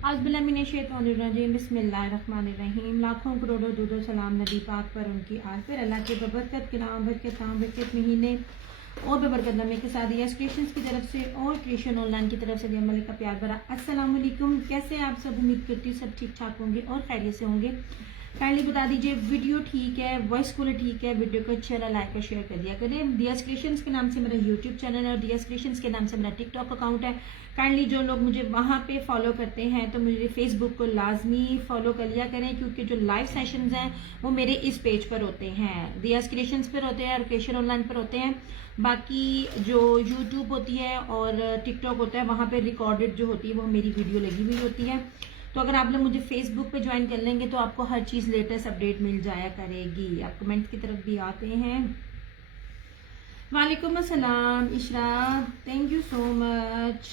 आज़बिल्लाहिमिनश्शैतानिर्रजीम बिस्मिल्लाहिर्रहमानिर्रहीम। लाखों करोड़ों दुरूद सलाम नबी पाक पर, उनकी आल पर, अल्लाह के बबरकत कलाम बरकत महीने और बबरकत नमी के साथ यस क्रिएशंस की तरफ से और क्रिएशन ऑनलाइन की तरफ से भी अमल का प्यार भरा अस्सलाम वालेकुम। कैसे आप सब? उम्मीद करती हूँ सब ठीक ठाक होंगे और खैरियत से होंगे। काइंडली बता दीजिए वीडियो ठीक है, वॉइस क्वालिटी ठीक है, वीडियो को अच्छा लाइक और शेयर कर दिया करें। डीएस क्रिएशंस के नाम से मेरा यूट्यूब चैनल है और डीएस क्रिएशंस के नाम से मेरा टिकटॉक अकाउंट है। काइंडली जो लोग मुझे वहाँ पे फॉलो करते हैं तो मुझे फेसबुक को लाजमी फॉलो कर लिया करें, क्योंकि जो लाइव सेशंस हैं वो मेरे इस पेज पर होते हैं, डीएस क्रिएशंस पर होते हैं और क्रिएशन ऑनलाइन पर होते हैं। बाकी जो यूट्यूब होती है और टिकटॉक होता है वहाँ पे रिकॉर्डेड जो होती है वो मेरी वीडियो लगी हुई होती है। तो अगर आप लोग मुझे फेसबुक पे ज्वाइन कर लेंगे तो आपको हर चीज़ लेटेस्ट अपडेट मिल जाया करेगी। आप कमेंट की तरफ भी आते हैं। वालेकुम अस्सलाम Ishra, thank you so much.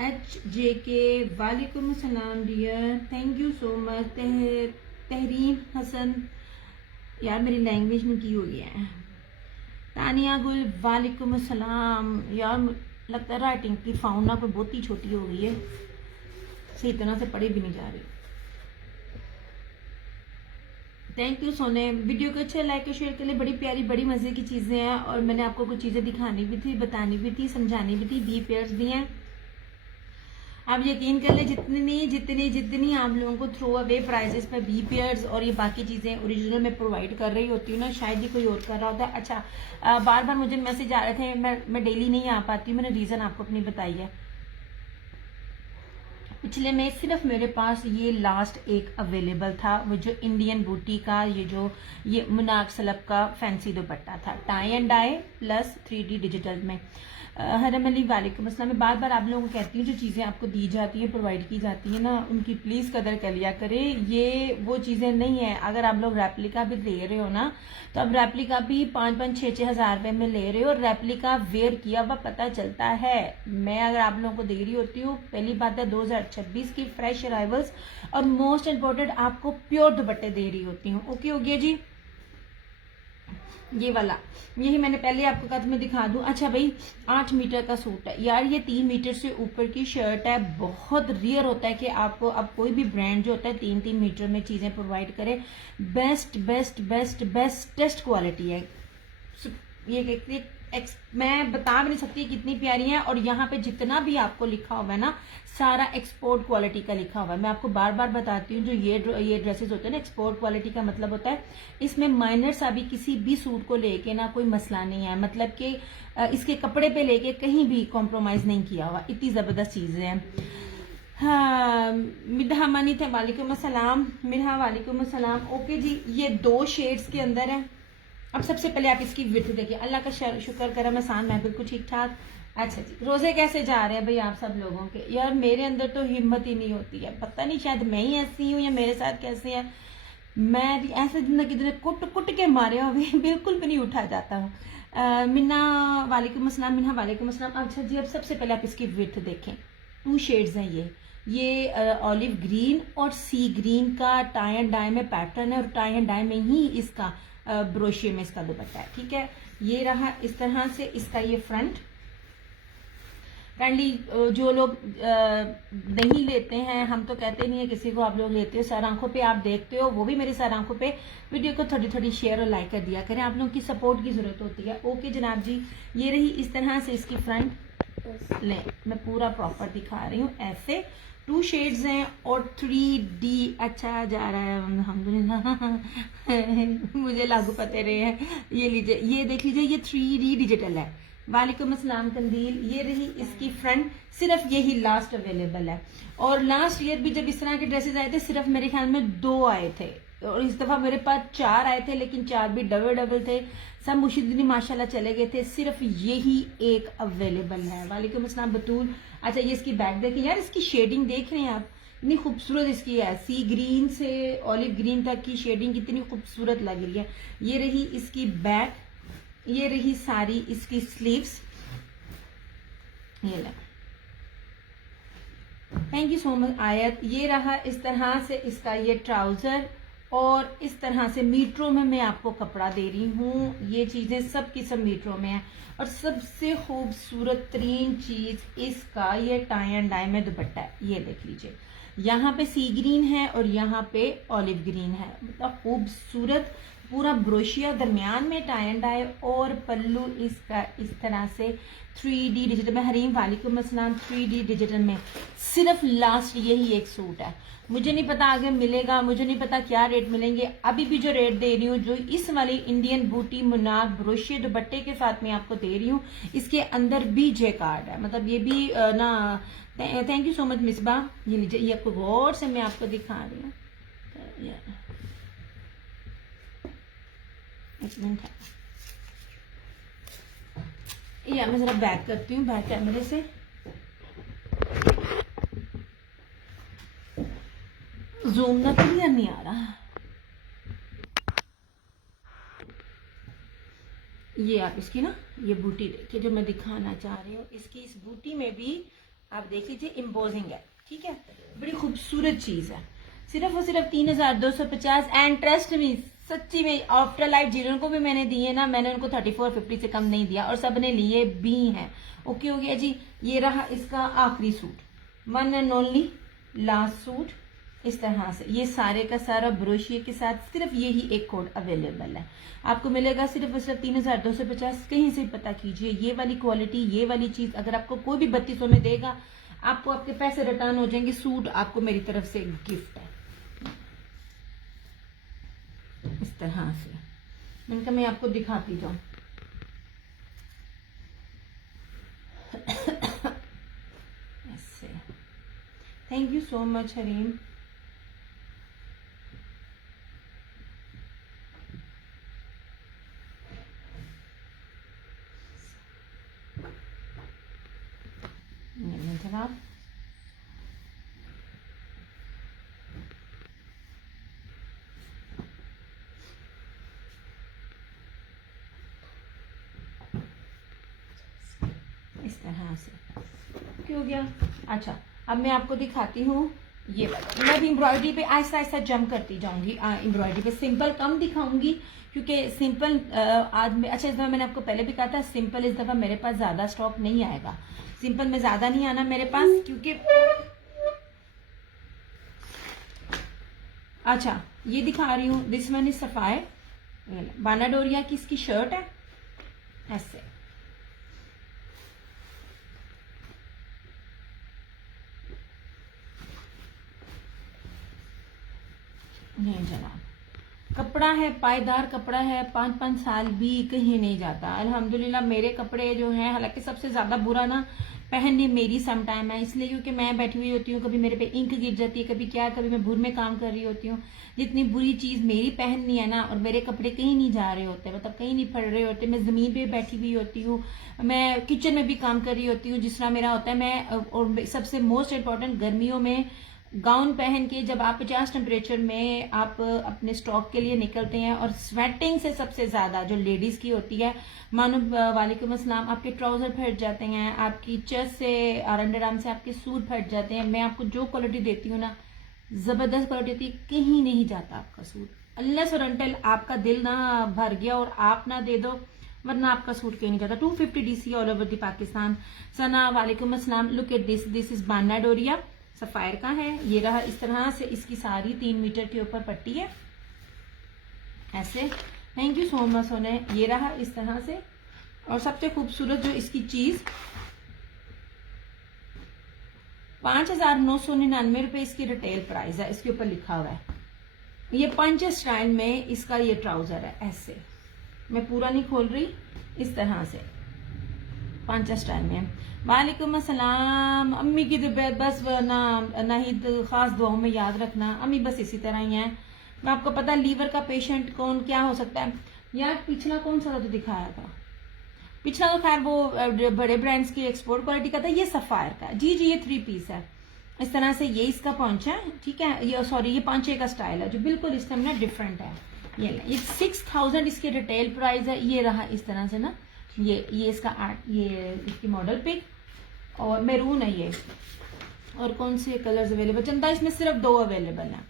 HJK वालेकुम अस्सलाम dear, thank you so much. Tehreem Hassan, यार मेरी लैंग्वेज में की हो गया है। तानिया गुल वालेकुम अस्सलाम। यार लगता है राइटिंग की फाउंड ना कोई बहुत ही छोटी हो गई है, सही तरह से पढ़ी भी नहीं जा रही। थैंक यू सोने। वीडियो को अच्छा लाइक और शेयर के लिए, बड़ी प्यारी बड़ी मजे की चीजें हैं और मैंने आपको कुछ चीजें दिखानी भी थी, बतानी भी थी, समझानी भी थी। बी पेयर्स भी हैं। आप यकीन कर ले जितनी आप लोगों को थ्रो अवे प्राइजेस पे बी पेयर्स और ये बाकी चीजें ओरिजिनल में प्रोवाइड कर रही होती हूँ ना, शायद ही कोई और कर रहा होता है। अच्छा बार बार मुझे मैसेज आ रहे थे, मैं डेली नहीं आ पाती, मैंने रीजन आपको अपनी बताई है। पिछले में सिर्फ मेरे पास ये लास्ट एक अवेलेबल था, वो जो इंडियन बूटी का ये मुनाक सलब का फैंसी दुपट्टा था, tie and die plus 3D digital में। हरम अली वालेकुम अस्सलाम। मैं बार बार आप लोगों को कहती हूँ जो चीज़ें आपको दी जाती हैं, प्रोवाइड की जाती है ना, उनकी प्लीज़ कदर कर लिया करें। ये वो चीज़ें नहीं है। अगर आप लोग रेप्लिका भी ले रहे हो ना, तो अब रेप्लिका भी 5-5, 6-6 हज़ार रुपये में ले रहे हो। रेप्लिका वेयर किया हुआ पता चलता है। मैं अगर आप लोगों को दे रही होती हूँ, पहली बात है 2026 की फ्रेश अराइवल्स और मोस्ट इम्पोर्टेंट आपको प्योर दुपट्टे दे रही होती हूँ। ओके हो गया जी। ये वाला यही मैंने पहले आपको कहा था, मैं दिखा दूं। अच्छा भाई 8 मीटर का सूट है यार, ये 3 मीटर से ऊपर की शर्ट है। बहुत रियर होता है कि आपको अब कोई भी ब्रांड जो होता है 3-3 मीटर में चीजें प्रोवाइड करे। बेस्टेस्ट क्वालिटी है ये। मैं बता भी नहीं सकती कितनी प्यारी है। और यहाँ पे जितना भी आपको लिखा हुआ है ना, सारा एक्सपोर्ट क्वालिटी का लिखा हुआ है। मैं आपको बार बार बताती हूँ, जो ये ड्रेसेस होते हैं ना, एक्सपोर्ट क्वालिटी का मतलब होता है इसमें माइनर सा भी किसी भी सूट को लेके ना कोई मसला नहीं है। मतलब कि इसके कपड़े पे लेके कहीं भी कॉम्प्रोमाइज नहीं किया हुआ। इतनी जबरदस्त चीजें हैं। हाँ मिधा मानी थे, वालेकुम अस्सलाम। मिधा वालेकुम अस्सलाम। ओके जी, ये 2 शेड्स के अंदर है। अब सबसे पहले आप इसकी विड्थ देखिए। अल्लाह का शुक्र करम एहसान, मैं बिल्कुल ठीक ठाक। अच्छा जी, रोजे कैसे जा रहे हैं भाई आप सब लोगों के? यार मेरे अंदर तो हिम्मत ही नहीं होती है, पता नहीं शायद मैं ही ऐसी हूँ या मेरे साथ कैसे है। मैं ऐसे जिंदगी कुट के मारे हुए बिल्कुल भी नहीं उठा जाता हूँ। मिन्ना वालेकुम अस्सलाम। मिन्ना वालेकुम अस्सलाम। अच्छा जी, अब सबसे पहले आप इसकी विड्थ देखें। 2 शेड्स हैं ये ऑलिव ग्रीन और सी ग्रीन का टाई एंड डाई में पैटर्न है और टाई एंड डाई में ही इसका ब्रोशिए में इसका दुपट्टा है। ठीक है, ये रहा इस तरह से इसका ये फ्रंट। काइंडली जो लोग नहीं लेते हैं, हम तो कहते नहीं है किसी को, आप लोग लेते हो, सर आंखों पे आप देखते हो, वो भी मेरे सर आंखों पे वीडियो को थोड़ी थोड़ी शेयर और लाइक कर दिया करें। आप लोगों की सपोर्ट की जरूरत होती है। ओके जनाब जी, ये रही इस तरह से इसकी फ्रंट। ले मैं पूरा प्रॉपर दिखा रही हूँ। ऐसे 2 शेड्स हैं और 3D अच्छा जा रहा है अल्हम्दुलिल्लाह। मुझे लागू पते रहे हैं। ये लीजिए, ये देख लीजिए, ये 3D डिजिटल है। वालेकुम अस्सलाम कंदील। ये रही इसकी फ्रंट। सिर्फ यही लास्ट अवेलेबल है। और लास्ट ईयर भी जब इस तरह के ड्रेसेस आए थे, सिर्फ मेरे ख्याल में 2 आए थे और इस दफा मेरे पास 4 आए थे, लेकिन 4 भी डबल थे। सब मुशीदिनी माशाल्लाह चले गए थे, सिर्फ यही एक अवेलेबल है। वालेकुम अस्सलाम बतूल। अच्छा ये इसकी बैक देखिए यार, इसकी शेडिंग देख रहे हैं आप, इतनी खूबसूरत इसकी है। सी ग्रीन से ऑलिव ग्रीन तक की शेडिंग कितनी खूबसूरत लग रही है। ये रही इसकी बैक, ये रही सारी इसकी स्लीव्स। ये थैंक यू सो मच आयत। ये रहा इस तरह से इसका ये ट्राउजर और इस तरह से मीटरों में मैं आपको कपड़ा दे रही हूँ। ये चीजें सब की सब मीटरों में है। और सबसे खूबसूरत तरीन चीज इसका ये टाई एंड डाई में दुपट्टा है। ये देख लीजिए, यहाँ पे सी ग्रीन है और यहाँ पे ऑलिव ग्रीन है, मतलब खूबसूरत पूरा ब्रोशिया, दरमियान में टाई एंड डाई और पल्लू इसका इस तरह से 3D डिजिटल में। हरीम वालेकुम अस्सलाम। 3D डिजिटल में सिर्फ लास्ट यही एक सूट है। मुझे नहीं पता आगे मिलेगा, मुझे नहीं पता क्या रेट मिलेंगे। अभी भी जो रेट दे रही हूँ, जो इस वाली इंडियन बूटी मुनार ब्रोशिया दुपट्टे के साथ मैं आपको दे रही हूँ, इसके अंदर भी जे कार्ड है, मतलब ये भी ना। Thank you so much Misbah. ये लीजिए, ये आपको गौर से मैं आपको दिखा रही हूँ। एक मिनट है, या मैं जरा बैक करती हूँ बैक कैमरे से। जूम ना क्लियर नहीं आ रहा। ये आप इसकी ना ये बूटी देखिए जो मैं दिखाना चाह रही हूँ। इसकी इस बूटी में भी आप देख लीजिए एम्बोजिंग है, ठीक है, बड़ी खूबसूरत चीज है। सिर्फ और सिर्फ 3250। एंड ट्रस्ट मी, सच्ची में आफ्टर लाइफ जिनको भी मैंने दिए ना, मैंने उनको 3450 से कम नहीं दिया और सबने लिए भी हैं। ओके हो गया जी। ये रहा इसका आखिरी suit, one and only last suit. इस तरह से ये सारे का सारा ब्रोशिये के साथ सिर्फ यही एक कोड अवेलेबल है, आपको मिलेगा सिर्फ और सिर्फ 3250। कहीं से पता कीजिए, ये वाली क्वालिटी, ये वाली चीज अगर आपको कोई भी 3200 में देगा, आपको आपके पैसे रिटर्न हो जाएंगे। सूट आपको मेरी तरफ से गिफ्ट है इस तरह से। मैंने कहा मैं आपको दिखाती जाऊं। ऐसे। Thank you so much Hareem. जनाब इस तरह से क्यों हो गया। अच्छा, अब मैं आपको दिखाती हूँ ये वाला। मैं भी एम्ब्रॉयडरी पे आहिस्ता आहिस्ता जंप करती जाऊंगी। एम्ब्रॉयडरी पे सिंपल कम दिखाऊंगी क्योंकि सिंपल आज में, अच्छा इस दफा मैंने आपको पहले भी कहा था सिंपल इस दफा मेरे पास ज्यादा स्टॉक नहीं आएगा। सिंपल में ज्यादा नहीं आना मेरे पास क्योंकि अच्छा ये दिखा रही हूँ। दिस वन इज सफायर, बानाडोरिया की इसकी शर्ट है ऐसे। नहीं जनाब, कपड़ा है, पायदार कपड़ा है, 5-5 साल भी कहीं नहीं जाता अल्हम्दुलिल्लाह। मेरे कपड़े जो हैं, हालांकि सबसे ज्यादा बुरा ना पहनने मेरी सम टाइम है, इसलिए क्योंकि मैं बैठी हुई होती हूँ, कभी मेरे पे इंक गिर जाती है, कभी क्या, कभी मैं भूर में काम कर रही होती हूँ। जितनी बुरी चीज मेरी पहननी है ना, और मेरे कपड़े कहीं नहीं जा रहे होते, मतलब कहीं नहीं पड़ रहे होते, मैं जमीन पे बैठी हुई होती हूँ, मैं किचन में भी काम कर रही होती हूँ जिस तरह मेरा होता है। मैं और सबसे मोस्ट इम्पोर्टेंट गर्मियों में गाउन पहन के जब आप 50 टेम्परेचर में आप अपने स्टॉक के लिए निकलते हैं, और स्वेटिंग से सबसे ज्यादा जो लेडीज की होती है, मानो वालेकुम अस्सलाम, आपके ट्राउजर फट जाते हैं, आपकी चेस्ट से और अंडर आर्म से आपके सूट फट जाते हैं। मैं आपको जो क्वालिटी देती हूँ ना, जबरदस्त क्वालिटी होती है, कहीं नहीं जाता आपका सूट अनलेस और अनटिल आपका दिल ना भर गया और आप ना दे दो, वरना आपका सूट कहीं नहीं जाता। 250 DC all over the Pakistan. Sana वालेकुम अस्सलाम। लुक एट दिस इज बाना डोरिया, सफायर का है। ये रहा इस तरह से, इसकी सारी 3 मीटर के ऊपर पट्टी है ऐसे। थैंक यू सो मच सोने। ये रहा इस तरह से, और सबसे खूबसूरत जो इसकी चीज 5,999 रुपए इसकी रिटेल प्राइस है, इसके ऊपर लिखा हुआ है। ये पंच स्टाइल में इसका ये ट्राउजर है ऐसे, मैं पूरा नहीं खोल रही, इस तरह से पंच स्टाइल में। वालेकुम अस्सलाम। अम्मी की तबीयत बस नाहिद खास दुआओं में याद रखना, अम्मी बस इसी तरह ही है। मैं आपको पता लीवर का पेशेंट कौन क्या हो सकता है यार। पिछला कौन सा तो दिखाया था, पिछला तो खैर वो बड़े ब्रांड्स की एक्सपोर्ट क्वालिटी का था। ये सफायर का जी जी, ये 3 पीस है इस तरह से। ये इसका पंच है, ठीक है, ये सॉरी ये पांचे का स्टाइल है जो बिल्कुल इस टाइम ना डिफरेंट है। ये 6000 इसकी रिटेल प्राइस है। ये रहा इस तरह से ना, ये इसका आर्ट, ये इसकी मॉडल पिक, और मैरून है ये। और कौन से कलर्स अवेलेबल चंदा, इसमें सिर्फ 2 अवेलेबल हैं।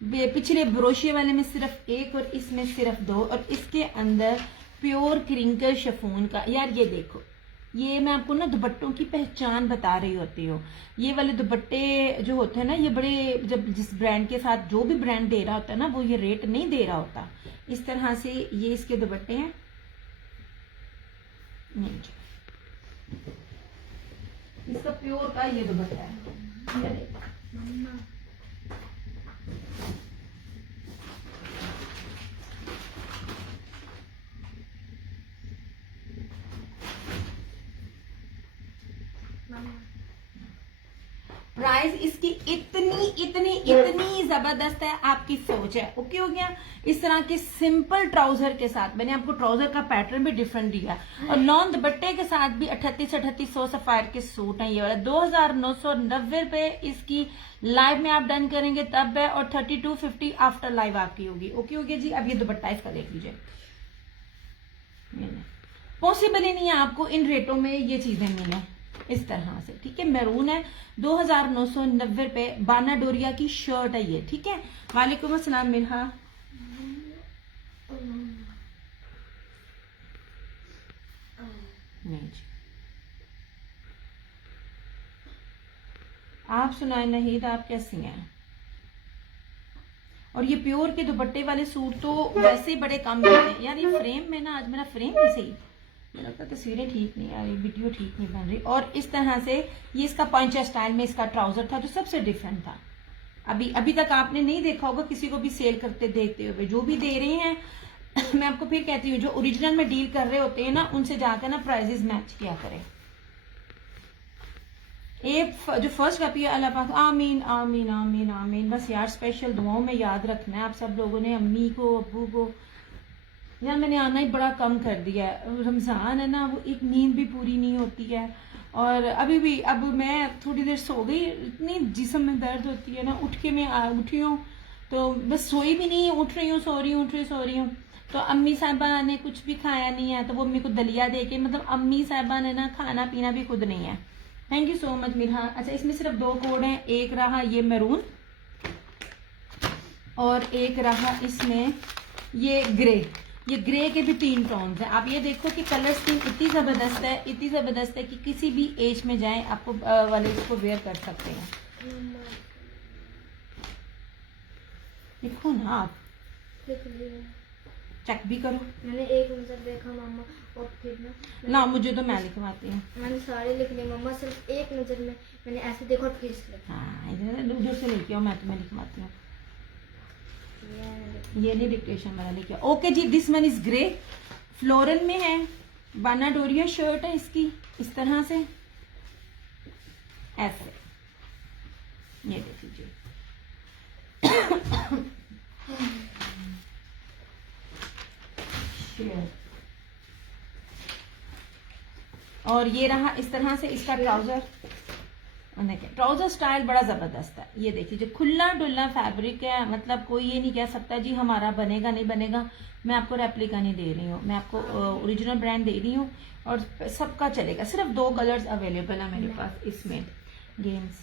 पिछले ब्रोशिये वाले में सिर्फ एक और इसमें सिर्फ दो, और इसके अंदर प्योर क्रिंकल शिफॉन का। यार ये देखो, ये मैं आपको ना दुपट्टों की पहचान बता रही होती हूँ। ये वाले दुपट्टे जो होते हैं ना, ये बड़े, जब जिस ब्रांड के साथ जो भी ब्रांड दे रहा होता है ना, वो ये रेट नहीं दे रहा होता। इस तरह से ये इसके दुपट्टे हैं। नहीं, इसका प्योर का ये दुपट्टा है। प्राइस इसकी इतनी इतनी इतनी जबरदस्त है, आपकी सोच है। ओके हो गया। इस तरह के सिंपल ट्राउजर के साथ, मैंने आपको ट्राउजर का पैटर्न भी डिफरेंट दिया, और नॉन दुपट्टे के साथ भी 3800 सफायर के सूट हैं। ये वाला 2990 रुपए इसकी लाइव में आप डन करेंगे तब है, और 3250 आफ्टर लाइव आपकी होगी। ओके हो गया जी। अब ये दुपट्टा इसका देख लीजिए, पॉसिबल ही नहीं है आपको इन रेटों में ये चीजें मिले इस तरह से। ठीक है, मैरून है, 2990 रुपए, बाना डोरिया की शर्ट है ये। ठीक है, वालेकुम अस्सलाम मिरहा। नहीं जी, आप सुनाए नहीं, आप कैसी हैं? और ये प्योर के दुपट्टे वाले सूट तो वैसे ही बड़े कम मिलते हैं। यार ये फ्रेम में ना, आज मेरा फ्रेम नहीं सही, मुझे लगता है तस्वीरें ठीक नहीं आ रही, वीडियो ठीक नहीं बन रही। और इस तरह से ये इसका पंच स्टाइल में इसका ट्राउजर था जो सबसे डिफरेंट था। अभी तक आपने नहीं देखा होगा किसी को भी सेल करते देखते हुए। जो भी दे रहे हैं मैं आपको फिर कहती हूँ, जो ओरिजिनल में डील कर रहे होते हैं ना, उनसे जाकर ना प्राइजेस मैच किया करें। जो फर्स्ट कॉपी है, अल्लाह पाक आमीन आमीन आमीन आमीन। बस यार स्पेशल दुआओं में याद रखना है आप सब लोगों ने, अम्मी को, अब्बू को। यार मैंने आना ही बड़ा कम कर दिया है, रमज़ान है ना, वो एक नींद भी पूरी नहीं होती है। और अभी भी, अब मैं थोड़ी देर सो गई, इतनी जिस्म में दर्द होती है ना, उठ के मैं उठी हूँ तो बस सोई भी नहीं, उठ रही हूँ, सो रही हूँ, उठ रही, सो रही हूँ। तो अम्मी साहिबा ने कुछ भी खाया नहीं है, तो वो अम्मी को दलिया दे के, मतलब अम्मी साहिबा ने ना खाना पीना भी खुद नहीं है। Thank you so much Mirha. अच्छा, इसमें सिर्फ दो कोड हैं, एक रहा ये मैरून और एक रहा इसमें ये ग्रे। ये ग्रे के भी 3 टोन्स हैं। आप ये देखो कि कलर स्कीम इतनी जबरदस्त है, इतनी जबरदस्त है कि किसी भी एज में जाएं आपको वाले इसको वेयर कर सकते हैं। देखो ना, आप चेक भी करो। मैंने एक नजर देखा मम्मा, और फिर ना मुझे तो मैं लिखवाती हूँ। मैंने सारे लिख लिए मम्मा, सिर्फ एक नजर में मैंने ऐसे देखा और फिर से। हाँ, इधर से लेके आओ, मैं तुम्हें लिखवाती हूँ। ये नहीं डिक्टेशन वाला लेके। ओके जी, this one is grey, floral में है, बाना डोरिया शर्ट है इसकी, इस तरह से ऐसे, ये देख लीजिए। और ये रहा इस तरह से इसका ट्राउजर। देखिए ट्राउजर स्टाइल बड़ा जबरदस्त है। ये देख लीजिए, खुला डुल्ला फैब्रिक है, मतलब कोई ये नहीं कह सकता जी हमारा बनेगा नहीं बनेगा। मैं आपको रेप्लिका नहीं दे रही हूँ, मैं आपको ओरिजिनल ब्रांड दे रही हूँ, और सबका चलेगा। सिर्फ 2 कलर्स अवेलेबल है मेरे पास इसमें, गेम्स।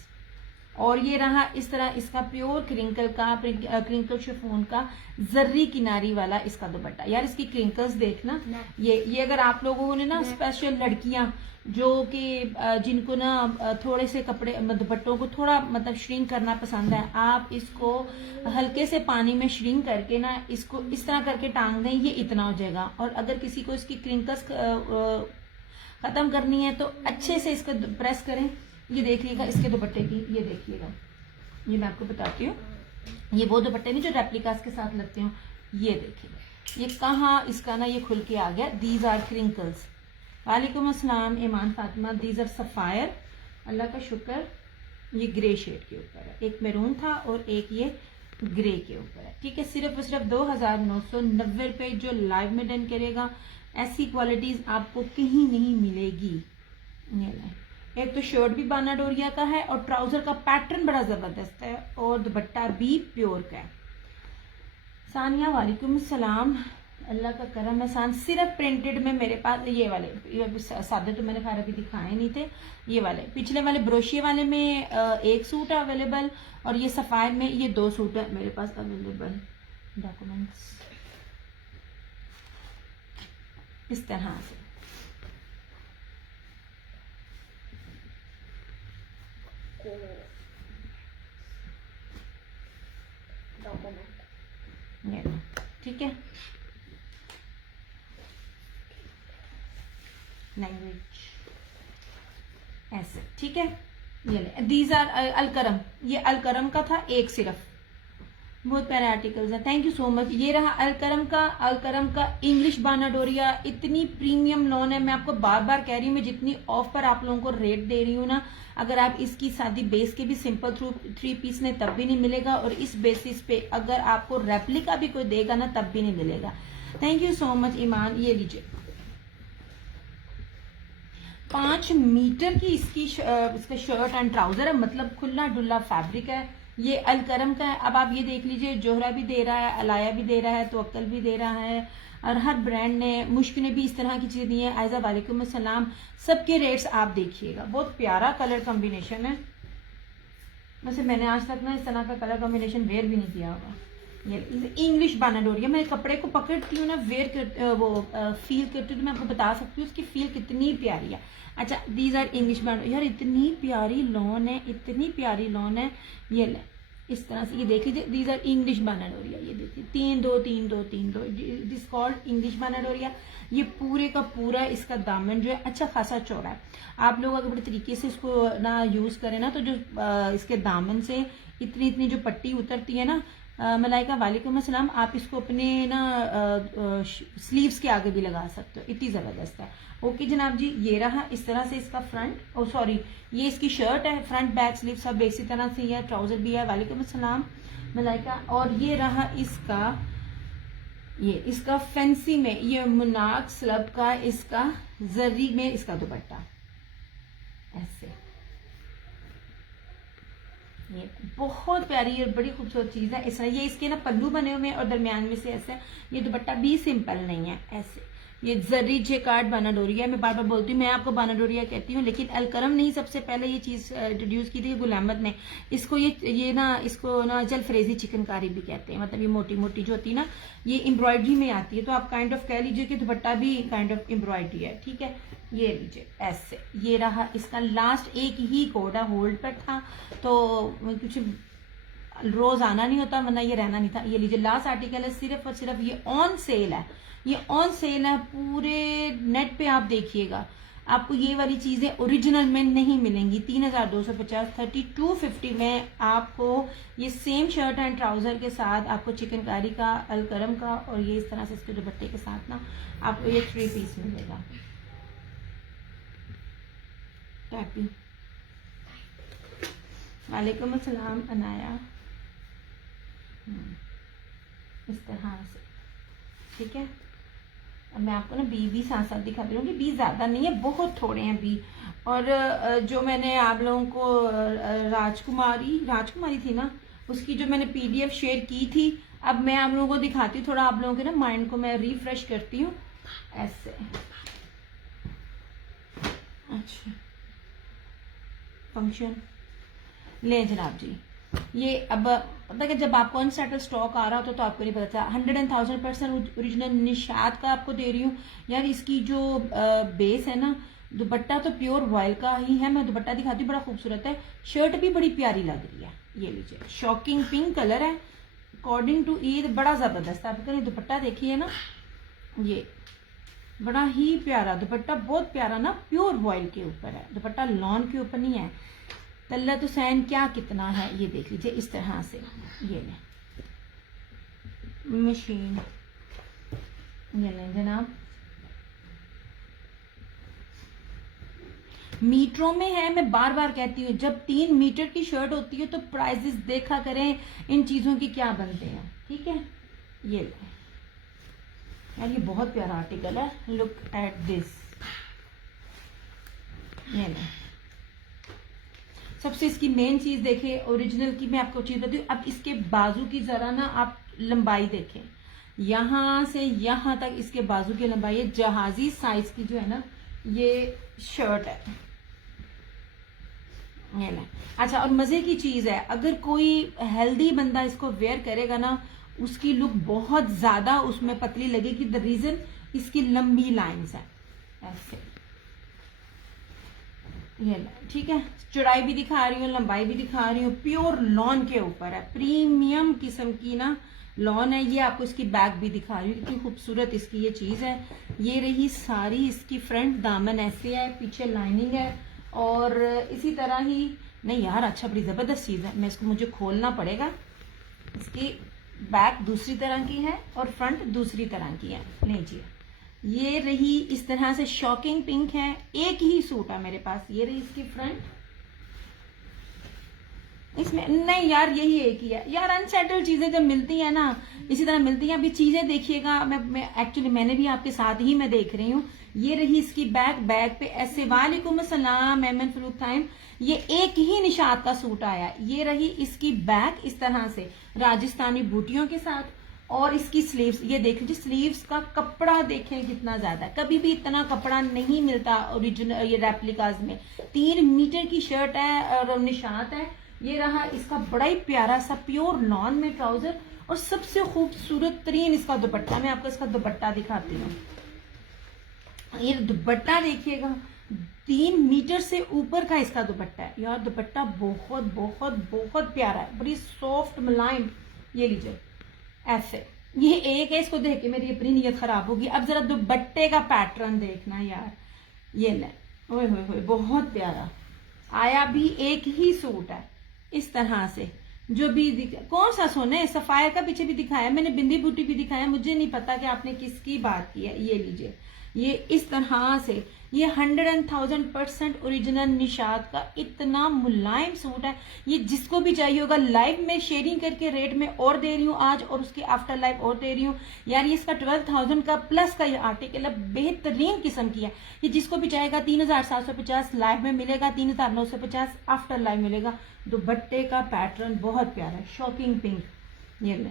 और ये रहा इस तरह इसका प्योर क्रिंकल का, क्रिंकल शिफॉन का जर्री किनारी वाला इसका दुपट्टा। यार इसकी क्रिंकल्स देखना, ये अगर आप लोगों ने ना, स्पेशल लड़कियां जो कि जिनको ना थोड़े से कपड़े दुपट्टों को थोड़ा मतलब श्रिंक करना पसंद है, आप इसको हल्के से पानी में श्रिंक करके ना इसको इस तरह करके टांग दें, ये इतना हो जाएगा। और अगर किसी को इसकी क्रिंकल्स खत्म करनी है तो अच्छे से इसको प्रेस करें। ये देखिएगा इसके दुपट्टे की, ये देखिएगा, ये मैं आपको बताती हूँ, ये वो दुपट्टे नहीं जो रेप्लिकास के साथ लगते हो। ये देखिएगा, ये कहाँ इसका ना ये खुल के आ गया। These are crinkles. वालेकुम अस्सलाम Iman Fatima. These are sapphire, अल्लाह का शुक्र। ये ग्रे शेड के ऊपर है, एक मैरून था और एक ये ग्रे के ऊपर है। ठीक है, सिर्फ 2990 रुपये। जो लाइव में डन करेगा, ऐसी क्वालिटीज आपको कहीं नहीं मिलेगी। एक तो शर्ट भी बाना डोरिया का है, और ट्राउजर का पैटर्न बड़ा जबरदस्त है, और दुपट्टा भी प्योर का है। सानिया वालेकुम सलाम। अल्लाह का करम एहसान। सिर्फ प्रिंटेड में मेरे पास ये वाले, ये सादे तो मैंने खैर अभी दिखाए नहीं थे, ये वाले पिछले वाले ब्रोशिए वाले में एक सूट अवेलेबल, और ये सफायर में ये 2 सूट है मेरे पास अवेलेबल। डॉक्यूमेंट्स इस तरह से, ये ठीक है। लैंग्वेज ऐसे, ठीक है। ये दीज आर अलकरम, ये अलकरम का था एक सिर्फ, बहुत प्यारे आर्टिकल्स है। Thank you so much. ये रहा अलकरम का इंग्लिश बानाडोरिया, इतनी प्रीमियम लॉन है। मैं आपको बार बार कह रही हूँ, मैं जितनी ऑफ पर आप लोगों को रेट दे रही हूँ ना, अगर आप इसकी शादी बेस के भी सिंपल 3 पीस ने तब भी नहीं मिलेगा, और इस बेसिस पे अगर आपको रेप्लिका भी कोई देगा ना तब भी नहीं मिलेगा। थैंक यू सो मच ईमान। ये लीजिए 5 मीटर की इसका शर्ट एंड ट्राउजर है, मतलब खुला डुल्ला फैब्रिक है। ये अलकरम का है। अब आप ये देख लीजिए, जोहरा भी दे रहा है, अलाया भी दे रहा है, तो अक्कल भी दे रहा है, और हर ब्रांड ने, मुश्क ने भी इस तरह की चीजें दी है। आयजा वालेकुम अस्सलाम। सबके रेट्स आप देखिएगा, बहुत प्यारा कलर कॉम्बिनेशन है। वैसे मैंने आज तक ना इस तरह का कलर कॉम्बिनेशन वेयर भी नहीं किया होगा। ये इंग्लिश बानाडोरिया, मैं कपड़े को पकड़ती हूँ ना, वेयर कर फील करती हूँ, तो मैं आपको बता सकती हूँ उसकी फील कितनी प्यारी है। अच्छा, दीज आर इंग्लिश बानाडोरिया। यार इतनी प्यारी लॉन है, इतनी प्यारी लॉन है। ये ले इस तरह से, ये देख लीजिए, दीज आर इंग्लिश बानाडोरिया। ये देखिए 3-2-3-2-3-2, दिस कॉल्ड इंग्लिश बानाडोरिया। ये पूरे का पूरा इसका दामन जो है अच्छा खासा चौड़ा है। आप लोग अगर बड़े तरीके से इसको ना यूज करें ना, तो जो इसके दामन से इतनी इतनी जो पट्टी उतरती है ना, मलाइका वालेकुम अस्सलाम, आप इसको अपने ना स्लीव्स के आगे भी लगा सकते हो, इतनी जबरदस्त है। ओके जनाब जी, ये रहा इस तरह से इसका फ्रंट, ओ सॉरी ये इसकी शर्ट है, फ्रंट बैक स्लीव सब इसी तरह से, यह ट्राउजर भी है। वालेकुम अस्सलाम मलाइका। और ये रहा इसका फैंसी में, ये मुनाक स्लब का इसका जरी में इसका दुपट्टा ऐसे, ये बहुत प्यारी और बड़ी खूबसूरत चीज है। इस तरह ये इसके ना पल्लू बने हुए हैं, और दरमियान में से ऐसे, ये दुपट्टा भी सिंपल नहीं है ऐसे। ये जरी जेकार्ड बानाडोरिया, मैं बार बार बोलती हूँ, मैं आपको बानाडोरिया कहती हूँ, लेकिन अलकरम ने ही सबसे पहले ये चीज इंट्रोड्यूस की थी, गुल अहमद ने। इसको इसको ना जलफरेजी चिकनकारी भी कहते हैं, मतलब ये मोटी मोटी जो होती है ना, ये एम्ब्रॉयडरी में आती है, तो आप काइंड ऑफ कह लीजिए कि दुपट्टा भी काइंड ऑफ एम्ब्रॉयडरी है, ठीक है। ये लीजिए ऐसे, ये रहा इसका लास्ट, एक ही कोडा होल्ड पर था, तो कुछ रोज आना नहीं होता, वरना ये रहना नहीं था। ये लीजिए लास्ट आर्टिकल है, सिर्फ और सिर्फ ये ऑन सेल है, ये ऑन सेल है पूरे नेट पे। आप देखिएगा, आपको ये वाली चीजें ओरिजिनल में नहीं मिलेंगी। 3250 3250 में आपको ये सेम शर्ट एंड ट्राउजर के साथ आपको चिकनकारी का, अलकरम का, और ये इस तरह से इसके दुपट्टे के साथ ना आपको ये 3 पीस मिलेगा। टैपी वालेकुम अस्सलाम अनाया, इस तरह से, ठीक है। अब मैं आपको ना बी भी साथ साथ दिखाती रहूँगी, बी ज्यादा नहीं है, बहुत थोड़े हैं बी। और जो मैंने आप लोगों को राजकुमारी थी ना, उसकी जो मैंने PDF शेयर की थी, अब मैं आप लोगों को दिखाती हूँ, थोड़ा आप लोगों के ना माइंड को मैं रिफ्रेश करती हूँ ऐसे। अच्छा फंक्शन ले जनाब जी, ये अब पता है जब आपको अनसेटल स्टॉक आ रहा होता तो आपको नहीं पता था। 100,000% ओरिजिनल निशात का आपको दे रही हूँ यार। इसकी जो बेस है ना, दुपट्टा तो प्योर वॉयल का ही है, मैं दुपट्टा दिखाती हूँ, बड़ा खूबसूरत है। शर्ट भी बड़ी प्यारी लग रही है, ये लीजिए, शॉकिंग पिंक कलर है, अकॉर्डिंग टू ईद बड़ा जबरदस्त है। आप अगर दुपट्टा देखिए ना, ये बड़ा ही प्यारा दुपट्टा, बहुत प्यारा ना, प्योर वॉयल के ऊपर है दुपट्टा, लॉन के ऊपर नहीं है। तल्लत हुसैन क्या कितना है, ये देख लीजिए इस तरह से, ये ले मशीन, ये लें जनाब, मीटरों में है। मैं बार बार कहती हूँ, जब 3 मीटर की शर्ट होती है तो प्राइसेस देखा करें इन चीजों की क्या बनते हैं, ठीक है। ये ले यार, ये बहुत प्यारा आर्टिकल है, लुक एट दिस, ये ले। सबसे इसकी मेन चीज देखें, ओरिजिनल की मैं आपको चीज बताती हूँ। अब इसके बाजू की जरा ना आप लंबाई देखें, यहाँ से यहाँ तक इसके बाजू की लंबाई है। जहाजी साइज की जो है ना ये शर्ट है, ये ले। अच्छा, और मजे की चीज है, अगर कोई हेल्दी बंदा इसको वेयर करेगा ना, उसकी लुक बहुत ज्यादा उसमें पतली लगेगी। द रीजन इसकी लंबी लाइंस है ऐसे, ये ले, ठीक है। चौड़ाई भी दिखा रही हूँ, लंबाई भी दिखा रही हूँ। प्योर लॉन के ऊपर है, प्रीमियम किस्म की ना लॉन है। ये आपको इसकी बैक भी दिखा रही हूँ, कितनी खूबसूरत इसकी ये चीज है। ये रही सारी इसकी फ्रंट, दामन ऐसे है, पीछे लाइनिंग है, और इसी तरह ही नहीं यार, अच्छा बड़ी जबरदस्त चीज है। मैं इसको, मुझे खोलना पड़ेगा। इसकी बैक दूसरी तरह की है और फ्रंट दूसरी तरह की है। लीजिए, ये रही इस तरह से शॉकिंग पिंक है। एक ही सूट है मेरे पास। ये रही इसकी फ्रंट, इसमें नहीं यार, यही एक ही है यार। अनसेटल्ड चीजें जब मिलती है ना, इसी तरह मिलती हैं। अभी चीजें देखिएगा, मैं एक्चुअली मैंने भी आपके साथ ही मैं देख रही हूँ। ये रही इसकी बैक, बैक पे ऐसे वालेकुम अस्सलाम एमन फरूक टाइम, ये एक ही निशात का सूट आया। ये रही इसकी बैक इस तरह से राजस्थानी बूटियों के साथ, और इसकी स्लीव्स ये देख लीजिए। स्लीव्स का कपड़ा देखें कितना ज्यादा है, कभी भी इतना कपड़ा नहीं मिलता ओरिजिनल ये रेप्लिकाज में। 3 मीटर की शर्ट है और निशात है। ये रहा इसका बड़ा ही प्यारा सा प्योर लॉन में ट्राउजर, और सबसे खूबसूरत तरीन इसका दुपट्टा। मैं आपको इसका दुपट्टा दिखाती हूँ। ये दुपट्टा देखिएगा, 3 मीटर से ऊपर का इसका दुपट्टा है यार। दुपट्टा बहुत बहुत बहुत प्यारा है, बड़ी सॉफ्ट मुलायम। ये लीजिए ऐसे, ये एक है, इसको देख के मेरी अपनी नीयत खराब होगी। अब जरा दुपट्टे का पैटर्न देखना यार, ये ले, ओए होए होए, बहुत प्यारा आया। भी एक ही सूट है इस तरह से, जो भी कौन सा सोना है, सफायर का पीछे भी दिखाया मैंने, बिंदी बूटी भी दिखाया। मुझे नहीं पता कि आपने किसकी बात की है। ये लीजिए, ये इस तरह से, ये 100,000% ओरिजिनल निशात का इतना मुलायम सूट है। ये जिसको भी चाहिए होगा। लाइव में शेयरिंग करके रेट में और दे रही हूँ आज, और उसके आफ्टर लाइव और दे रही हूँ यार। ये इसका 12,000 का प्लस का ये आर्टिकल है, बेहतरीन किस्म की है। ये जिसको भी चाहेगा 3,750 लाइव में मिलेगा, 3,950 आफ्टर लाइव मिलेगा। दुपट्टे का पैटर्न बहुत प्यारा है, शॉकिंग पिंक। ये ले,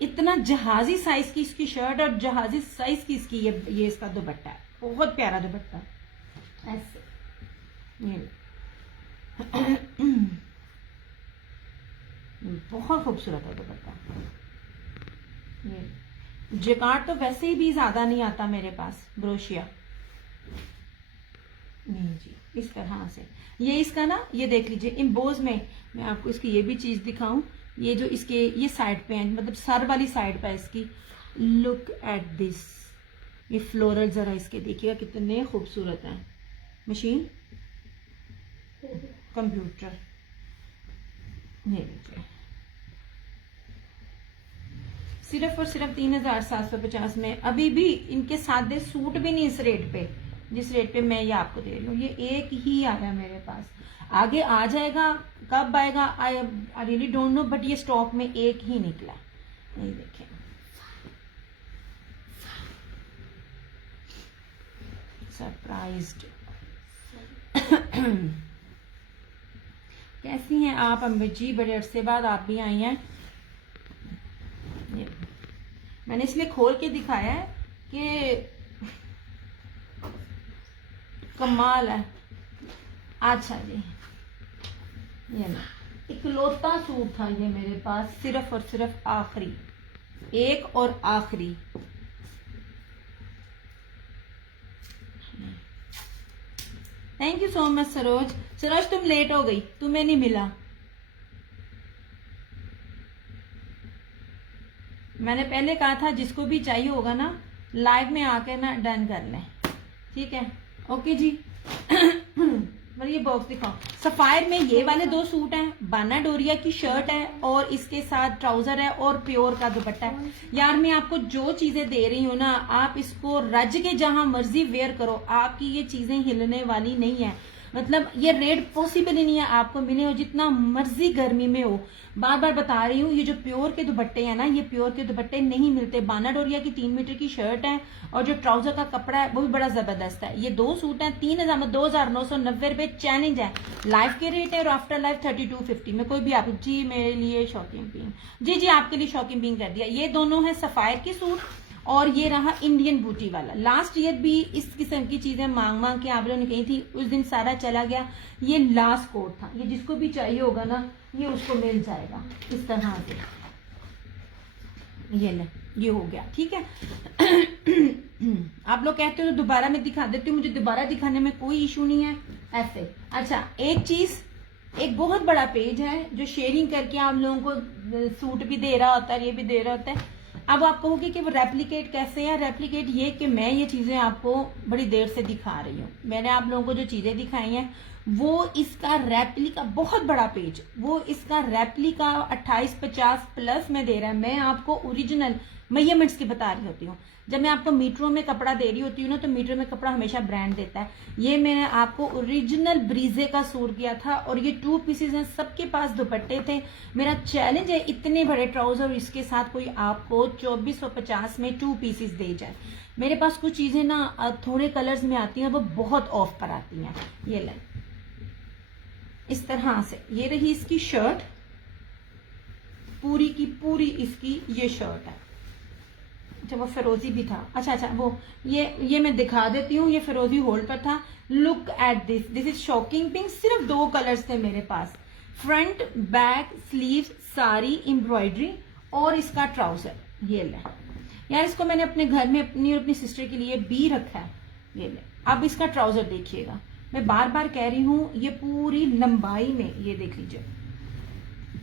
इतना जहाजी साइज की इसकी शर्ट और जहाजी साइज की इसकी ये इसका दुपट्टा है, बहुत प्यारा दुपट्टा ऐसे। ये बहुत खूबसूरत है दुपट्टा। ये जेकार्ड तो वैसे ही भी ज्यादा नहीं आता मेरे पास, ब्रोशिया नहीं जी, इस तरह से। ये इसका ना, ये देख लीजिए इम्बोज में। मैं आपको इसकी ये भी चीज दिखाऊं, ये जो इसके ये साइड पे है, मतलब सर वाली साइड पे है इसकी। लुक एट दिस, ये फ्लोरल जरा इसके देखिएगा कितने खूबसूरत हैं। मशीन, कंप्यूटर, ये देखिए, सिर्फ और सिर्फ 3,750 में। अभी भी इनके सादे सूट भी नहीं इस रेट पे, जिस रेट पे मैं ये आपको दे रही हूँ। ये एक ही आया मेरे पास, आगे आ जाएगा, कब आएगा I really don't know, but ये स्टॉक में एक ही निकला। ये देखें, सरप्राइज्ड। कैसी हैं आप अम्बित जी, बड़े अरसे बाद आप भी आई हैं। मैंने इसलिए खोल के दिखाया है कि कमाल है। अच्छा जी, ये ना इकलौता सूट था ये मेरे पास, सिर्फ और सिर्फ आखिरी, एक और आखिरी। Thank you so much Saroj. Saroj तुम लेट हो गई, तुम्हें नहीं मिला। मैंने पहले कहा था जिसको भी चाहिए होगा ना, लाइव में आके ना डन कर लें, ठीक है। ओके जी। ये बॉक्स दिखाओ। सफायर में ये वाले 2 सूट हैं, बाना डोरिया की शर्ट है और इसके साथ ट्राउजर है और प्योर का दुपट्टा है। यार मैं आपको जो चीजें दे रही हूँ ना, आप इसको रज के जहां मर्जी वेयर करो, आपकी ये चीजें हिलने वाली नहीं है। मतलब ये रेट पॉसिबल ही नहीं है आपको मिले, हो जितना मर्जी गर्मी में हो। बार बार बता रही हूँ, ये जो प्योर के दुपट्टे हैं ना, ये प्योर के दुपट्टे नहीं मिलते। बाना डोरिया की 3 मीटर की शर्ट है और जो ट्राउजर का कपड़ा है वो भी बड़ा जबरदस्त है। ये 2 सूट हैं, 2,990 रुपए चैलेंज है। लाइफ के रेट है और आफ्टर लाइफ 3250 में। कोई भी आप जी मेरे लिए शॉकिंग पिंक, जी जी आपके लिए शॉकिंग पिंक कर दिया। ये दोनों है सफायर के सूट और ये रहा इंडियन बूटी वाला। लास्ट ईयर भी इस किस्म की चीजें मांग मांग के आप लोगों ने कही थी, उस दिन सारा चला गया। ये लास्ट कोट था, ये जिसको भी चाहिए होगा ना ये उसको मिल जाएगा इस तरह से। ये ले, ये हो गया ठीक है। आप लोग कहते हो तो दोबारा मैं दिखा देती हूँ, मुझे दोबारा दिखाने में कोई इशू नहीं है ऐसे। अच्छा एक चीज, एक बहुत बड़ा पेज है जो शेयरिंग करके आप लोगों को सूट भी दे रहा होता है, ये भी दे रहा होता है। अब आप कहोगे कि वो रेप्लिकेट कैसे है। रेप्लिकेट ये कि मैं ये चीजें आपको बड़ी देर से दिखा रही हूँ। मैंने आप लोगों को जो चीजें दिखाई हैं वो इसका रेप्लिका, बहुत बड़ा पेज, वो इसका रेप्लिका 2850 प्लस में दे रहा है। मैं आपको ओरिजिनल मेजरमेंट्स की बता रही होती हूँ। जब मैं आपको मीटरों में कपड़ा दे रही होती हूँ ना, तो मीटर में कपड़ा हमेशा ब्रांड देता है। ये मैंने आपको ओरिजिनल ब्रीजे का सूट किया था और ये 2 पीसेज हैं, सबके पास दुपट्टे थे। मेरा चैलेंज है इतने बड़े ट्राउजर और इसके साथ कोई आपको 2450 में 2 पीसेज दे जाए। मेरे पास कुछ चीजें ना थोड़े कलर्स में आती हैं, वो बहुत ऑफ पर आती हैं। ये ले इस तरह से, ये रही इसकी शर्ट, पूरी की पूरी इसकी ये शर्ट है। अच्छा वो फिरोजी भी था, अच्छा वो ये मैं दिखा देती हूँ। ये फिरोजी होल्ड पर था। Look at this, this is shocking pink. सिर्फ 2 कलर्स थे मेरे पास, फ्रंट बैक स्लीव सारी एम्ब्रॉयडरी और इसका ट्राउजर। ये ले यार, इसको मैंने अपने घर में अपनी और अपनी सिस्टर के लिए भी रखा है। ये ले, अब इसका ट्राउजर देखिएगा। मैं बार बार कह रही हूँ, ये पूरी लंबाई में, ये देख लीजिए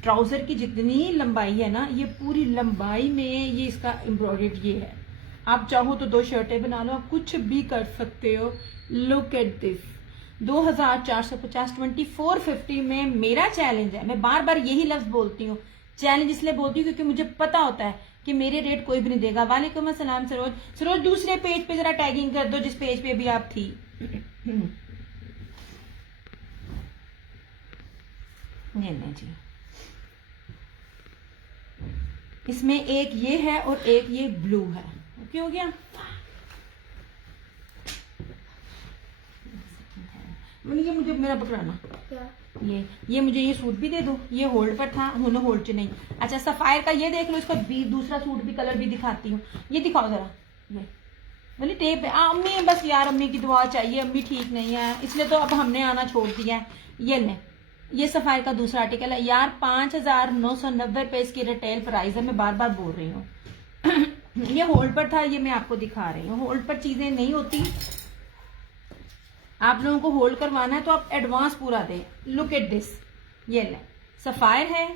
ट्राउजर की जितनी लंबाई है ना, ये पूरी लंबाई में ये इसका एम्ब्रॉयडर्ड ये है। आप चाहो तो 2 शर्टें बना लो, आप कुछ भी कर सकते हो। लुक एट दिस, 2450 2450 में मेरा चैलेंज है। मैं बार बार यही लफ्ज बोलती हूँ, चैलेंज इसलिए बोलती हूँ क्योंकि मुझे पता होता है कि मेरे रेट कोई भी नहीं देगा। वालेकुम अस्सलाम सरोज। सरोज दूसरे पेज पे जरा टैगिंग कर दो जिस पेज पे भी आप थी। नहीं जी, इसमें एक ये है और एक ये ब्लू है। ओके हो गया। ये मुझे मेरा पकड़ाना क्या? ये मुझे ये सूट भी दे दो। ये होल्ड पर था, होल्ड च नहीं। अच्छा सफायर का ये देख लो, इसका दूसरा सूट भी कलर भी दिखाती हूँ। ये दिखाओ जरा, ये बोली टेप है। अम्मी बस यार, अम्मी की दुआ चाहिए, अम्मी ठीक नहीं है इसलिए तो अब हमने आना छोड़ दिया है। ये ले, ये सफायर का दूसरा आर्टिकल है यार। 5,990 रुपए इसकी रिटेल प्राइस है। मैं बार बार बोल रही हूँ। ये होल्ड पर था, ये मैं आपको दिखा रही हूँ। होल्ड पर चीजें नहीं होती, आप लोगों को होल्ड करवाना है तो आप एडवांस पूरा दें। लुक एट दिस, ये ले सफायर है।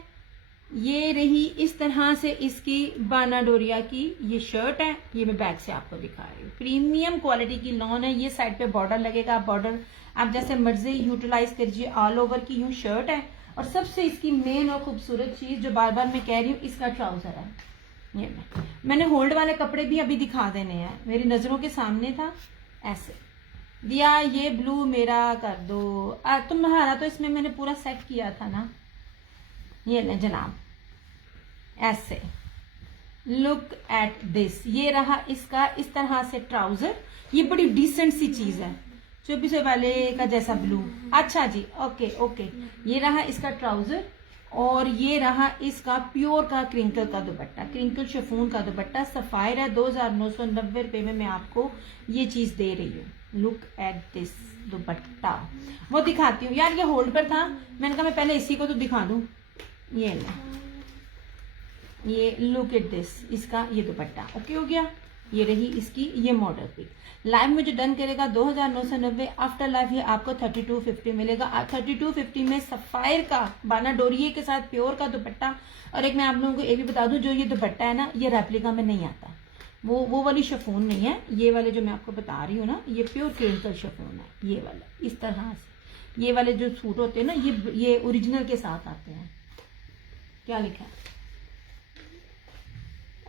ये रही इस तरह से इसकी बाना डोरिया की ये शर्ट है। ये मैं बैक से आपको दिखा रही हूँ। प्रीमियम क्वालिटी की लॉन है। ये साइड पे बॉर्डर लगेगा, बॉर्डर आप जैसे मर्जी यूटिलाइज कीजिए। ऑल ओवर की यूं शर्ट है और सबसे इसकी मेन और खूबसूरत चीज जो बार बार मैं कह रही हूँ, इसका ट्राउजर है। ये मैंने होल्ड वाले कपड़े भी अभी दिखा देने हैं, मेरी नजरों के सामने था ऐसे दिया। ये ब्लू मेरा कर दो। तुम्हारा तो इसमें मैंने पूरा सेट किया था ना। ये ले जनाब, ऐसे लुक एट दिस। ये रहा इसका इस तरह से ट्राउजर। ये बड़ी डिसेंट सी चीज है, 24 वाले का जैसा ब्लू। अच्छा जी, ओके ओके। ये रहा इसका ट्राउजर और ये रहा इसका प्योर का क्रिंकल का दुपट्टा, क्रिंकल शिफॉन का दुपट्टा। सफायर है। 2,990 रुपए में मैं आपको ये चीज दे रही हूँ। लुक एट दिस दुपट्टा। वो दिखाती हूँ यार, ये होल्ड पर था, मैंने कहा मैं पहले इसी को तो दिखा दूं। ये ये लुक एट दिस, इसका ये दुपट्टा। ओके हो गया। ये रही इसकी ये मॉडल पिक। लाइव में जो डन करेगा 2,990, आफ्टर लाइव ये आपको 3250 मिलेगा। 3250 में सफायर का बाना डोरिये के साथ प्योर का दुपट्टा। और एक मैं आप लोगों को ये भी बता दूं, जो ये दुपट्टा है ना, ये रेप्लिका में नहीं आता। वो वाली शिफॉन नहीं है। ये वाले जो मैं आपको बता रही हूँ ना, ये प्योर क्रिंकल शिफॉन है। ये वाला इस तरह से, ये वाले जो सूट होते हैं ना, ये ओरिजिनल के साथ आते हैं। क्या लिखा है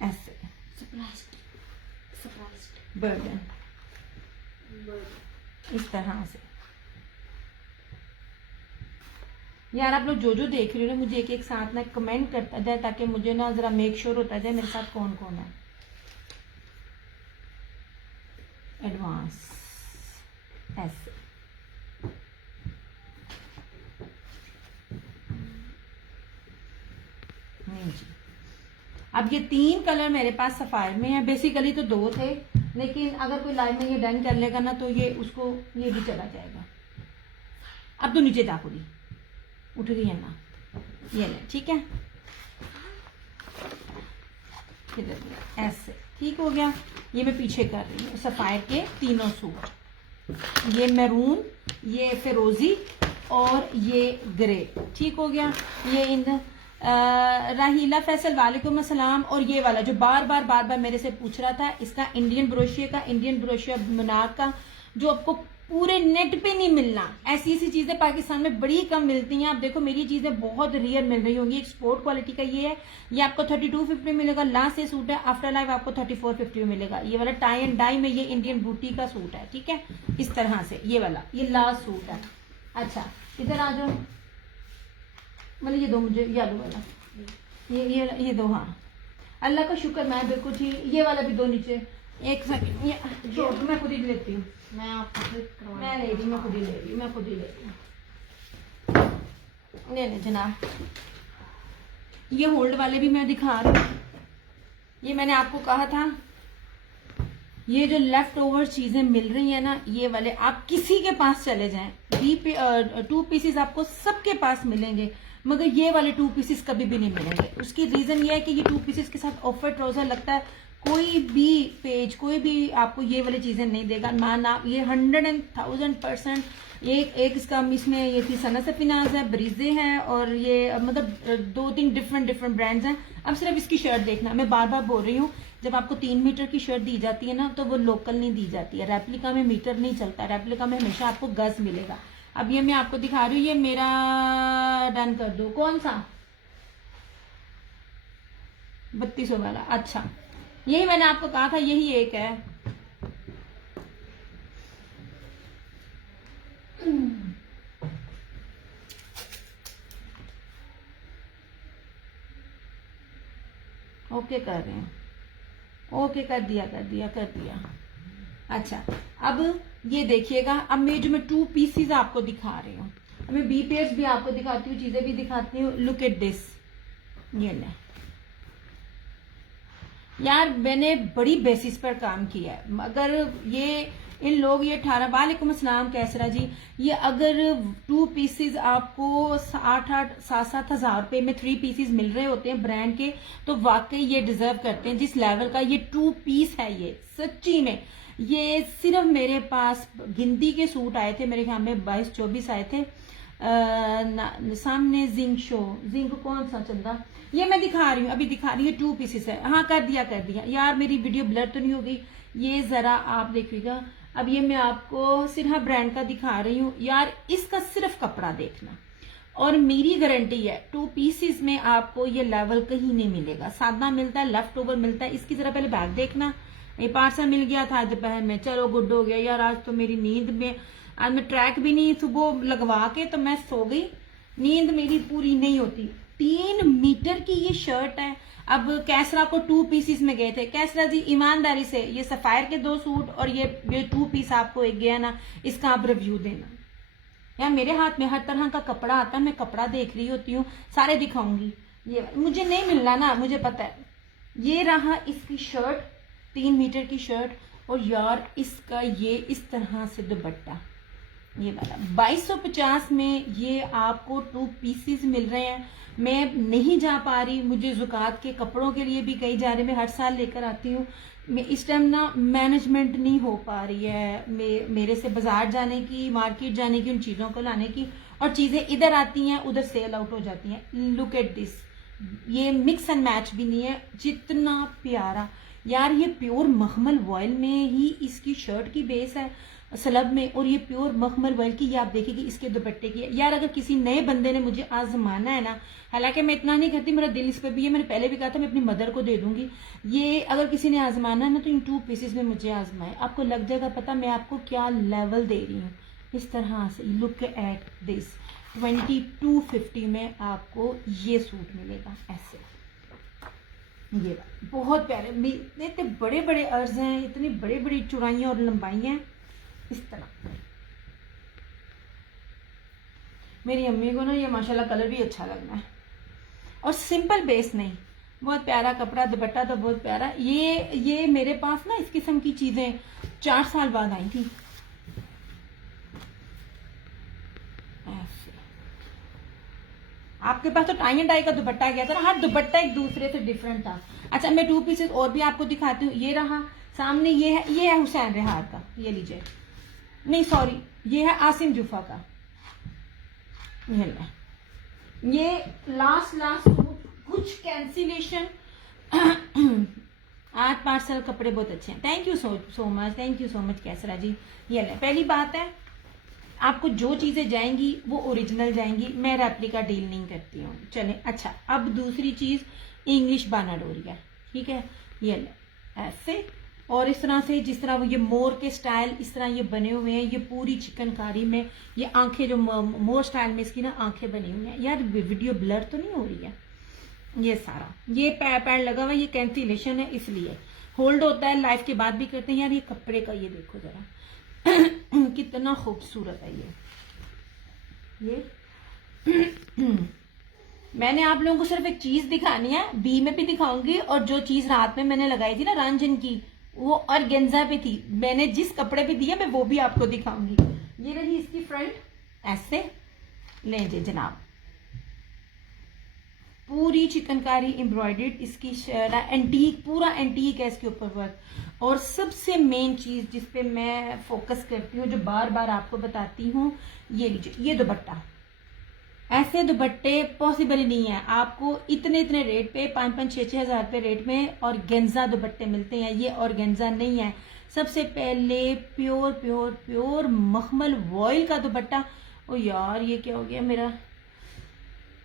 ऐसे, बर्डन इस तरह से। यार आप लोग जो देख रहे हो ना, मुझे एक एक साथ ना कमेंट करता जाए ताकि मुझे ना जरा मेक श्योर होता जाए मेरे साथ कौन कौन है। एडवांस ऐसे नहीं जी। अब ये 3 कलर मेरे पास सफायर में है, बेसिकली तो 2 थे, लेकिन अगर कोई लाइव में ये डन कर लेगा ना तो ये उसको ये भी चला जाएगा। अब तो नीचे दाखुली उठ गई है ना, ये ले ठीक है, ऐसे ठीक हो गया। ये मैं पीछे कर रही हूँ सफायर के तीनों सूट, ये मैरून, ये फिरोजी और ये ग्रे, ठीक हो गया। ये इन राहीला फैसल वालेकुम अस्सलाम। और ये वाला जो बार बार मेरे से पूछ रहा था, इसका इंडियन ब्रोशिया मुनार का, जो आपको पूरे नेट पे नहीं मिलना, ऐसी चीजें पाकिस्तान में बड़ी कम मिलती हैं। आप देखो मेरी चीजें बहुत रेयर मिल रही होंगी। एक्सपोर्ट क्वालिटी का ये है, ये आपको 3250 मिलेगा। लास्ट ये सूट है, आफ्टर लाइफ आपको 3450 में मिलेगा। ये वाला टाई एंड डाई में ये इंडियन बूटी का सूट है, ठीक है, इस तरह से। ये वाला ये लास्ट सूट है। अच्छा इधर आ जाओ, मतलब ये दो मुझे येलो वाला, ये दो, हाँ अल्लाह का शुक्र मैं बिल्कुल ठीक। ये वाला भी दो नीचे, एक सेकंड ये मैं खुद ही लेती हूँ, मैं ले रही, मैं खुद ही ले रही हूँ। नहीं जनाब, ये होल्ड वाले भी मैं दिखा रही हूँ। ये मैंने आपको कहा था, ये जो लेफ्ट ओवर चीजें मिल रही है ना, ये वाले आप किसी के पास चले जाएं, 2 पीसेस आपको सबके पास मिलेंगे, मगर ये वाले 2 पीसेस कभी भी नहीं मिलेंगे। उसकी रीजन ये है कि ये 2 पीसेस के साथ ऑफर ट्राउजर लगता है, कोई भी पेज कोई भी आपको ये वाली चीजें नहीं देगा। मान आप ये 100,000% एक इसका इसमें ये थी सना सफिनाज है, ब्रीजे है, और ये मतलब 2-3 डिफरेंट ब्रांड्स हैं। अब सिर्फ इसकी शर्ट देखना, मैं बार बोल रही हूँ, जब आपको 3 मीटर की शर्ट दी जाती है ना, तो वो लोकल नहीं दी जाती है। रेप्लिका में मीटर नहीं चलता, रेप्लिका में हमेशा आपको गज मिलेगा। अब ये मैं आपको दिखा रही हूँ, ये मेरा डन कर दो, कौन सा 3200 वाला। अच्छा यही मैंने आपको कहा था, यही एक है। ओके कर रहे हैं, ओके कर दिया। अच्छा अब ये देखिएगा, अब मैं जो मैं 2 पीसेस आपको दिखा रही हूँ, मैं बी पेयर्स भी आपको दिखाती हूँ, चीजें भी दिखाती हूँ। लुक एट दिस, ये ले यार, मैंने बड़ी बेसिस पर काम किया है। अगर ये इन लोग ये 18 वालेकुम अस्सलाम कैसरा जी, ये अगर 2 पीसेस आपको 7-7 हजार रुपए में 3 पीसेस मिल रहे होते हैं ब्रांड के, तो वाकई ये डिजर्व करते हैं जिस लेवल का ये 2 पीस है। ये सच्ची में ये सिर्फ मेरे पास गिनती के सूट आए थे, मेरे ख्याल में 22-24 आए थे। सामने जिंक कौन सा चंदा, ये मैं दिखा रही हूँ, अभी दिखा रही हूँ, 2 पीसेस है। हाँ कर दिया यार, मेरी वीडियो ब्लर तो नहीं हो गई, ये जरा आप देखिएगा। अब ये मैं आपको सिर्फ ब्रांड का दिखा रही हूँ यार, इसका सिर्फ कपड़ा देखना, और मेरी गारंटी है 2 पीसेस में आपको ये लेवल कहीं नहीं मिलेगा। सादा मिलता है, लेफ्ट ओवर मिलता है। इसकी जरा पहले बैग देखना, ये पार्सल मिल गया था दोपहर में, चलो गुड हो गया यार। आज तो मेरी नींद में, आज मैं ट्रैक भी नहीं सुबह लगवा के तो मैं सो गई, नींद मेरी पूरी नहीं होती। 3 मीटर की ये शर्ट है। अब कैसरा को 2 पीसेस में गए थे। कैसरा जी ईमानदारी से ये सफायर के 2 सूट और ये 2 पीस आपको एक गया ना, इसका आप रिव्यू देना। यार मेरे हाथ में हर तरह का कपड़ा आता है, मैं कपड़ा देख रही होती हूँ, सारे दिखाऊंगी। ये मुझे नहीं मिलना ना, मुझे पता है। ये रहा इसकी शर्ट, 3 मीटर की शर्ट, और यार इसका ये इस तरह से दुपट्टा, ये वाला 2250 में ये आपको 2 पीसेस मिल रहे हैं। मैं नहीं जा पा रही, मुझे जुकात के कपड़ों के लिए भी कई जा रहे, मैं हर साल लेकर आती हूँ। मैं इस टाइम ना मैनेजमेंट नहीं हो पा रही है मेरे से बाजार जाने की, मार्केट जाने की, उन चीज़ों को लाने की, और चीज़ें इधर आती हैं उधर सेल आउट हो जाती हैं। लुक एट दिस, ये मिक्स एंड मैच भी नहीं है, जितना प्यारा यार। ये प्योर मखमल वॉयल में ही इसकी शर्ट की बेस है सलब में, और ये प्योर मखमल वॉयल की, ये आप देखिए कि इसके दुपट्टे की है। यार अगर किसी नए बंदे ने मुझे आजमाना है ना, हालांकि मैं इतना नहीं करती, मेरा दिल इस पर भी है, मैंने पहले भी कहा था मैं अपनी मदर को दे दूंगी। ये अगर किसी ने आजमाना है ना, तो इन 2 पीसेस में मुझे आजमाए, आपको लग जाएगा पता मैं आपको क्या लेवल दे रही हूँ। इस तरह से लुक एट दिस, 2250 में आपको ये सूट मिलेगा ऐसे। ये बहुत प्यारे, इतने बड़े बड़े अर्ज हैं, इतनी बड़ी बड़ी चौड़ाइयाँ और लंबाइयाँ हैं इस तरह। मेरी अम्मी को ना ये माशाल्लाह कलर भी अच्छा लग रहा है, और सिंपल बेस नहीं, बहुत प्यारा कपड़ा, दुपट्टा तो बहुत प्यारा। ये मेरे पास ना इस किस्म की चीजें 4 साल बाद आई थी ऐसे। आपके पास तो टाई एंड डाई का दुपट्टा गया था, हर दुपट्टा एक दूसरे से डिफरेंट था। अच्छा, मैं 2 पीसेस और भी आपको दिखाती हूँ। ये रहा सामने, ये है हुसैन रेहार का, ये लीजिए, नहीं सॉरी, ये है आसिम जुफा का। ये लास्ट कुछ कैंसिलेशन। आज पार्सल कपड़े बहुत अच्छे हैं। Thank you so much Qaisra ji. ये ले, पहली बात है आपको जो चीजें जाएंगी वो ओरिजिनल जाएंगी, मैं रेप्लिका डील नहीं करती हूँ। चले, अच्छा अब दूसरी चीज इंग्लिश बानाडोरिया, ठीक है, ये ले ऐसे, और इस तरह से जिस तरह वो ये मोर के स्टाइल इस तरह ये बने हुए हैं, ये पूरी चिकनकारी में ये आंखें जो मोर स्टाइल में इसकी ना आंखें बनी हुई हैं। यार वीडियो ब्लर तो नहीं हो रही है? ये सारा ये पैर लगा हुआ, ये कैंसिलेशन है इसलिए होल्ड होता है, लाइफ के बाद भी करते हैं। यार ये कपड़े का ये देखो जरा कितना खूबसूरत है ये। मैंने आप लोगों को सिर्फ एक चीज दिखानी है, बी में भी दिखाऊंगी, और जो चीज रात में मैंने लगाई थी ना रंजन की, वो ऑर्गेन्जा पे थी, मैंने जिस कपड़े पे दिया मैं वो भी आपको दिखाऊंगी। ये रही इसकी फ्रंट ऐसे, ले जी जनाब, पूरी चिकनकारी एम्ब्रॉयडर्ड इसकी एंटीक, पूरा एंटीक है इसके ऊपर वर्क। और सबसे मेन चीज जिसपे मैं फोकस करती हूँ, जो बार बार आपको बताती हूँ, ये लीजिए, ये दुपट्टा। ऐसे दुपट्टे पॉसिबल ही नहीं है आपको इतने रेट पे, 5-6 हज़ार रुपये रेट में ऑर्गेन्जा दुपट्टे मिलते हैं। ये ऑर्गेन्जा नहीं है। सबसे पहले प्योर मखमल वॉयल का दुपट्टा। ओ यार ये क्या हो गया मेरा,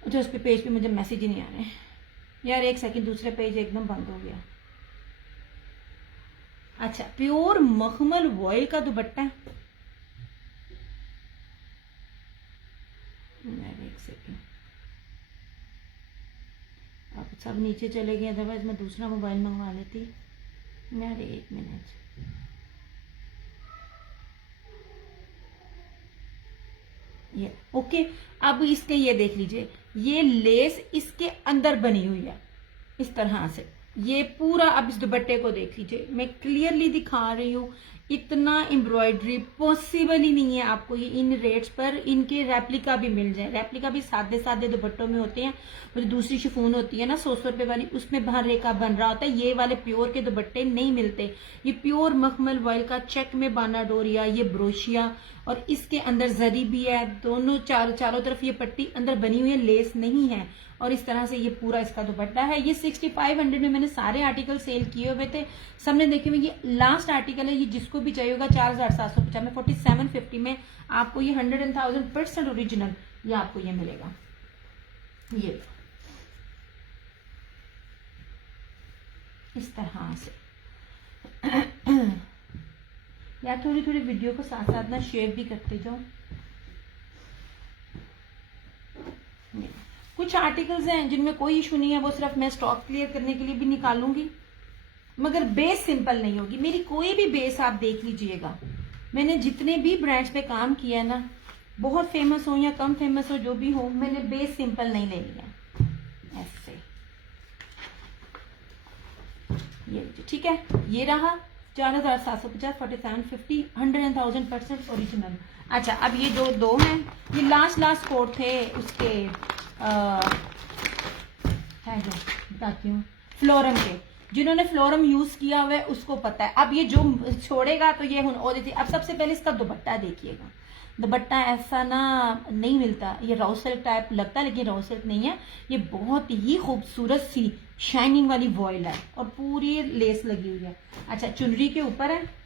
अच्छा उस पे पेज पे मुझे मैसेज ही नहीं आ रहे यार, एक सेकंड, दूसरे पेज एकदम बंद हो गया। अच्छा, प्योर मखमल वॉयल का दुपट्टा, एक सेकंड, अब सब नीचे चले गए, अदरवाइज मैं दूसरा मोबाइल मंगवा लेती यार, एक मिनट। ये ओके, अब इसके ये देख लीजिए, ये लेस इसके अंदर बनी हुई है इस तरह से, ये पूरा। अब इस दुपट्टे को देख लीजिए, मैं क्लियरली दिखा रही हूँ, इतना एम्ब्रॉयडरी पॉसिबल ही नहीं है आपको ये इन रेट्स पर। इनके रेप्लिका भी मिल जाए, रेप्लिका भी सादे दुपट्टों में होते हैं, वो जो दूसरी शिफॉन होती है ना 100 रुपए वाली, उसमें बाहर रेखा बन रहा होता है। ये वाले प्योर के दुपट्टे नहीं मिलते। ये प्योर मखमल वॉयल का चेक में बाना डोरिया, ये ब्रोशिया, और इसके अंदर जरी भी है, दोनों चारों तरफ ये पट्टी अंदर बनी हुई है, लेस नहीं है। और इस तरह से ये पूरा इसका दुपट्टा है। ये 6500 में मैंने सारे आर्टिकल सेल किए हुए थे, सबने देखे हुए। ये लास्ट आर्टिकल है, ये जिसको भी चाहिए होगा 4750 में, 4750 में आपको ये 100,000% ओरिजिनल ये आपको ये मिलेगा। ये इस तरह से यार थोड़ी वीडियो को साथ साथ ना शेयर भी करते जाओ। कुछ आर्टिकल्स हैं जिनमें कोई इशू नहीं है, वो सिर्फ मैं स्टॉक क्लियर करने के लिए भी निकालूंगी, मगर बेस सिंपल नहीं होगी मेरी। कोई भी बेस आप देख लीजिएगा, मैंने जितने भी ब्रांड्स पे काम किया है ना, बहुत फेमस हो या कम फेमस हो जो भी हो, मैंने बेस सिंपल नहीं ले लिया ऐसे। ये ठीक है, ये रहा 4750, 4750, 100,000% ओरिजिनल। अच्छा, अब ये जो दो हैं, ये लास्ट कोड थे उसके है जो बताती हूँ, फ्लोरम के। जिन्होंने फ्लोरम यूज किया हुआ है उसको पता है। अब ये जो छोड़ेगा तो ये और थी। अब सबसे पहले इसका दुपट्टा देखिएगा, दुपट्टा ऐसा ना नहीं मिलता, ये राउ सिल्क टाइप लगता है लेकिन राउ सिल्क नहीं है। ये बहुत ही खूबसूरत सी शाइनिंग वाली वॉयल है और पूरी लेस लगी हुई है। अच्छा, चुनरी के ऊपर है,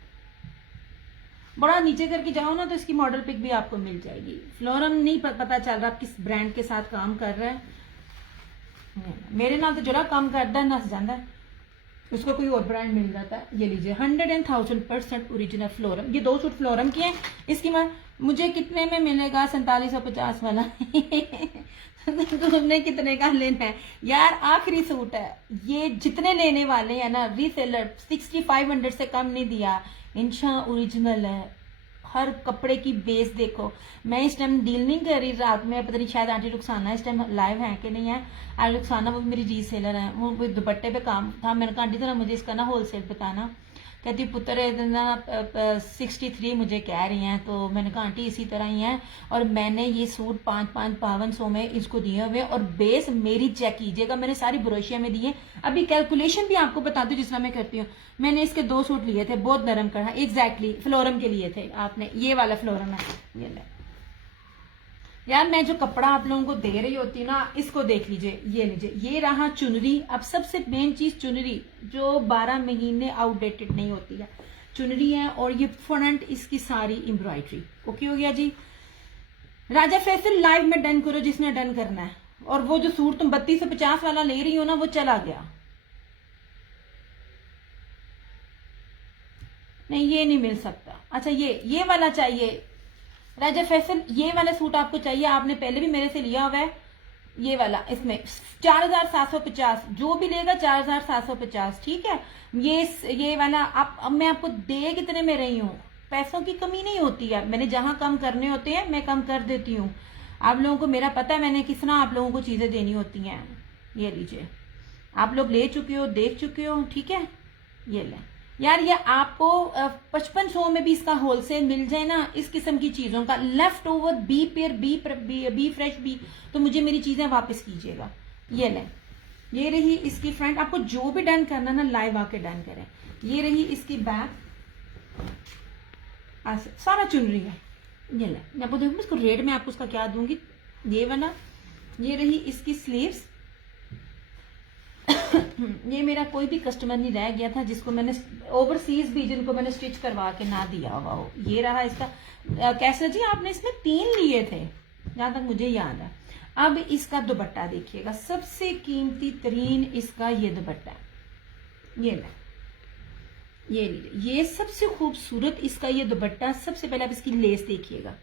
बड़ा नीचे करके जाओ ना तो इसकी मॉडल पिक भी आपको मिल जाएगी। फ्लोरम नहीं पता चल रहा किस ब्रांड के साथ काम कर रहा है, मेरे नाल तो जरा काम करता है नस जाता है। उसको कोई और ब्रांड मिल जाता है। ये लीजिए 100,000% ओरिजिनल फ्लोरम। ये 2 सूट फ्लोरम के हैं। इसकी मुझे कितने में मिलेगा? 4750 वाला। तो तुमने कितने का लेना है यार? आखिरी सूट है ये, जितने लेने वाले हैं ना रीसेलर 6500 से कम नहीं दिया। इंशा ओरिजिनल है। हर कपड़े की बेस देखो। मैं इस टाइम डील नहीं कर रही रात में, पता नहीं शायद आंटी रुखसाना इस टाइम लाइव है कि नहीं है। आंटी रुखसाना वो मेरी रीसेलर है, वो दुपट्टे पे काम था। मैंने कहा आंटी जरा मुझे इसका ना होलसेल बताना। कहती पुत्र ना 63 मुझे कह रही हैं। तो मैंने कहा आंटी इसी तरह ही है। और मैंने ये सूट 5,500 में इसको दिए हुए, और बेस मेरी चेक कीजिएगा, मैंने सारी ब्रोशिया में दिए। अभी कैलकुलेशन भी आपको बता दूं जिस तरह मैं करती हूँ। मैंने इसके 2 सूट लिए थे, बहुत नरम कढ़ा, एग्जैक्टली फ्लोरम के लिए थे आपने। ये वाला फ्लोरम है ये ले। यार मैं जो कपड़ा आप लोगों को दे रही होती हूँ ना, इसको देख लीजिए। ये लीजिए, ये रहा चुनरी। अब सबसे मेन चीज चुनरी, जो 12 महीने आउटडेटेड नहीं होती है, चुनरी है। और ये फ्रंट इसकी सारी एम्ब्रॉयडरी। ओके हो गया जी। राजा फैसल लाइव में डन करो जिसने डन करना है। और वो जो सूट तुम 3250 वाला ले रही हो ना, वो चला गया। नहीं ये नहीं मिल सकता। अच्छा ये वाला चाहिए राजा फैसल, ये वाला सूट आपको चाहिए। आपने पहले भी मेरे से लिया हुआ है ये वाला। इसमें 4750, जो भी लेगा 4750, ठीक है। ये वाला आप, अब मैं आपको दे कितने में रही हूँ, पैसों की कमी नहीं होती है। मैंने जहां कम करने होते हैं मैं कम कर देती हूँ। आप लोगों को मेरा पता है मैंने किस तरह आप लोगों को चीजें देनी होती हैं। ये लीजिए, आप लोग ले चुके हो, देख चुके हो, ठीक है। ये ले यार, ये आपको 5500 में भी इसका होलसेल मिल जाए ना, इस किस्म की चीजों का लेफ्ट ओवर बी पेयर बी फ्रेश बी, तो मुझे मेरी चीजें वापस कीजिएगा। ये ले, ये रही इसकी फ्रंट। आपको जो भी डन करना ना लाइव आके डन करें। ये रही इसकी बैक, सारा चुनरी है। ये ले, मैं आपको देखूंगी इसको रेट में आपको उसका क्या दूंगी। ये वाला, ये रही इसकी स्लीव्स। ये मेरा कोई भी कस्टमर नहीं रह गया था जिसको मैंने ओवरसीज भी, जिनको मैंने स्टिच करवा के ना दिया हुआ हो। ये रहा इसका। कैसा जी, आपने इसमें 3 लिए थे जहां तक मुझे याद है। अब इसका दुपट्टा देखिएगा, सबसे कीमती तरीन इसका ये दुपट्टा। ये लीजिए, ये सबसे खूबसूरत इसका ये दुपट्टा। सबसे पहले आप इसकी लेस देखिएगा।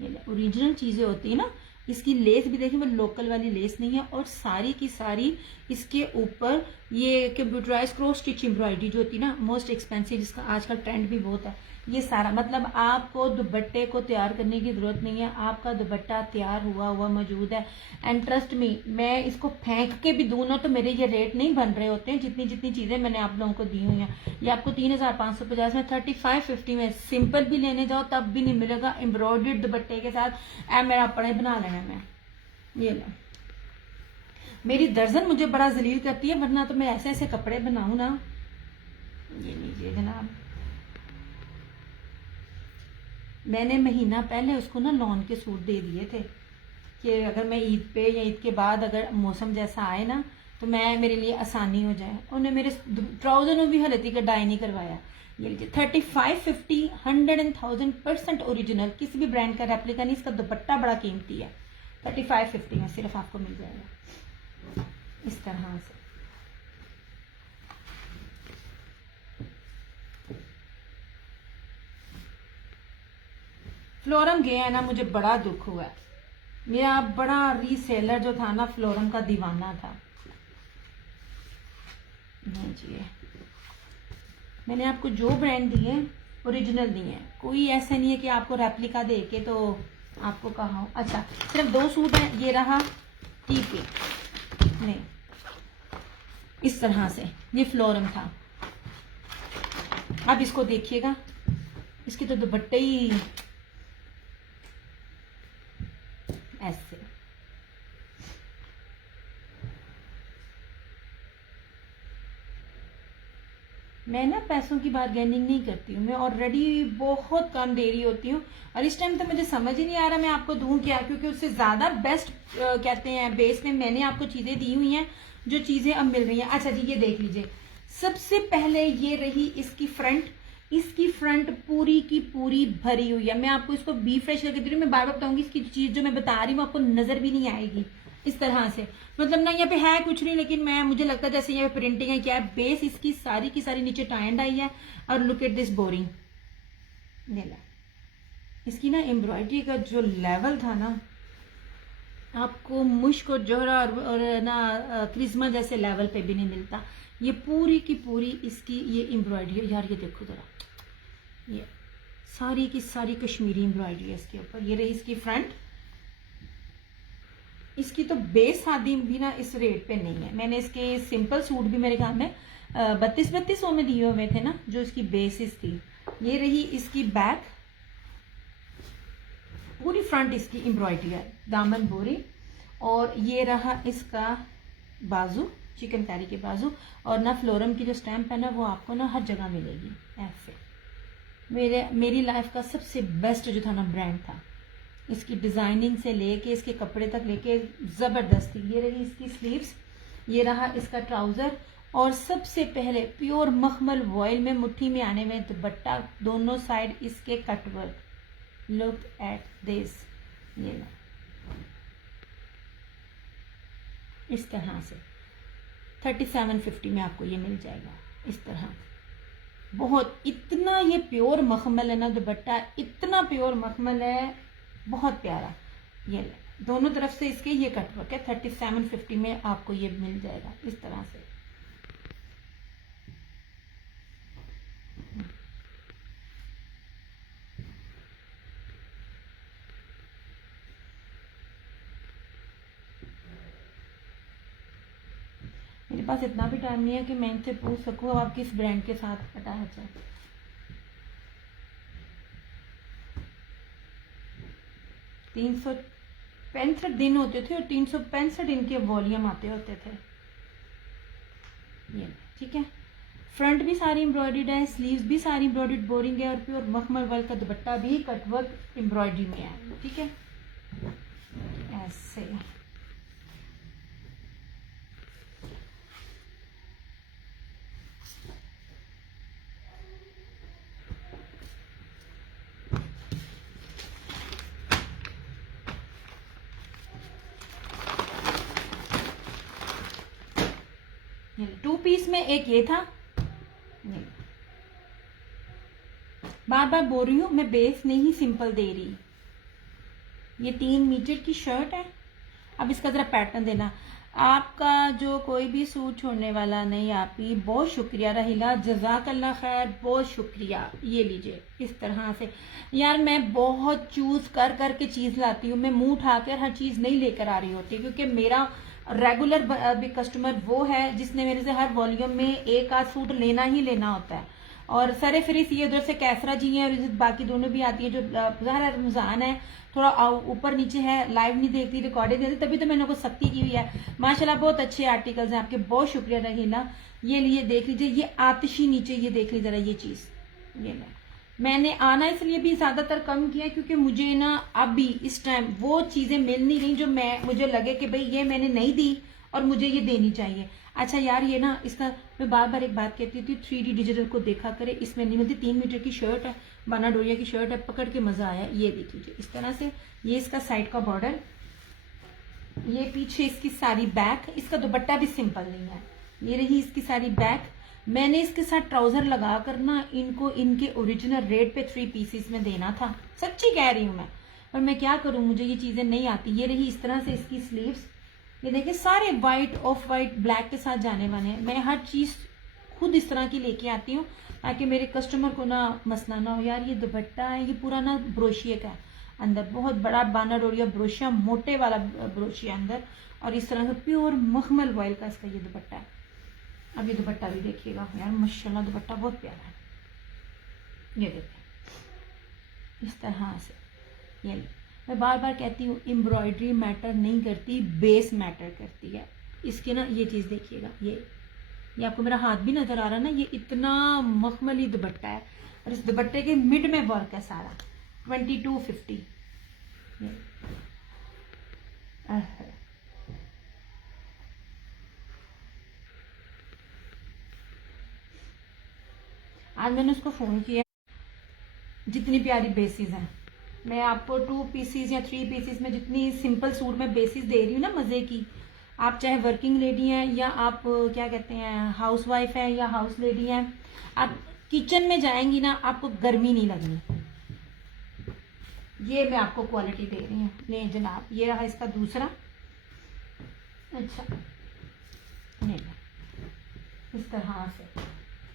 ये ओरिजिनल चीजें होती है ना, इसकी लेस भी देखिए, वो लोकल वाली लेस नहीं है। और सारी की सारी इसके ऊपर ये कंप्यूटराइज क्रॉस स्टिच एम्ब्रॉयडरी जो होती है ना, मोस्ट एक्सपेंसिव, जिसका आजकल ट्रेंड भी बहुत है। ये सारा मतलब आपको दुपट्टे को तैयार करने की जरूरत नहीं है, आपका दुपट्टा तैयार हुआ मौजूद है। एंड ट्रस्ट मी, मैं इसको फेंक के भी दूं ना तो मेरे ये रेट नहीं बन रहे होते हैं जितनी चीजें मैंने आप लोगों को दी हुई हैं। ये आपको 3550 में, 3550 में सिंपल भी लेने जाओ तब भी नहीं मिलेगा एम्ब्रॉयडर्ड दुपट्टे के साथ। मेरा अपना ही बना लेना मैं। ये लो, मेरी दर्जन मुझे बड़ा जलील करती है, वरना तो मैं ऐसे ऐसे कपड़े बनाऊं ना। ये लीजिए जनाब, मैंने महीना पहले उसको ना लॉन के सूट दे दिए थे कि अगर मैं ईद पे या ईद के बाद अगर मौसम जैसा आए ना तो मेरे लिए आसानी हो जाए। उन्हें मेरे ट्राउजर में भी हलती का डाई नहीं करवाया। ये लीजिए 3550, 100,000% ओरिजिनल, किसी भी ब्रांड का रेप्लिका नहीं। इसका दुपट्टा बड़ा कीमती है। 3550 में सिर्फ आपको मिल जाएगा इस तरह से। फ्लोरम गया है ना, मुझे बड़ा दुख हुआ। मेरा बड़ा रीसेलर जो था ना फ्लोरम का दीवाना था। जी, मैंने आपको जो ब्रांड दिए ओरिजिनल दिए हैं, कोई ऐसा नहीं है कि आपको रेप्लिका दे के तो आपको कहा हो। अच्छा, सिर्फ 2 सूट हैं। ये रहा, ठीक है, नहीं इस तरह से ये फ्लोरम था। अब इसको देखिएगा, इसके तो दुपट्टे ही ऐसे। मैं ना पैसों की बार्गेनिंग नहीं करती हूँ, मैं ऑलरेडी बहुत कम दे रही होती हूँ। और इस टाइम तो मुझे समझ ही नहीं आ रहा मैं आपको दूं क्या, क्योंकि उससे ज्यादा बेस्ट कहते हैं बेस में मैंने आपको चीजें दी हुई हैं जो चीजें अब मिल रही हैं। अच्छा जी, ये देख लीजिए, सबसे पहले ये रही इसकी फ्रंट। इसकी फ्रंट पूरी की पूरी भरी हुई है। मैं आपको इसको बी फ्रेश करके दे रही हूँ। मैं बार बार बताऊंगी, इसकी चीज जो मैं बता रही हूँ आपको नजर भी नहीं आएगी। इस तरह से, मतलब ना यहाँ पे है कुछ नहीं, लेकिन मुझे लगता है जैसे यहाँ पे प्रिंटिंग है। क्या है, बेस इसकी सारी की सारी नीचे टाई एंड आई है। और लुक एट दिस बोरिंग, इसकी ना एम्ब्रॉयडरी का जो लेवल था ना, आपको मुश्क और जोहरा और ना क्रिस्मा जैसे लेवल पे भी नहीं मिलता। ये पूरी की पूरी इसकी ये एम्ब्रॉयडरी यार, ये देखो जरा, ये सारी की सारी कश्मीरी एम्ब्रॉयडरी है इसके ऊपर। ये रही इसकी फ्रंट। इसकी तो बेस शादी भी ना इस रेट पे नहीं है। मैंने इसके सिंपल सूट भी मेरे ख्याल में 3200 में दिए हुए थे ना, जो इसकी बेसिस थी। ये रही इसकी बैक, पूरी फ्रंट इसकी एम्ब्रॉयडरी है, दामन बोरी। और ये रहा इसका बाजू, चिकनकारी के बाजू। और ना फ्लोरम की जो स्टैम्प है ना, वो आपको ना हर जगह मिलेगी ऐसे। मेरी लाइफ का सबसे बेस्ट जो था ना ब्रांड था, इसकी डिजाइनिंग से लेके इसके कपड़े तक लेके जबरदस्त थी। ये रही इसकी स्लीव्स, ये रहा इसका ट्राउजर, और सबसे पहले प्योर मखमल वॉयल में मुट्ठी में आने में दुपट्टा, दोनों साइड इसके कटवर्क। लुक एट दिस, ये लो इस तरह से 3750 में आपको ये मिल जाएगा इस तरह। बहुत इतना ये प्योर मखमल है ना दुपट्टा, इतना प्योर मखमल है, बहुत प्यारा। ये ले, दोनों तरफ से इसके ये कटवर्क है। 3750 में आपको ये मिल जाएगा इस तरह से। मेरे पास इतना भी टाइम नहीं है कि मैं इनसे पूछ सकूं आप किस ब्रांड के साथ अटैच है। तीन 365 दिन होते थे और 365 इनके वॉल्यूम आते होते थे। ये ठीक है, फ्रंट भी सारी एम्ब्रॉयडर्ड है, स्लीव्स भी सारी एम्ब्रॉयडर्ड बोरिंग है, और प्योर मखमल वर्क का दुपट्टा भी कटवर्क एम्ब्रॉयडरी में है। ठीक है, ऐसे। टू पीस में एक ये था। बार बार बोल रही हूं, मैं बेस नहीं सिंपल दे रही। ये 3 मीटर की शर्ट है। अब इसका जरा पैटर्न देना। आपका जो कोई भी सूट छोड़ने वाला नहीं। आप ही बहुत शुक्रिया रहीला, जजाकल्ला खैर, बहुत शुक्रिया। ये लीजिए इस तरह से। यार मैं बहुत चूज कर करके चीज लाती हूँ, मैं मुंह उठाकर हर चीज नहीं लेकर आ रही होती, क्योंकि मेरा रेगुलर भी कस्टमर वो है जिसने मेरे से हर वॉल्यूम में एक आध सूट लेना ही लेना होता है। और सरे फिरिस ये उधर से कैसरा जी हैं और बाकी दोनों भी आती है, जो ज़ाहिर रमजान है, थोड़ा ऊपर नीचे है, लाइव नहीं देखती, रिकॉर्डेड देखती, तभी तो मैंने को सख्ती की हुई है। माशाल्लाह बहुत अच्छे आर्टिकल्स हैं आपके, बहुत शुक्रिया रहीला। ये लिए देख लीजिए, ये आतिशी नीचे, ये देख लीजिए जरा ये चीज। ये ना मैंने आना इसलिए भी ज्यादातर कम किया क्योंकि मुझे ना अभी इस टाइम वो चीजें मिल नहीं रही जो मुझे लगे कि भाई ये मैंने नहीं दी और मुझे ये देनी चाहिए। अच्छा यार ये ना इसका मैं बार बार एक बात कहती थी, 3D डिजिटल को देखा करे, इसमें नहीं मिलती। 3 मीटर की शर्ट है, बाना डोरिया की शर्ट है, पकड़ के मजा आया। ये देख लीजिए इस तरह से, ये इसका साइड का बॉर्डर, ये पीछे इसकी सारी बैक। इसका दुपट्टा भी सिंपल नहीं है। ये रही इसकी सारी बैक। मैंने इसके साथ ट्राउजर लगाकर ना इनको इनके ओरिजिनल रेट पे 3 पीसेस में देना था, सच्ची कह रही हूं मैं, पर मैं क्या करूं, मुझे ये चीजें नहीं आती। ये रही इस तरह से इसकी स्लीव्स। ये देखिए सारे व्हाइट, ऑफ व्हाइट, ब्लैक के साथ जाने वाले हैं। मैं हर चीज खुद इस तरह की लेके आती हूँ ताकि मेरे कस्टमर को ना मसला ना हो। यार ये दुपट्टा है, ये पूरा ना ब्रोशिया का है, अंदर बहुत बड़ा बाना डोरिया ब्रोशिया, मोटे वाला ब्रोशिया अंदर, और इस तरह से प्योर मखमल वॉयल का इसका ये दुपट्टा है। अब ये दुपट्टा भी देखिएगा यार, माशाल्लाह दुपट्टा बहुत प्यारा है। ये देखिए इस तरह से। ये मैं बार बार कहती हूँ, एम्ब्रॉयडरी मैटर नहीं करती, बेस मैटर करती है। इसके ना ये चीज देखिएगा, ये आपको मेरा हाथ भी नजर आ रहा है ना, ये इतना मखमली दुपट्टा है, और इस दुपट्टे के मिड में वर्क है सारा। 2250। आज मैंने उसको फोन किया, जितनी प्यारी बेसिस हैं मैं आपको 2 पीसीज या 3 पीसीज में जितनी सिंपल सूट में बेसिस दे रही हूँ ना मजे की, आप चाहे वर्किंग लेडी हैं या आप क्या कहते हैं हाउस वाइफ है या हाउस लेडी हैं, आप किचन में जाएंगी ना आपको गर्मी नहीं लगनी। ये मैं आपको क्वालिटी दे रही हूँ। ले जनाब, ये रहा इसका दूसरा। अच्छा नहीं, इस तरह से,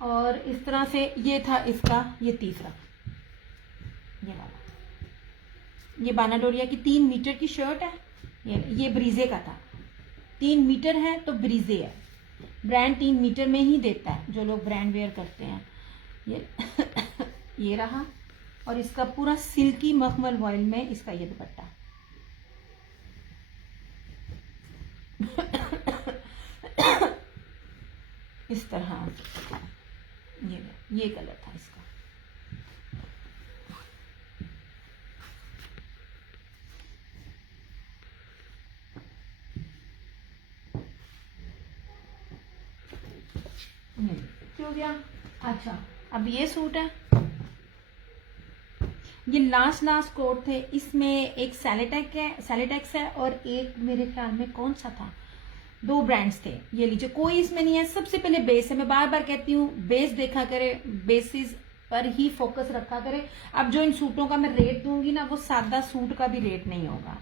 और इस तरह से ये था इसका ये तीसरा, ये वाला। ये बानाडोरिया की 3 मीटर की शर्ट है। ये ब्रीजे का था। 3 मीटर है तो ब्रीजे है। ब्रांड 3 मीटर में ही देता है जो लोग ब्रांड वेयर करते हैं। ये रहा, और इसका पूरा सिल्की मखमल वॉयल में इसका ये दुपट्टा। इस तरह ये कलर था इसका। हो गया। अच्छा, अब ये सूट है, ये लास्ट कोट थे। इसमें एक सैलेटेक्स है और एक मेरे ख्याल में कौन सा था, 2 ब्रांड्स थे। ये लीजिए, कोई इसमें नहीं है। सबसे पहले बेस है, मैं बार बार कहती हूँ बेस देखा करे, बेसिस पर ही फोकस रखा करे। अब जो इन सूटों का मैं रेट दूंगी ना, वो सादा सूट का भी रेट नहीं होगा।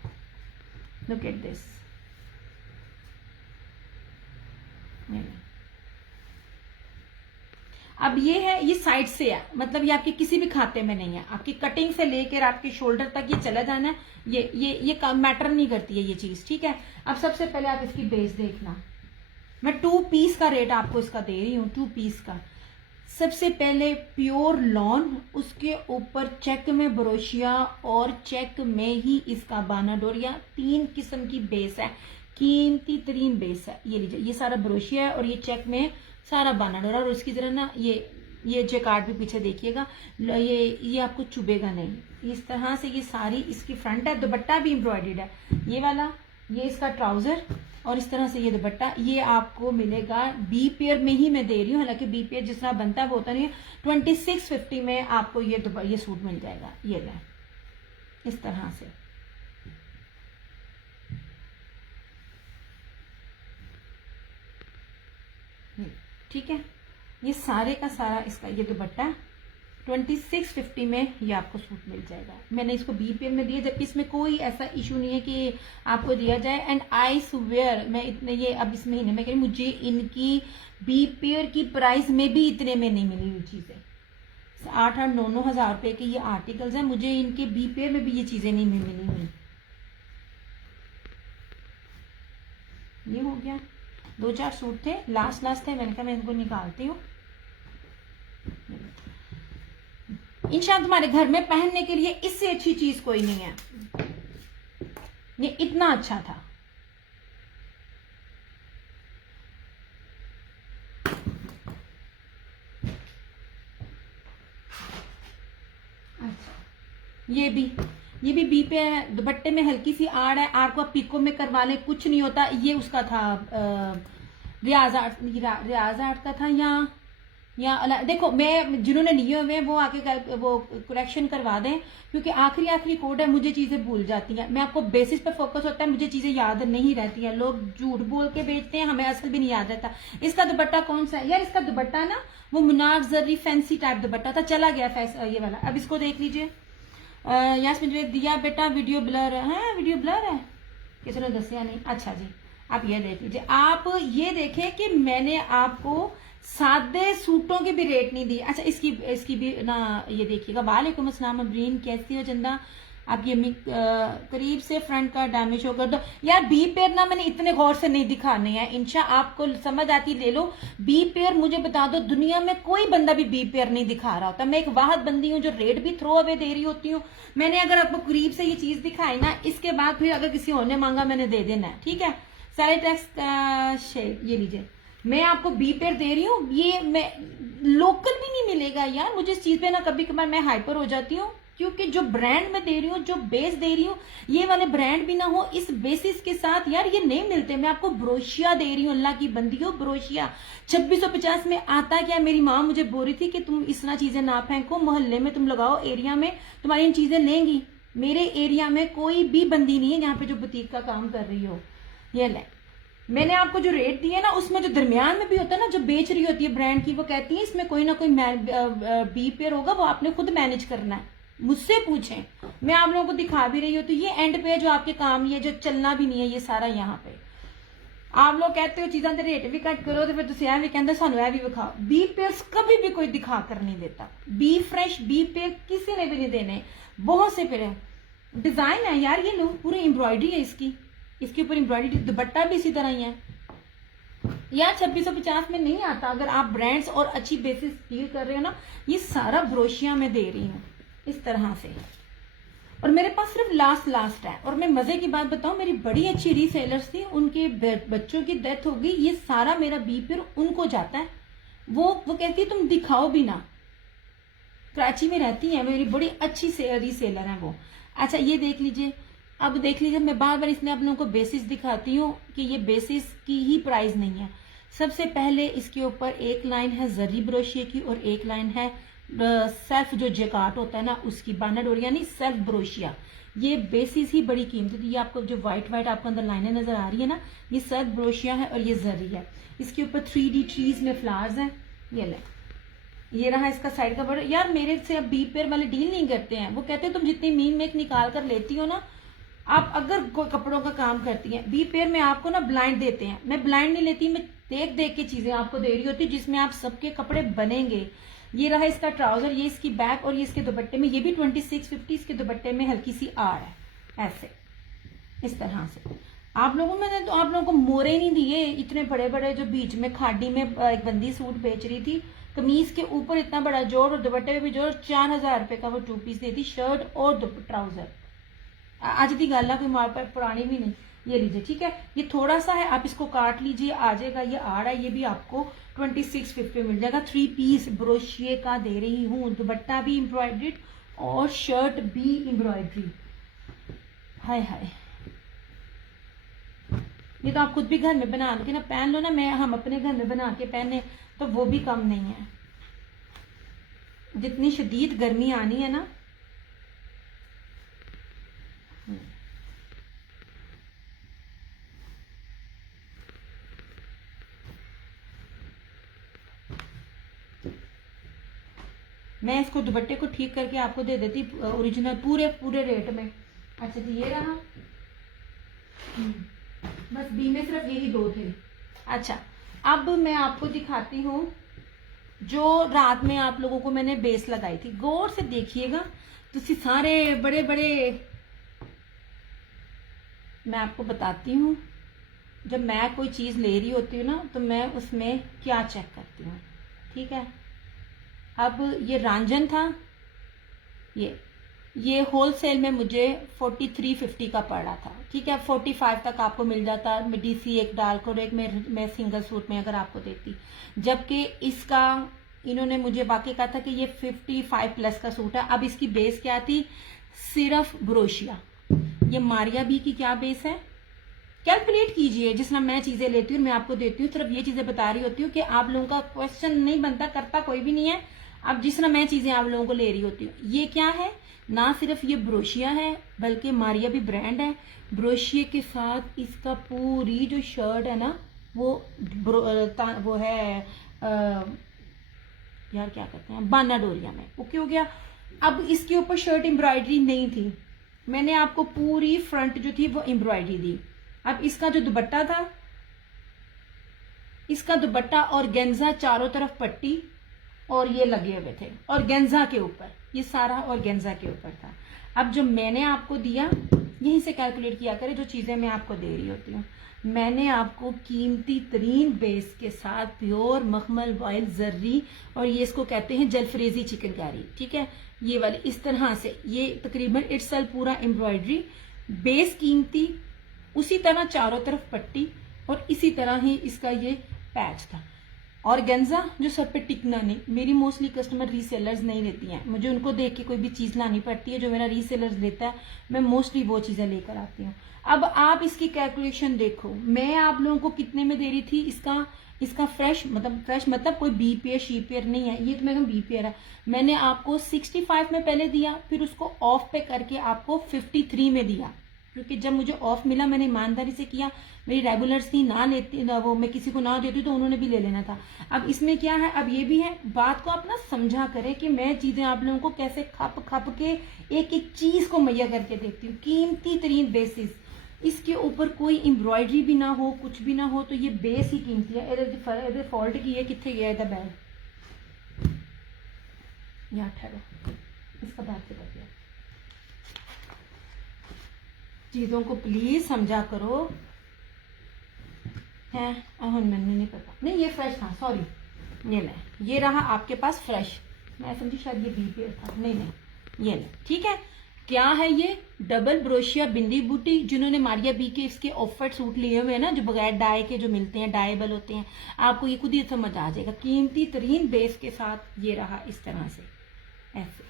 Look at this. अब ये है, ये साइड से है, मतलब ये आपके किसी भी खाते में नहीं है। आपकी कटिंग से लेकर आपके शोल्डर तक ये चला जाना है। ये मैटर नहीं करती है ये चीज, ठीक है। अब सबसे पहले आप इसकी बेस देखना। मैं 2 पीस का रेट आपको इसका दे रही हूँ, 2 पीस का। सबसे पहले प्योर लॉन, उसके ऊपर चेक में ब्रोशिया और चेक में ही इसका बानाडोरिया। 3 किस्म की बेस है, कीमती तरीन बेस है। ये लीजिए, ये सारा ब्रोशिया है और ये चेक में सारा बानाडोरा। और इसकी तरह ना ये जैकार्ड भी पीछे देखिएगा, ये आपको चुभेगा नहीं। इस तरह से ये सारी इसकी फ्रंट है। दुपट्टा भी एम्ब्रॉयडर्ड है, ये वाला। ये इसका ट्राउजर और इस तरह से ये दुपट्टा। ये आपको मिलेगा बी पेयर में ही मैं दे रही हूँ, हालांकि बी पेयर जिस तरह बनता है वो होता नहीं है। 2650 में आपको ये सूट मिल जाएगा। ये ले, इस तरह से। ठीक है, ये सारे का सारा इसका ये दुपट्टा 2650 में ये आपको सूट मिल जाएगा। मैंने इसको बी पेयर में दिया, जबकि इसमें कोई ऐसा इशू नहीं है कि आपको दिया जाए। एंड आई स्वेयर, मैं इतने ये अब इस महीने में कह रही, मुझे इनकी बी पेयर की प्राइस में भी इतने में नहीं मिली हुई चीजें। 8-9 हजार रुपए के ये आर्टिकल्स हैं, मुझे इनके बी पेयर में भी ये चीजें नहीं मिली हुई। ये हो गया, 2-4 सूट थे, लास्ट थे। मैंने कहा मैं इनको निकालती हूँ। इंशाअल्लाह तुम्हारे घर में पहनने के लिए इससे अच्छी चीज कोई नहीं है। ये इतना अच्छा था। अच्छा, ये भी बी पे है। दुपट्टे में हल्की सी आड़ है, आड़ को आप पिको में करवा लें, कुछ नहीं होता। ये उसका था रियाज आर्ट का था, या देखो, मैं जिन्होंने लिए हुए हैं वो आके वो करेक्शन करवा दें, क्योंकि आखिरी कोड है, मुझे चीजें भूल जाती हैं। मैं आपको बेसिस पे फोकस होता है, मुझे चीजें याद नहीं रहती हैं। लोग झूठ बोल के बेचते हैं, हमें असल भी नहीं याद रहता। इसका दुपट्टा कौन सा है यार? इसका दुपट्टा ना वो मुनार जरी फैंसी टाइप दुपट्टा था, चला गया ये वाला। अब इसको देख लीजिए। यास्मीन ने दिया बेटा वीडियो ब्लर है। वीडियो ब्लर है, किसी ने दसिया नहीं। अच्छा जी, आप ये देख लीजिए। आप ये देखें कि मैंने आपको सादे सूटों के भी रेट नहीं दिए। अच्छा, इसकी भी ना ये देखिएगा। वालेकुम अस्सलाम अबरीन, कैसी हो चंदा? आप ये करीब से फ्रंट का डैमेज हो कर दो यार। बी पेयर ना मैंने इतने गौर से नहीं दिखाने हैं, इंशा आपको समझ आती ले लो। बी पेयर मुझे बता दो, दुनिया में कोई बंदा भी बी पेयर नहीं दिखा रहा होता। मैं एक वाहद बंदी हूँ जो रेट भी थ्रो अवे दे रही होती हूँ। मैंने अगर आपको करीब से ये चीज दिखाई ना, इसके बाद फिर अगर किसी और ने मांगा मैंने दे देना है, ठीक है। सैलेटेक्स का शेड ये लीजिए, मैं आपको बी पेयर दे रही हूँ। ये मैं लोकल भी नहीं मिलेगा यार। मुझे इस चीज पे ना कभी कभार मैं हाइपर हो जाती हूँ, क्योंकि जो ब्रांड में दे रही हूँ, जो बेस दे रही हूँ, ये वाले ब्रांड भी ना हो इस बेसिस के साथ यार, ये नहीं मिलते। मैं आपको ब्रोशिया दे रही हूँ, अल्लाह की बंदी हो। ब्रोशिया 2650 में आता क्या? मेरी माँ मुझे बोल रही थी कि तुम इस तरह चीजें ना फेंको, मोहल्ले में तुम लगाओ, एरिया में तुम्हारी इन चीजें लेंगी। मेरे एरिया में कोई भी बंदी नहीं है यहाँ पे जो बुटीक का काम कर रही हो। ये ले, मैंने आपको जो रेट दिए ना, उसमें जो दरमियान में भी होता है ना, जो बेच रही होती है ब्रांड की, वो कहती है इसमें कोई ना कोई बी पेयर होगा, वो आपने खुद मैनेज करना है, मुझसे पूछें। मैं आप लोगों को दिखा भी रही हूँ, तो ये एंड पे जो आपके काम, ये जो चलना भी नहीं है, ये सारा यहाँ पे आप लोग कहते हो चीज़ों के रेट भी कट करो, तो फिर तुम भी कहते सानू यह भी विखाओ। बी पेयर्स कभी भी कोई दिखा कर नहीं देता। बी फ्रेश बी पेयर किसी ने भी नहीं देने। बहुत से पेयर डिजाइन है यार, ये लो पूरी एम्ब्रॉयडरी है इसकी, इसके ऊपर एम्ब्रॉयडरी, दुपट्टा भी इसी तरह ही है यार। 2650 में नहीं आता। अगर आप ब्रांड्स और अच्छी बेसिस डील कर रहे हो ना, ये सारा ब्रोशिया में दे रही हूँ इस तरह से। और मेरे पास सिर्फ लास्ट है। और मैं मजे की बात बताऊं, मेरी बड़ी अच्छी रीसेलर्स थी, उनके बच्चों की डेथ हो गई, ये सारा मेरा बी पेयर उनको जाता है। वो कहती है तुम दिखाओ भी ना। कराची में रहती है, मेरी बड़ी अच्छी रीसेलर है वो। अच्छा ये देख लीजिए, अब देख लीजिए, मैं बार बार इसलिए आप लोगों को बेसिस दिखाती हूँ कि ये बेसिस की ही प्राइस नहीं है। सबसे पहले इसके ऊपर एक लाइन है जरी ब्रोशिया की और एक लाइन है सेल्फ जो जेकार्ट होता है ना उसकी, बाना डोरी यानी सेल्फ ब्रोशिया। ये बेसिस ही बड़ी कीमती थी। ये आपको जो व्हाइट आपको अंदर लाइनें नजर आ रही है ना, ये सेल्फ ब्रोशिया है और ये जरी है। इसके ऊपर 3D ट्रीज में फ्लावर्स हैं। ये ले, ये रहा इसका साइड का बॉर्डर। यार मेरे से अब बी पेयर वाले डील नहीं करते हैं, वो कहते हैं तुम जितनी मीन मेक निकाल कर लेती हो ना, आप अगर कोई कपड़ों का काम करती हैं, बी पेयर में आपको ना ब्लाइंड देते हैं। मैं ब्लाइंड नहीं लेती, मैं देख देख के चीजें आपको दे रही होती जिसमें आप सबके कपड़े बनेंगे। ये रहा इसका ट्राउजर, ये इसकी बैक और ये इसके दुपट्टे में, ये भी 2650 इसके दुपट्टे में हल्की सी आड़ है, ऐसे इस तरह से। आप लोगों में तो आप लोगों को मोरे नहीं दिए इतने बड़े बड़े, जो बीच में खाड़ी में एक बंदी सूट बेच रही थी, कमीज के ऊपर इतना बड़ा जोड़ और दुपट्टे में भी जोड़, 4000 रुपए का वो 2 पीस देती, शर्ट और ट्राउजर। आज की गल है, कोई हमारे पास पुरानी भी नहीं। ये लीजिए, ठीक है, ये थोड़ा सा है, आप इसको काट लीजिए, आ जाएगा। ये आड़ है, ये भी आपको 2650 मिल जाएगा। 3 पीस ब्रोशिये का दे रही हूँ, दुपट्टा भी एम्ब्रॉयड्रीड और शर्ट भी एम्ब्रॉयड्री। हाय हाय, ये तो आप खुद भी घर में बना के ना पहन लो ना। हम अपने घर में बना के पहने तो वो भी कम नहीं है। जितनी शदीद गर्मी आनी है ना, मैं इसको दुपट्टे को ठीक करके आपको दे देती ओरिजिनल पूरे रेट में। अच्छा जी, ये रहा। बस बी में सिर्फ यही 2 थे। अच्छा, अब मैं आपको दिखाती हूँ जो रात में आप लोगों को मैंने बेस लगाई थी। गौर से देखिएगा, तो सारे बड़े बड़े मैं आपको बताती हूँ। जब मैं कोई चीज ले रही होती हूँ ना, तो मैं उसमें क्या चेक करती हूँ, ठीक है। अब ये रांझन था, ये होलसेल में मुझे 4350 का पड़ा था, ठीक है। 45 तक आपको मिल जाता, मैं DC एक डालकर एक मैं सिंगल सूट में अगर आपको देती। जबकि इसका इन्होंने मुझे बाकी कहा था कि ये 55 प्लस का सूट है। अब इसकी बेस क्या थी, सिर्फ ब्रोशिया। ये मारिया बी की क्या बेस है, कैलकुलेट कीजिए। जिस तरह मैं चीजें लेती हूँ मैं आपको देती हूँ, सिर्फ ये चीजें बता रही होती हूँ कि आप लोगों का क्वेश्चन नहीं बनता, करता कोई भी नहीं है। अब जिस तरह मैं चीजें आप लोगों को ले रही होती हूँ, ये क्या है, ना सिर्फ ये ब्रोशिया है बल्कि मारिया भी ब्रांड है। ब्रोशिया के साथ इसका पूरी जो शर्ट है ना, वो है यार क्या कहते हैं, बाना डोरिया में। ओके हो गया। अब इसके ऊपर शर्ट एम्ब्रॉयडरी नहीं थी, मैंने आपको पूरी फ्रंट जो थी वो एम्ब्रॉयडरी दी। अब इसका जो दुपट्टा था, इसका दुपट्टा और गेंजा चारों तरफ पट्टी और ये लगे हुए थे, और गेंजा के ऊपर ये सारा और गेंजा के ऊपर था। अब जो मैंने आपको दिया, यहीं से कैलकुलेट किया करें जो चीजें मैं आपको दे रही होती हूँ। मैंने आपको कीमती तरीन बेस के साथ प्योर मखमल वाइल जर्री, और ये इसको कहते हैं जलफरेजी चिकनकारी, ठीक है। ये वाली इस तरह से, ये तकरीबन इट्सल पूरा एम्ब्रॉयडरी, बेस कीमती, उसी तरह चारों तरफ पट्टी, और इसी तरह ही इसका ये पैच था। ऑर्गेन्जा जो सर पे टिकना नहीं, मेरी मोस्टली कस्टमर रीसेलर्स नहीं लेती हैं, मुझे उनको देख के कोई भी चीज़ लानी पड़ती है, जो मेरा रीसेलर्स लेता है मैं मोस्टली वो चीज़ें लेकर आती हूँ। अब आप इसकी कैलकुलेशन देखो, मैं आप लोगों को कितने में दे रही थी, इसका फ्रेश मतलब कोई बी पेयर शी पेयर नहीं है, ये तो मैं बी पेयर है, मैंने आपको 65 में पहले दिया, फिर उसको ऑफ पे करके आपको 53 में दिया, क्योंकि जब मुझे ऑफ मिला मैंने ईमानदारी से किया, मेरी रेगुलर्स थी ना लेती ना, वो मैं किसी को ना देती तो उन्होंने भी ले लेना था। अब इसमें क्या है, अब ये भी है, बात को आप ना समझा करें कि मैं चीजें आप लोगों को कैसे खप के एक एक चीज को मुहैया करके देती हूँ, कीमती तरीन बेसिस, इसके ऊपर कोई एम्ब्रॉयडरी भी ना हो, कुछ भी ना हो, तो ये बेस ही कीमती है। इधर फॉल्ट की है, कितने गया इधर बैग, यहाँ ठहरो, इसका बैग से बच गया। चीजों को प्लीज समझा करो, है मैंने नहीं पता, नहीं ये फ्रेश था, सॉरी, ये ले, ये रहा आपके पास फ्रेश, मैं समझी शायद ये बी पेयर था, नहीं ये ले, ठीक है। क्या है ये, डबल ब्रोशिया बिंदी बूटी, जिन्होंने मारिया बी के इसके ऑफर सूट लिए हुए हैं ना, जो बगैर डाई के जो मिलते हैं, डाइबल होते हैं, आपको ये खुद ही समझ आ जाएगा, कीमती तरीन बेस के साथ ये रहा इस तरह से ऐसे,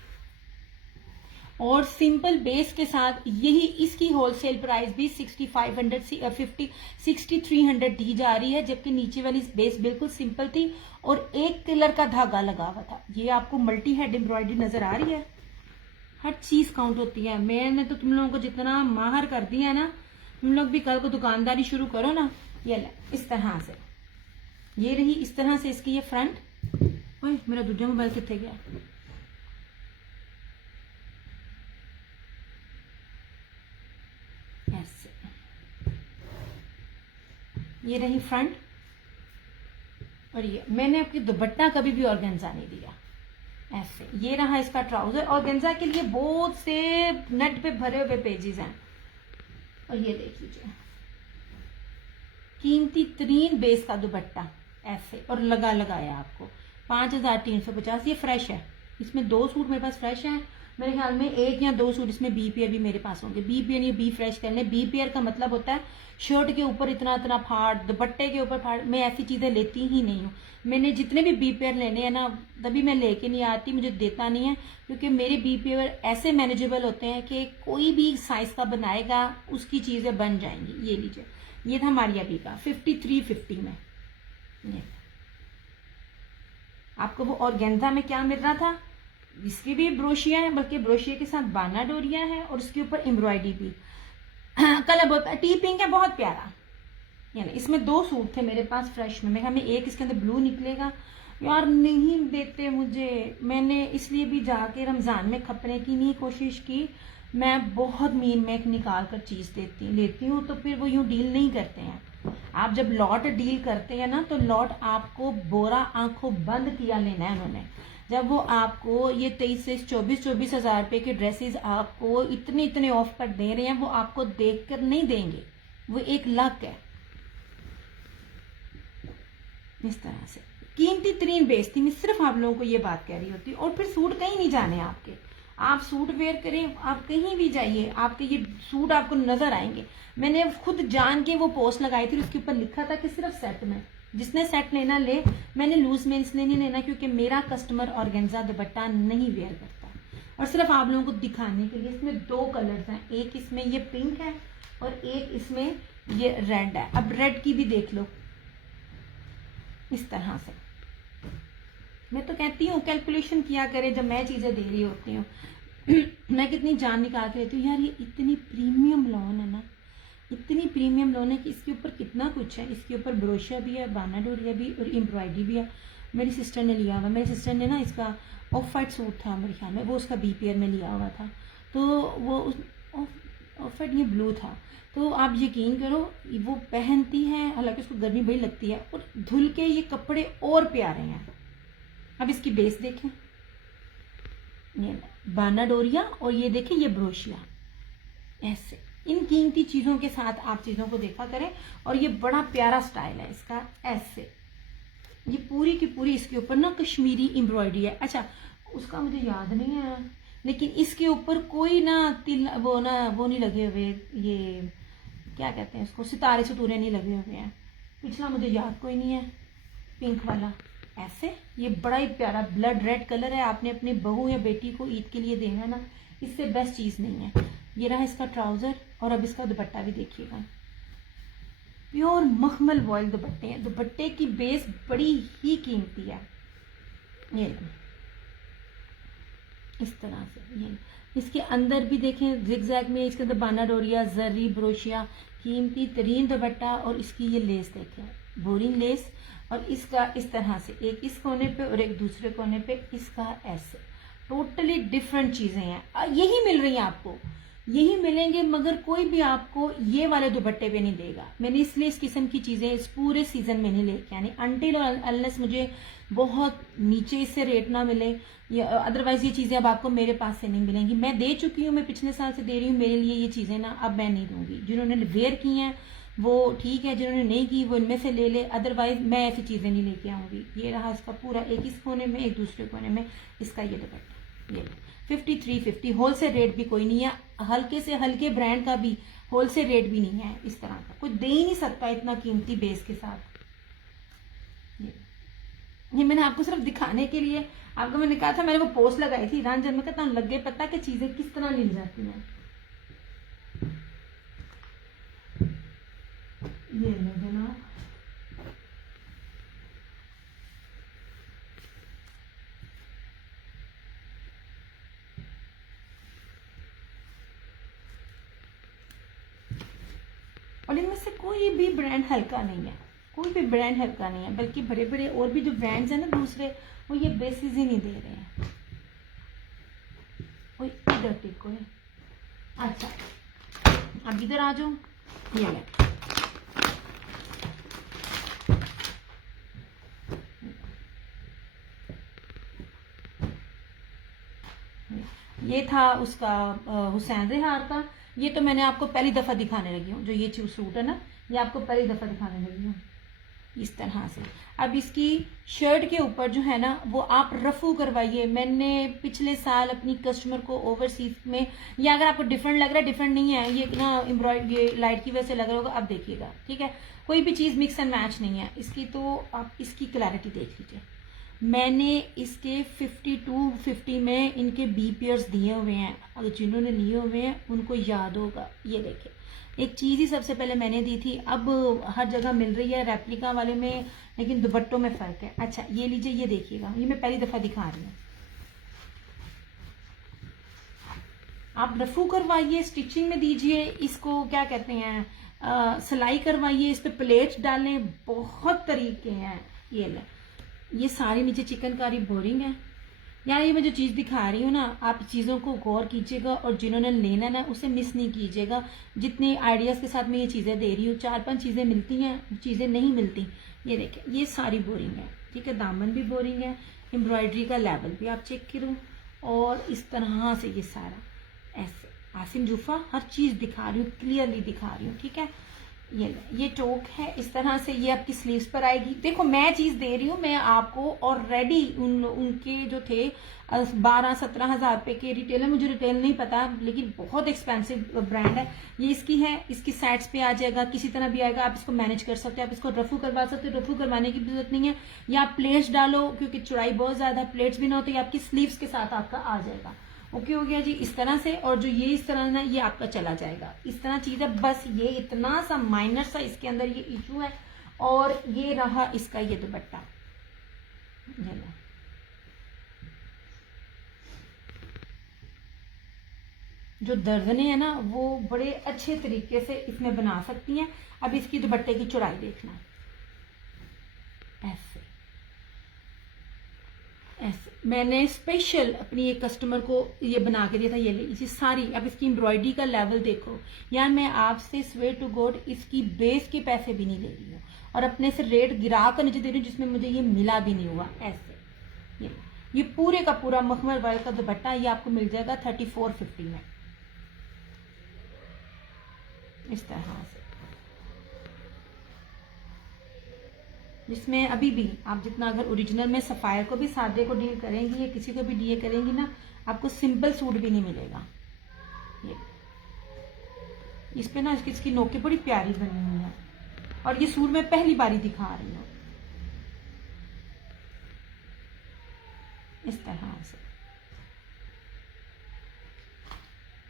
और सिंपल बेस के साथ यही इसकी होलसेल प्राइस भी 6300 दी जा रही है, जबकि नीचे वाली बेस बिल्कुल सिंपल थी और एक कलर का धागा लगा हुआ था। ये आपको मल्टी हेड एम्ब्रॉयडरी नजर आ रही है, हर चीज काउंट होती है। मैंने तो तुम लोगों को जितना माहर कर दिया है ना, तुम लोग भी कल को दुकानदारी शुरू करो ना, ये ले इस तरह से, ये रही इस तरह से इसकी ये फ्रंट, ओए मेरा दूसरा मोबाइल कितने गया, ऐसे ये रही फ्रंट, और ये मैंने आपकी दुपट्टा कभी भी ऑर्गेन्जा नहीं दिया, ऐसे ये रहा इसका ट्राउजर। ऑर्गेन्जा के लिए बहुत से नेट पे भरे हुए पेजेस हैं, और ये देख लीजिए कीमती तरीन बेस का दुपट्टा ऐसे, और लगाया आपको 5350, ये फ्रेश है, इसमें 2 सूट मेरे पास फ्रेश है, मेरे ख्याल में 1 या 2 सूट इसमें बी पेयर भी मेरे पास होंगे। बी पेयर या बी फ्रेश करने, बी पेयर का मतलब होता है शर्ट के ऊपर इतना फाड़, दुपट्टे के ऊपर फाड़, मैं ऐसी चीजें लेती ही नहीं हूँ। मैंने जितने भी बी पेयर लेने हैं ना, तभी मैं लेके नहीं आती, मुझे देता नहीं है, क्योंकि मेरे बी पेयर ऐसे मैनेजेबल होते हैं कि कोई भी साइज का बनाएगा उसकी चीजें बन जाएंगी। ये लीजिए, ये था मारिया बी का 5350 में, ये आपको वो ऑर्गेन्जा में क्या मिल रहा था, इसकी भी ब्रोशिया है, बल्कि ब्रोशिया के साथ बाना डोरिया है, और उसके ऊपर एम्ब्रॉयडरी भी, कलर बहुत टी पिंक है, बहुत प्यारा। यानी इसमें 2 सूट थे मेरे पास फ्रेश में, मैं एक इसके अंदर ब्लू निकलेगा, यार नहीं देते मुझे, मैंने इसलिए भी जाके रमजान में खपने की नहीं कोशिश की, मैं बहुत मीन में निकाल कर चीज लेती हूँ, तो फिर वो यूं डील नहीं करते हैं। आप जब लॉट डील करते हैं ना, तो लॉट आपको बोरा आंखों बंद किया लेना है उन्होंने। जब वो आपको ये 23 से 24 हजार रुपए के ड्रेसेस आपको इतने ऑफ पर दे रहे हैं, वो आपको देखकर नहीं देंगे, वो एक लक है। इस तरह से कीमती तरीन बेइज्जती में सिर्फ आप लोगों को ये बात कह रही होती, और फिर सूट कहीं नहीं जाने आपके, आप सूट वेयर करें, आप कहीं भी जाइए, आपके ये सूट आपको नजर आएंगे। मैंने खुद जान के वो पोस्ट लगाई थी, उसके ऊपर लिखा था कि सिर्फ सेट में, जिसने सेट लेना ले, मैंने लूज में इसलिए नहीं लेना क्योंकि मेरा कस्टमर ऑर्गेन्जा दुपट्टा नहीं वेयर करता, और सिर्फ आप लोगों को दिखाने के लिए। इसमें 2 कलर्स हैं, एक इसमें ये पिंक है और एक इसमें ये रेड है। अब रेड की भी देख लो इस तरह से। मैं तो कहती हूँ कैलकुलेशन किया करे जब मैं चीजें दे रही होती हूँ। मैं कितनी जान निकाल के देती हूँ, यार ये इतनी प्रीमियम लॉन है ना, इतनी प्रीमियम लॉन है कि इसके ऊपर कितना कुछ है। इसके ऊपर ब्रोशिया भी है, बाना डोरिया भी और एम्ब्रॉयडरी भी है। मेरी सिस्टर ने लिया हुआ, मेरी सिस्टर ने ना इसका ऑफ वाइट सूट था मेरे ख्याल में, वो उसका बी पेयर में लिया हुआ था, तो वो ऑफ वाइट ये ब्लू था। तो आप यकीन करो वो पहनती है, हालांकि उसको गर्मी बड़ी लगती है, और धुल के ये कपड़े और प्यारे हैं। अब इसकी बेस देखें, ये बाना डोरिया और ये देखें ये ब्रोशिया, ऐसे इन कीमती चीजों के साथ आप चीजों को देखा करें। और ये बड़ा प्यारा स्टाइल है इसका, ऐसे ये पूरी की पूरी इसके ऊपर ना कश्मीरी एम्ब्रॉयडरी है। अच्छा उसका मुझे याद नहीं है, लेकिन इसके ऊपर कोई ना तिल वो नहीं लगे हुए, ये क्या कहते हैं इसको, सितारे सुतूरे नहीं लगे हुए हैं। पिछला मुझे याद कोई नहीं है, पिंक वाला ऐसे, ये बड़ा ही प्यारा ब्लड रेड कलर है, आपने अपनी बहू या बेटी को ईद के लिए देना ना, इससे बेस्ट चीज़ नहीं है। ये रहा इसका ट्राउज़र, और अब इसका दुपट्टा भी देखिएगा, प्योर मखमल वॉयल दुपट्टे हैं। दुपट्टे की बेस बड़ी ही कीमती है। ये इस तरह से, ये इसके अंदर भी देखें जिगजैग में, इसके अंदर बाना डोरिया, जरी, ब्रोशिया, कीमती तरीन दुपट्टा, और इसकी ये लेस देखें, बोरिंग लेस, और इसका इस तरह से एक इस कोने पे और एक दूसरे कोने पे इसका ऐसे, टोटली डिफरेंट चीज़ें हैं। यही मिल रही हैं आपको, यही मिलेंगे, मगर कोई भी आपको ये वाले दुपट्टे पे नहीं देगा। मैंने इसलिए इस किस्म की चीज़ें इस पूरे सीज़न में नहीं लेके आनी, अनटिल और अनलेस मुझे बहुत नीचे इससे रेट ना मिले, या अदरवाइज ये चीज़ें अब आपको मेरे पास से नहीं मिलेंगी। मैं दे चुकी हूँ, मैं पिछले साल से दे रही हूँ, मेरे लिए ये चीज़ें ना अब मैं नहीं दूंगी। जिन्होंने वेयर की हैं वो ठीक है, जिन्होंने नहीं की वो इनमें से ले ले, अदरवाइज मैं ऐसी चीज़ें नहीं लेके आऊँगी। ये रहा इसका पूरा, एक इस कोने में एक दूसरे कोने में इसका ये दुपट्टा, ये 5350 होलसेल रेट भी कोई नहीं है, हल्के से हल्के ब्रांड का भी होलसेल रेट भी नहीं है इस तरह का, कोई दे ही नहीं सकता इतना कीमती बेस के साथ। ये मैंने आपको सिर्फ दिखाने के लिए, आपको मैंने कहा था, मैंने वो पोस्ट लगाई थी ईरान जब, मैं कहता हूँ लगे पता कि चीजें किस तरह मिल जाती हैं। ये लो जनाब, और इनमें से कोई भी ब्रांड हल्का नहीं है, कोई भी ब्रांड हल्का नहीं है, बल्कि बड़े बड़े और भी जो ब्रांड्स हैं ना दूसरे, वो ये बेसिस ही नहीं दे रहे हैं। कोई इधर टिको है, अच्छा अब इधर आ जाओ, ये ले, ये था उसका हुसैन रेहार का। ये तो मैंने आपको पहली दफ़ा दिखाने लगी हूँ, जो ये सूट है ना, ये आपको पहली दफ़ा दिखाने लगी हूँ इस तरह से। अब इसकी शर्ट के ऊपर जो है ना वो आप रफू करवाइए। मैंने पिछले साल अपनी कस्टमर को ओवरसीज में, या अगर आपको डिफरेंट लग रहा है, डिफरेंट नहीं है ये ना, एम्ब्रॉयड ये लाइट की वजह से लग रहा होगा, अब देखिएगा ठीक है, कोई भी चीज़ मिक्स एंड मैच नहीं है इसकी। तो आप इसकी क्लैरिटी देख लीजिए, मैंने इसके 5250 में इनके बी पेयर्स दिए हुए हैं, अगर जिन्होंने लिए हुए हैं उनको याद होगा। ये देखिए, एक चीज़ ही सबसे पहले मैंने दी थी, अब हर जगह मिल रही है रेप्लिका वाले में, लेकिन दुपट्टों में फ़र्क है। अच्छा ये लीजिए, ये देखिएगा, ये मैं पहली दफ़ा दिखा रही हूँ। आप रफू करवाइए, स्टिचिंग में दीजिए, इसको क्या कहते हैं सिलाई करवाइए, इस पर प्लेट्स डालें, बहुत तरीके हैं। ये ले, ये सारी नीचे चिकनकारी बोरिंग है यार। ये मैं जो चीज़ दिखा रही हूँ ना, आप चीज़ों को गौर कीजिएगा, और जिन्होंने लेना ना उसे मिस नहीं कीजिएगा। जितने आइडियाज़ के साथ मैं ये चीज़ें दे रही हूँ, 4-5 चीज़ें मिलती हैं, चीज़ें नहीं मिलती। ये देखें, ये सारी बोरिंग है, ठीक है, दामन भी बोरिंग है, एम्ब्रॉयडरी का लेवल भी आप चेक करो, और इस तरह से ये सारा ऐसे आसिम जूफा हर चीज़ दिखा रही हूँ, क्लियरली दिखा रही हूँ, ठीक है। ये टोक है इस तरह से, ये आपकी स्लीव्स पर आएगी। देखो मैं चीज़ दे रही हूँ मैं आपको, ऑलरेडी उनके जो थे 12-17 हज़ार रुपये के रिटेल है, मुझे रिटेल नहीं पता, लेकिन बहुत एक्सपेंसिव ब्रांड है। ये इसकी है, इसकी साइड्स पे आ जाएगा, किसी तरह भी आएगा, आप इसको मैनेज कर सकते हो, आप इसको रफू करवा सकते हो, रफू करवाने की भी जरूरत नहीं है, या आप प्लेट्स डालो, क्योंकि चौड़ाई बहुत ज़्यादा, प्लेट्स भी ना हो तो ये आपकी स्लीव्स के साथ आपका आ जाएगा। ओके हो गया जी, इस तरह से। और जो ये इस तरह ना, ये आपका चला जाएगा, इस तरह चीज़ है। बस ये इतना सा माइनर सा इसके अंदर ये इशू है। और ये रहा इसका ये दुपट्टा, जो दर्जने हैं ना वो बड़े अच्छे तरीके से इसमें बना सकती हैं। अब इसकी दुपट्टे की चौड़ाई देखना, ऐसे ऐसे मैंने स्पेशल अपनी एक कस्टमर को ये बना के दिया था। ये लीजिए सारी, अब इसकी एम्ब्रॉयडरी का लेवल देखो यार, मैं आपसे स्वेयर टू गॉड इसकी बेस के पैसे भी नहीं ले रही हूँ, और अपने से रेट गिरा कर नीचे दे रही हूँ, जिसमें मुझे ये मिला भी नहीं हुआ। ऐसे ये पूरे का पूरा मखमल वर्क का दुपट्टा, ये आपको मिल जाएगा 3450 में, इस तरह से, जिसमें अभी भी आप जितना अगर ओरिजिनल में सफायर को भी सादे को डील करेंगी या किसी को भी डील करेंगी ना, आपको सिंपल सूट भी नहीं मिलेगा। ये इस पे ना इसकी नोकें बड़ी प्यारी बनी हुई है, और ये सूट मैं पहली बारी दिखा रही हूँ।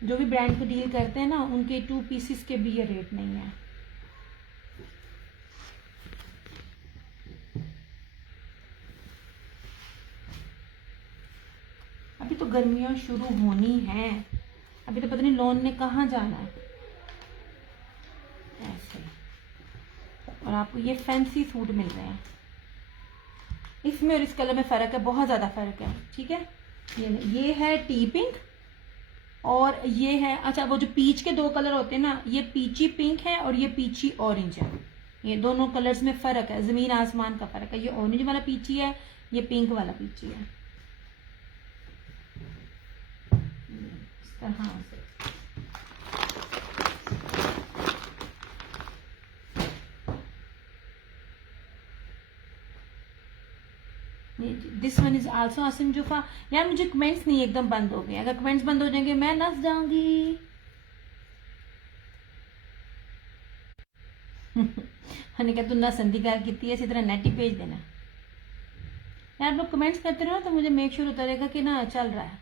जो भी ब्रांड को डील करते हैं ना, उनके 2 पीसेस के भी ये रेट नहीं है। अभी तो गर्मियां शुरू होनी है, अभी तो पता नहीं लॉन ने कहाँ जाना है। ऐसे, और आपको ये फैंसी सूट मिल रहे हैं। इसमें और इस कलर में फ़र्क है, बहुत ज़्यादा फ़र्क है, ठीक है। ये है टी पिंक और ये है, अच्छा वो जो पीच के 2 कलर होते हैं ना, ये पीची पिंक है और ये पीची ऑरेंज है। ये दोनों कलर्स में फ़र्क है, ज़मीन आसमान का फ़र्क है। ये ऑरेंज वाला पीची है, ये पिंक वाला पीची है। इस तरह से this one is also Asim Jufa. यार मुझे कमेंट्स नहीं एकदम बंद हो गए, अगर कमेंट्स बंद हो जाएंगे मैं नस जाऊंगी। हमने कहा तू ना संधिकार की इसी तरह नेट ही भेज देना। यार लोग कमेंट्स करते रहो तो मुझे मेक श्योर होता रहेगा कि ना चल रहा है।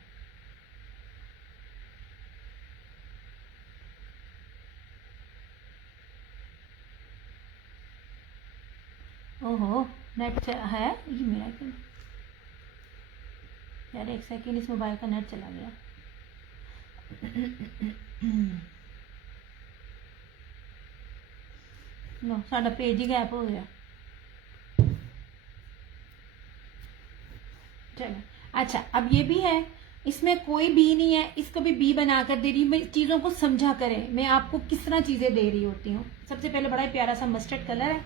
ओहो नेट है ये मेरा क्यों यार, 1 सेकेंड, इस मोबाइल का नेट चला गया। लो साडा पेज ही गैप हो गया। चलो अच्छा, अब ये भी है, इसमें कोई बी नहीं है, इसको भी बी बनाकर दे रही हूँ मैं। चीज़ों को समझा करें मैं आपको किस तरह चीज़ें दे रही होती हूँ। सबसे पहले बड़ा ही प्यारा सा मस्टर्ड कलर है,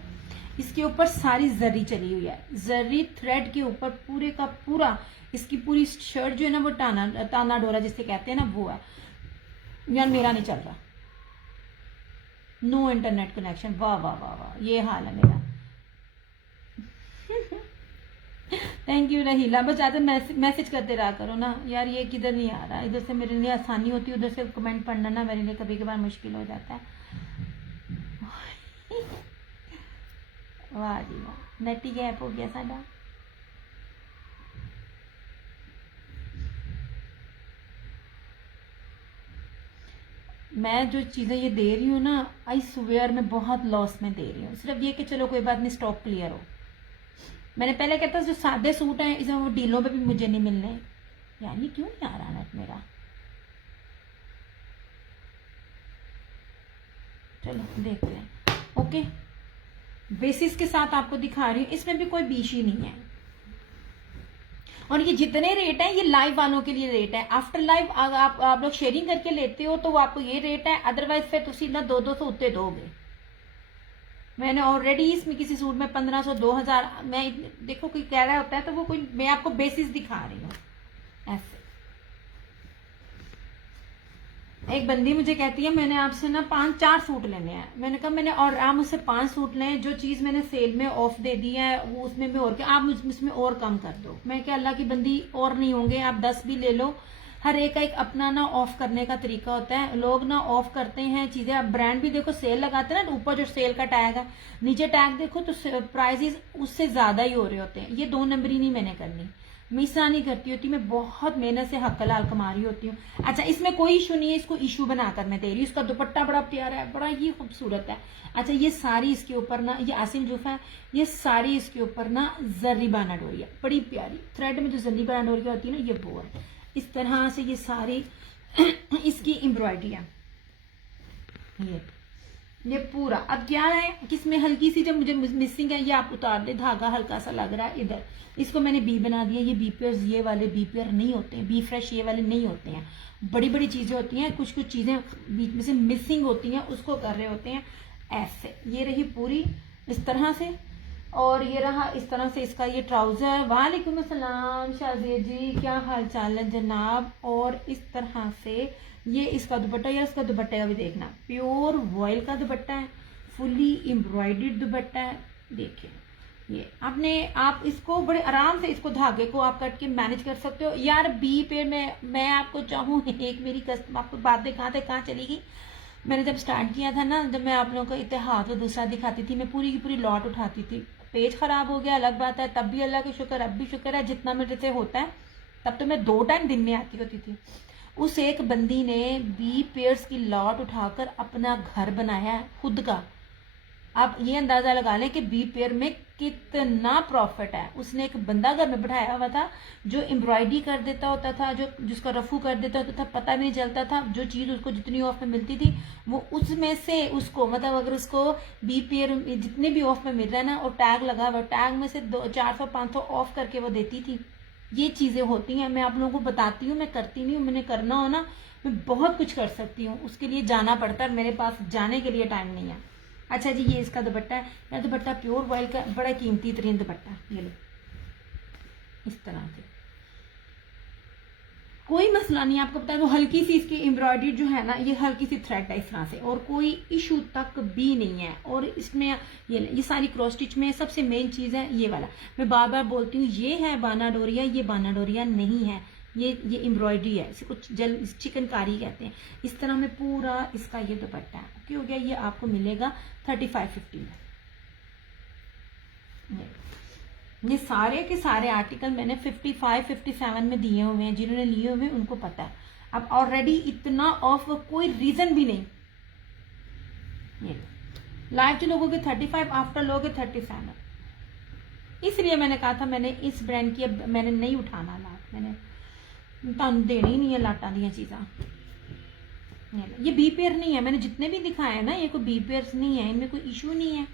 इसके ऊपर सारी जरी चली हुई है, जरी थ्रेड के ऊपर पूरे का पूरा। इसकी पूरी शर्ट जो है ना वो ताना डोरा जिसे कहते हैं ना वो है। यार मेरा नहीं चल रहा, नो इंटरनेट कनेक्शन। वाह वाह वाह वाह, ये हाल है मेरा। थैंक यू रहीला, बस ज़्यादा मैसेज करते रहा करो ना यार। ये किधर नहीं आ रहा, इधर से मेरे लिए आसानी होती है, उधर से कमेंट पढ़ना ना मेरे लिए कभी कभार मुश्किल हो जाता है। वाह जी वाह, नेट ही गैप हो गया साडा। मैं जो चीज़ें ये दे रही हूँ ना, आई स्वेयर मैं बहुत लॉस में दे रही हूँ। सिर्फ ये कि चलो कोई बात नहीं, स्टॉक क्लियर हो। मैंने पहले कहता जो सादे सूट हैं इसमें वो डीलों पे भी मुझे नहीं मिलने। यार ये क्यों नहीं आ रहा नेट मेरा। चलो देखते हैं। ओके, बेसिस के साथ आपको दिखा रही हूँ, इसमें भी कोई बीच ही नहीं है। और ये जितने रेट है ये लाइव वालों के लिए रेट है। आफ्टर लाइव आप लोग शेयरिंग करके लेते हो तो वो आपको ये रेट है, अदरवाइज फिर तुम ना 200 उत्ते दोगे। मैंने ऑलरेडी इसमें किसी सूट में 1500 2000, मैं देखो कोई कह रहा होता है तो वो कोई, मैं आपको बेसिस दिखा रही हूँ ऐसे। एक बंदी मुझे कहती है मैंने आपसे ना 5-4 सूट लेने हैं। मैंने कहा मैंने, और आप मुझसे 5 सूट लें, जो चीज़ मैंने सेल में ऑफ दे दी है वो उसमें मैं और क्या, आप उसमें और कम कर दो। मैं क्या अल्लाह की बंदी, और नहीं होंगे आप 10 भी ले लो। हर एक का एक अपना ना ऑफ करने का तरीका होता है। लोग ना ऑफ करते हैं चीज़ें। आप ब्रांड भी देखो सेल लगाते हैं ना, ऊपर जो सेल का टैग है, नीचे टैग देखो तो प्राइजेस उससे ज़्यादा ही हो रहे होते हैं। ये 2 नंबरी नहीं मैंने करनी, मिसा नहीं करती होती, मैं बहुत मेहनत से हक हलाल कमा रही होती हूँ। अच्छा इसमें कोई इशू नहीं है, इसको इशू बनाकर मैं दे रही हूँ। इसका दुपट्टा बड़ा प्यारा है, बड़ा ही खूबसूरत है। अच्छा ये सारी इसके ऊपर ना, ये आसिम जुफा है, ये सारी इसके ऊपर ना जर्री बाना डोरिया, बड़ी प्यारी थ्रेड में जो जर्री बाना डोरिया होती है ना, ये वो है। इस तरह से ये सारी इसकी एम्ब्रॉयडरी है। ये पूरा। अब क्या है किसमें हल्की सी जब मुझे मिसिंग है, ये आप उतार दे, धागा हल्का सा लग रहा है इधर, इसको मैंने बी बना दिया। ये बी पेयर्स ये वाले बी पेयर नहीं होते हैं, बी फ्रेश ये वाले नहीं होते हैं। बड़ी बड़ी चीजें होती हैं, कुछ कुछ चीजें बीच में से मिसिंग होती हैं, उसको कर रहे होते हैं ऐसे। ये रही पूरी इस तरह से, और ये रहा इस तरह से इसका ये ट्राउजर। वालेकुम अस्सलाम शाजिया जी, क्या हाल चाल है जनाब। और इस तरह से ये इसका दुपट्टा, या इसका दुपट्टे का भी देखना, प्योर वॉयल का दुपट्टा है, फुली एम्ब्रॉयडर्ड दुपट्टा है। देखिए ये आप इसको बड़े आराम से इसको धागे को आप कट के मैनेज कर सकते हो। यार बी पे मैं आपको चाहूँ, एक मेरी कस्टमर, आपको बात दिखाते कहाँ चली गई। मैंने जब स्टार्ट किया था ना, जब मैं आप लोगों को इतिहास और दूसरा दिखाती थी, मैं पूरी की पूरी लॉट उठाती थी। पेज खराब हो गया अलग बात है, तब भी अल्लाह का शुक्र, अब भी शुक्र है जितना मेरे से होता है। तब तो मैं 2 टाइम दिन में आती होती थी। उस एक बंदी ने 20 पेयर्स की लॉट उठाकर अपना घर बनाया है खुद का। आप ये अंदाजा लगा लें कि 20 पेयर में कितना प्रॉफिट है। उसने एक बंदा घर में बैठाया हुआ था जो एम्ब्रॉयडरी कर देता होता था, जो जिसका रफू कर देता होता था, पता भी नहीं चलता था। जो चीज़ उसको जितनी ऑफ में मिलती थी वो उसमें से उसको, मतलब अगर उसको 20 पेयर जितने भी ऑफ में मिल रहा है ना, और टैग लगा हुआ, टैग में से 400-500 ऑफ करके वो देती थी। ये चीज़ें होती हैं, मैं आप लोगों को बताती हूँ, मैं करती नहीं हूँ। मैंने करना हो ना, मैं बहुत कुछ कर सकती हूँ, उसके लिए जाना पड़ता है, मेरे पास जाने के लिए टाइम नहीं है। अच्छा जी, ये इसका दुपट्टा है। यह दुपट्टा प्योर वॉइल का बड़ा कीमती तरीन दुपट्टा, ये लो इस तरह से, कोई मसला नहीं। आपको पता है वो हल्की सी इसकी एम्ब्रॉयडरी जो है ना, ये हल्की सी थ्रेड है इस तरह से, और कोई इशू तक भी नहीं है। और इसमें ये सारी क्रॉस स्टिच में सबसे मेन चीज़ है ये वाला। मैं बार बार बोलती हूँ, ये है बाना डोरिया, ये बाना डोरिया नहीं है, ये एम्ब्रॉयडरी है, इसे कुछ चिकनकारी कहते हैं। इस तरह में पूरा इसका ये दुपट्टा है। ओके हो गया। ये आपको मिलेगा 3550 में। ये सारे के सारे आर्टिकल मैंने 55-57 में दिए हुए हैं। जिन्होंने लिए हुए हैं उनको पता है। अब ऑलरेडी इतना ऑफ, कोई रीजन भी नहीं। ये लाइव जो लोगोगे 35, आफ्टर लोगे 37। इसलिए मैंने कहा था मैंने इस ब्रांड की अब मैंने नहीं उठाना लाट, मैंने देनी ही नहीं है लाटा दिया चीज़ा। ये बी पेयर नहीं है, मैंने जितने भी दिखाए हैं ना, ये कोई बी पेयर्स नहीं है, इनमें कोई इशू नहीं है।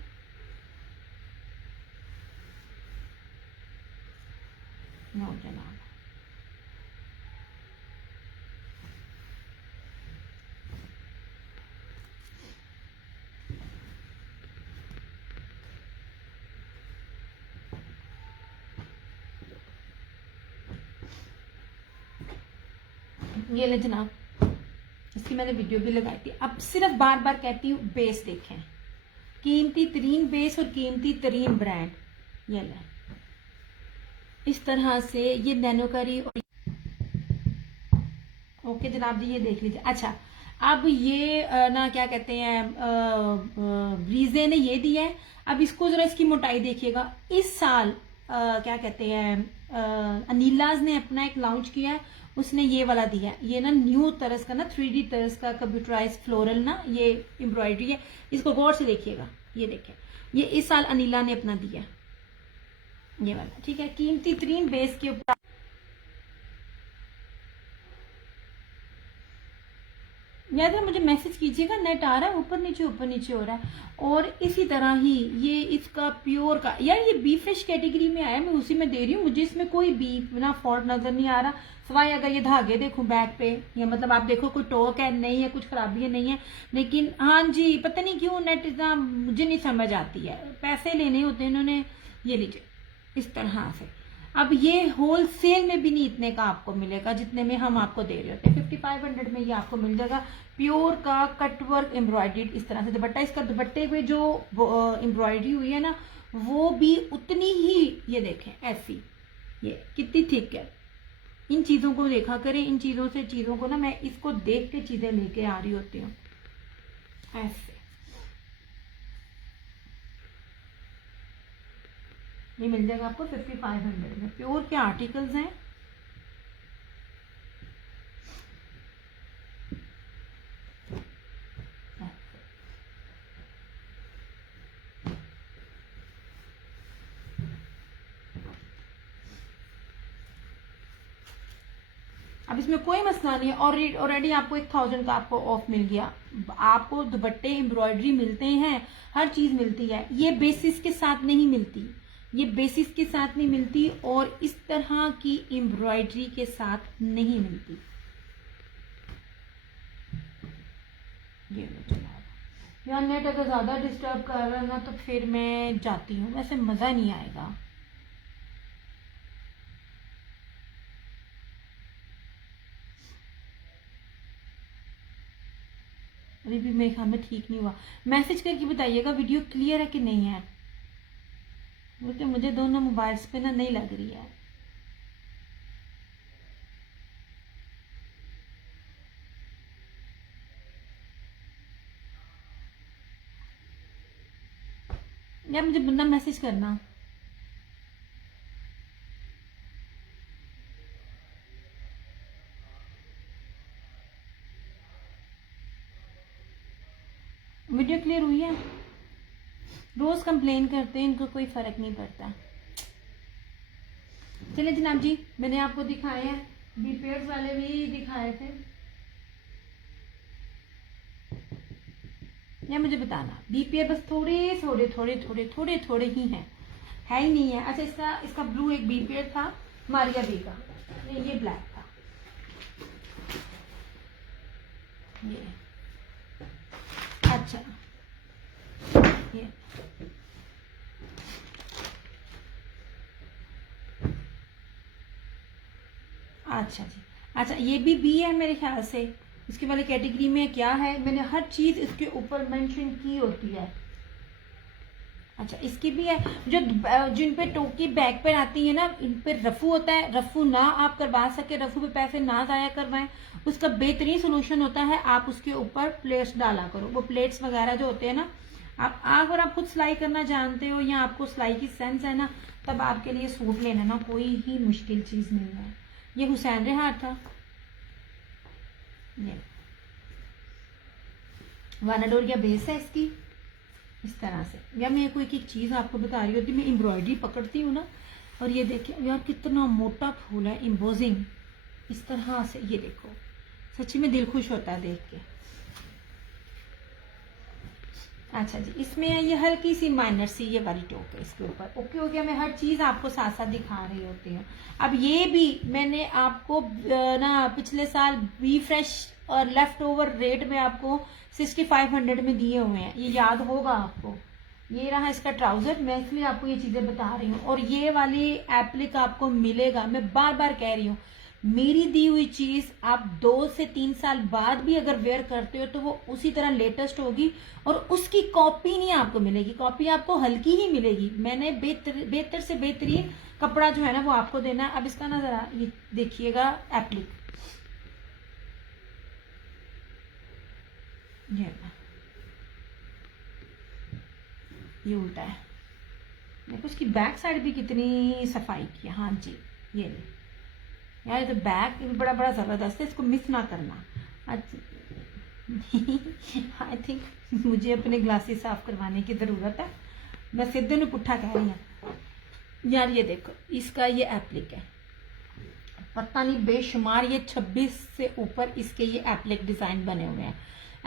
नो जनाब, ये ले जनाब, इसकी मैंने वीडियो भी लगाई थी। अब सिर्फ बार बार कहती हूँ, बेस देखें, कीमती तरीन बेस और कीमती तरीन ब्रांड। ये ले इस तरह से, ये नैनोकारी। ओके जनाब जी, ये देख लीजिए। अच्छा, अब ये ना क्या कहते हैं, ब्रीजे ने ये दिया है। अब इसको जरा इसकी मोटाई देखिएगा। इस साल क्या कहते हैं, अनीलाज ने अपना एक लॉन्च किया है, उसने ये वाला दिया है। ये ना न्यू तरस का ना 3D तरस का कंप्यूटराइज फ्लोरल ना ये एम्ब्रॉयडरी है। इसको गौर से देखिएगा, ये देखें, ये इस साल अनीला ने अपना दिया ये वाला। ठीक है, कीमती तरीन बेस के ऊपर। या तो मुझे मैसेज कीजिएगा, नेट आ रहा है ऊपर नीचे हो रहा है। और इसी तरह ही ये इसका प्योर का, यार ये बी फ्रेश कैटेगरी में आया, मैं उसी में दे रही हूँ। मुझे इसमें कोई बी ना फॉल्ट नजर नहीं आ रहा, सिवाय अगर ये धागे देखूं बैक पे, या मतलब आप देखो कोई टोक है नहीं है, कुछ खराबी है नहीं है। लेकिन हाँ जी, पता नहीं क्यों नेट इतना मुझे नहीं समझ आती है। पैसे लेने होते हैं इन्होंने। ये लीजिए इस तरह से। अब ये होलसेल में भी नहीं इतने का आपको मिलेगा जितने में हम आपको दे रहे होते हैं। 5500 में ये आपको मिल जाएगा। प्योर का कटवर्क एम्ब्रॉयडर्ड इस तरह से दुपट्टा। इसका दुपट्टे पे जो एम्ब्रॉयडरी हुई है ना, वो भी उतनी ही, ये देखें ऐसी, ये कितनी थिक है। इन चीज़ों को देखा करें, इन चीज़ों को ना मैं इसको देख के चीज़ें लेके आ रही होती हूँ ऐसे। ये मिल जाएगा आपको 5500 में। प्योर के आर्टिकल्स हैं। अब इसमें कोई मसला नहीं है। ऑलरेडी आपको 1000 का आपको ऑफ मिल गया। आपको दुपट्टे एम्ब्रॉयडरी मिलते हैं, हर चीज मिलती है। ये बेसिस के साथ नहीं मिलती, ये बेसिस के साथ नहीं मिलती, और इस तरह की एम्ब्रॉयडरी के साथ नहीं मिलती। ये यार नेट अगर ज्यादा डिस्टर्ब कर रहा है ना, तो फिर मैं जाती हूँ, वैसे मजा नहीं आएगा। अभी भी मेरे ख्याल में ठीक नहीं हुआ। मैसेज करके बताइएगा वीडियो क्लियर है कि नहीं है, क्योंकि मुझे दोनों मोबाइल्स पे ना नहीं लग रही है। या मुझे बंदा मैसेज करना। क्लियर हुई है? रोज कंप्लेन करते हैं, इनको कोई फर्क नहीं पड़ता। चलिए जनाब जी, मैंने आपको दिखाए हैं, बी पेयर्स वाले भी दिखाए थे। या मुझे बताना बी पेयर बस थोड़े थोड़े थोड़े थोड़े थोड़े थोड़े ही हैं, है ही नहीं है। अच्छा, इसका ब्लू एक बी पेयर था मारिया बी का, ये ब्लैक था, ये अच्छा ये अच्छा जी। अच्छा, ये भी है मेरे ख्याल से, इसके वाले कैटेगरी में क्या है, मैंने हर चीज इसके ऊपर मेंशन की होती है। अच्छा, इसकी भी है, जो जिन पे टोकी बैक पर आती है ना, इन पे रफू होता है, रफू ना आप करवा सके, रफू पे पैसे ना जाया करवाएं, उसका बेहतरीन सोल्यूशन होता है आप उसके ऊपर प्लेट्स डाला करो। वो प्लेट्स वगैरह जो होते हैं ना, आप अगर आप खुद सिलाई करना जानते हो या आपको सिलाई की सेंस है ना, तब आपके लिए सूट लेना ना कोई ही मुश्किल चीज नहीं है। ये हुसैन रेहार था, ये वानाडोरिया बेस है इसकी, इस तरह से। या मैं कोई एक चीज आपको बता रही होती, मैं एम्ब्रॉयडरी पकड़ती हूँ ना, और ये देखिए यार कितना मोटा फूल है, एम्बोजिंग इस तरह से, ये देखो सच्ची में दिल खुश होता है देख के। अच्छा जी, इसमें ये हल्की सी माइनर सी ये वाली टोक है इसके ऊपर। ओके हो गया, मैं हर चीज आपको साथ साथ दिखा रही होती हूँ। अब ये भी मैंने आपको ना पिछले साल बी फ्रेश और लेफ्ट ओवर रेट में आपको 6500 में दिए हुए हैं, ये याद होगा आपको। ये रहा इसका ट्राउजर, मैं इसलिए आपको ये चीजें बता रही हूँ। और ये वाली एप्लिक आपको मिलेगा, मैं बार बार कह रही हूँ, मेरी दी हुई चीज आप 2 से 3 साल बाद भी अगर वेयर करते हो तो वो उसी तरह लेटेस्ट होगी, और उसकी कॉपी नहीं आपको मिलेगी, कॉपी आपको हल्की ही मिलेगी। मैंने बेहतर से बेहतरीन कपड़ा जो है ना वो आपको देना है। अब इसका ना जरा ये देखिएगा एप्लिक, ये उल्टा है, देखो उसकी बैक साइड भी कितनी सफाई की है। हाँ जी, ये ले यार, तो बैक भी बड़ा बड़ा जबरदस्त है, इसको मिस ना करना। आई थिंक मुझे अपने ग्लासेस साफ करवाने की जरूरत है, मैं सीधे ने पुट्ठा कह रही हूँ यार। ये देखो इसका ये एप्लिक है, पता नहीं बेशुमार ये 26 से ऊपर इसके ये एप्लिक डिजाइन बने हुए हैं।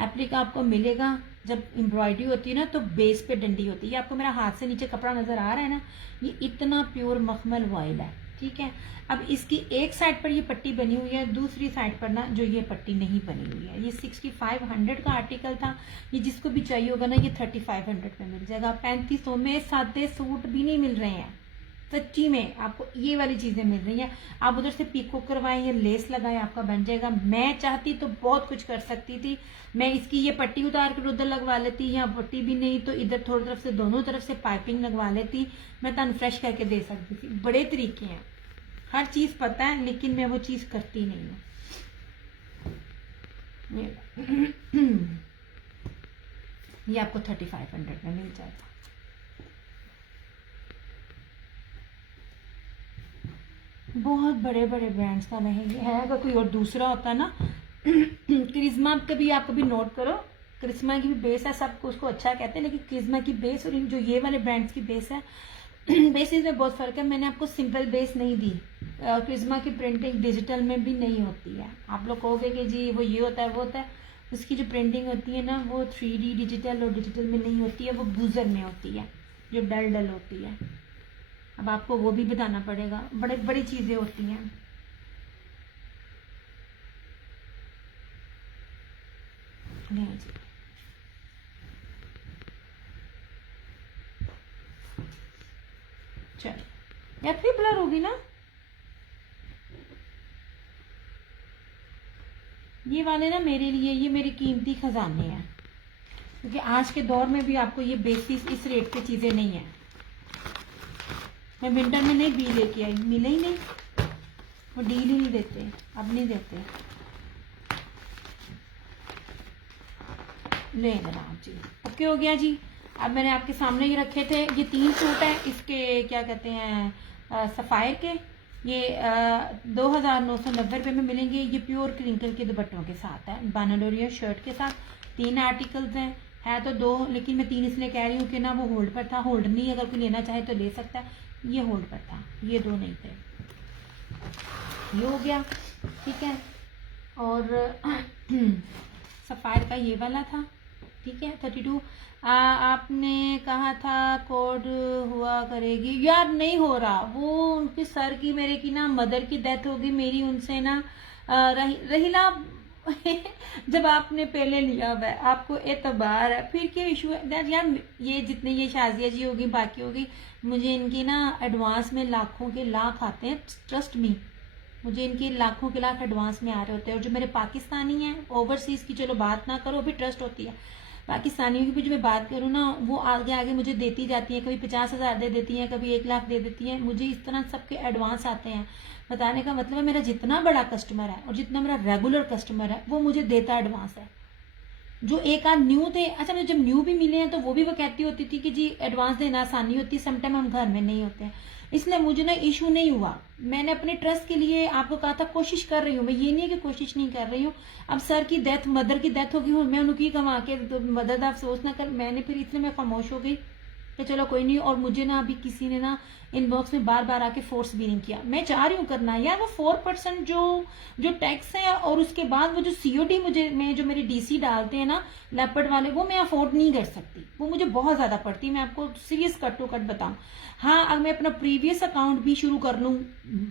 एप्लिक आपको मिलेगा जब एम्ब्रॉयडरी होती है ना, तो बेस पे डंडी होती है। आपको मेरा हाथ से नीचे कपड़ा नजर आ रहा है ना, ये इतना प्योर मखमल वॉइल है, ठीक है। अब इसकी एक साइड पर ये पट्टी बनी हुई है, दूसरी साइड पर ना जो ये पट्टी नहीं बनी हुई है। ये 6500 का आर्टिकल था, ये जिसको भी चाहिए होगा ना ये 3500 में मिल जाएगा। 3500 में सादे सूट भी नहीं मिल रहे हैं, सच्ची में आपको ये वाली चीजें मिल रही हैं। आप उधर से पीको करवाएं या लेस लगाएं, आपका बन जाएगा। मैं चाहती तो बहुत कुछ कर सकती थी, मैं इसकी ये पट्टी उतार कर उधर लगवा लेती, या पट्टी भी नहीं तो इधर थोड़ी तरफ से दोनों तरफ से पाइपिंग लगवा लेती, मैं तन फ्रेश करके दे सकती थी। बड़े तरीके हैं, हर चीज पता है, लेकिन मैं वो चीज करती नहीं हूँ। ये आपको 3500 में मिल जाएगा। बहुत बड़े बड़े ब्रांड्स का नहीं है, अगर कोई और दूसरा होता ना करिश्मा कभी आप कभी नोट करो, करिश्मा की भी बेस है, सबको उसको अच्छा कहते हैं, लेकिन करिश्मा की बेस और जो ये वाले ब्रांड्स की बेस है बेसिस में बहुत फर्क है। मैंने आपको सिंपल बेस नहीं दी, करिश्मा की प्रिंटिंग डिजिटल में भी नहीं होती है। आप लोग कहोगे कि जी वो ये होता है वो होता है, उसकी जो प्रिंटिंग होती है ना वो 3D डिजिटल और डिजिटल में नहीं होती है, वो बूजर में होती है जो डल डल होती है। अब आपको वो भी बताना पड़ेगा, बड़े बड़ी चीजें होती हैं। चलो या फिर ब्लर होगी ना, ये वाले ना मेरे लिए ये मेरी कीमती खजाने हैं, क्योंकि आज के दौर में भी आपको ये बेसिस इस रेट पे चीजें नहीं है। मैं विंटर में नहीं बी लेके आई, मिले ही नहीं, वो डील ही नहीं देते, अब नहीं देते। ले जनाब जी, ओके हो गया जी। अब मैंने आपके सामने ये रखे थे, ये 3 सूट हैं, इसके क्या कहते हैं सफायर के, ये 2990 रुपये में मिलेंगे। ये प्योर क्रिंकल के दुपट्टों के साथ है, बानाडोरिया शर्ट के साथ 3 आर्टिकल्स हैं। है तो 2, लेकिन मैं 3 इसलिए कह रही हूँ कि ना वो होल्ड पर था। होल्ड नहीं, अगर कोई लेना चाहे तो ले सकता है। ये होल्ड पर था, ये 2 नहीं थे। ये हो गया, ठीक है। और सफ़ायर का ये वाला था, ठीक है। 32 आपने कहा था कोड हुआ करेगी, यार नहीं हो रहा। वो उनके सर की, मेरे की ना मदर की डेथ होगी, मेरी उनसे ना रहीला जब आपने पहले लिया हुआ है, आपको एतबार है, फिर क्या इशू है यार। ये जितने ये शाजिया जी होगी, बाकी होगी, मुझे इनकी ना एडवांस में लाखों के लाख आते हैं, ट्रस्ट मी। मुझे इनके लाखों के लाख एडवांस में आ रहे होते हैं। और जो मेरे पाकिस्तानी हैं, ओवरसीज की चलो बात ना करो, अभी ट्रस्ट होती है। पाकिस्तानियों की भी जो मैं बात करूँ ना, वो आगे आगे मुझे देती जाती हैं। कभी 50,000 दे देती हैं, कभी 1 लाख दे देती हैं। मुझे इस तरह सबके एडवांस आते हैं। बताने का मतलब है, मेरा जितना बड़ा कस्टमर है और जितना मेरा रेगुलर कस्टमर है, वो मुझे देता एडवांस है। जो एक आध न्यू थे, अच्छा मुझे जब न्यू भी मिले हैं तो वो भी वो कहती होती थी कि जी एडवांस देना आसानी होती है, समटाइम हम घर में नहीं होते हैं, इसलिए मुझे ना इशू नहीं हुआ। मैंने अपने ट्रस्ट के लिए आपको कहा था, कोशिश कर रही हूँ मैं, ये नहीं है कि कोशिश नहीं कर रही हूँ। अब सर की डेथ, मदर की डेथ होगी, मैं उनकी कमा के तो मदर का अफसोस ना कर, मैंने फिर इसलिए मैं खामोश हो गई कि चलो कोई नहीं। और मुझे ना अभी किसी ने ना इनबॉक्स में बार बार आके फोर्स भी नहीं किया। मैं चाह रही हूँ करना यार, वो 4% जो टैक्स है, और उसके बाद वो जो COD मुझे में जो मेरे DC डालते हैं ना लेपर्ड वाले, वो मैं अफोर्ड नहीं कर सकती, वो मुझे बहुत ज्यादा पड़ती है। मैं आपको सीरियस कट टू कट बताऊं। हाँ, अगर मैं अपना प्रीवियस अकाउंट भी शुरू कर लूँ,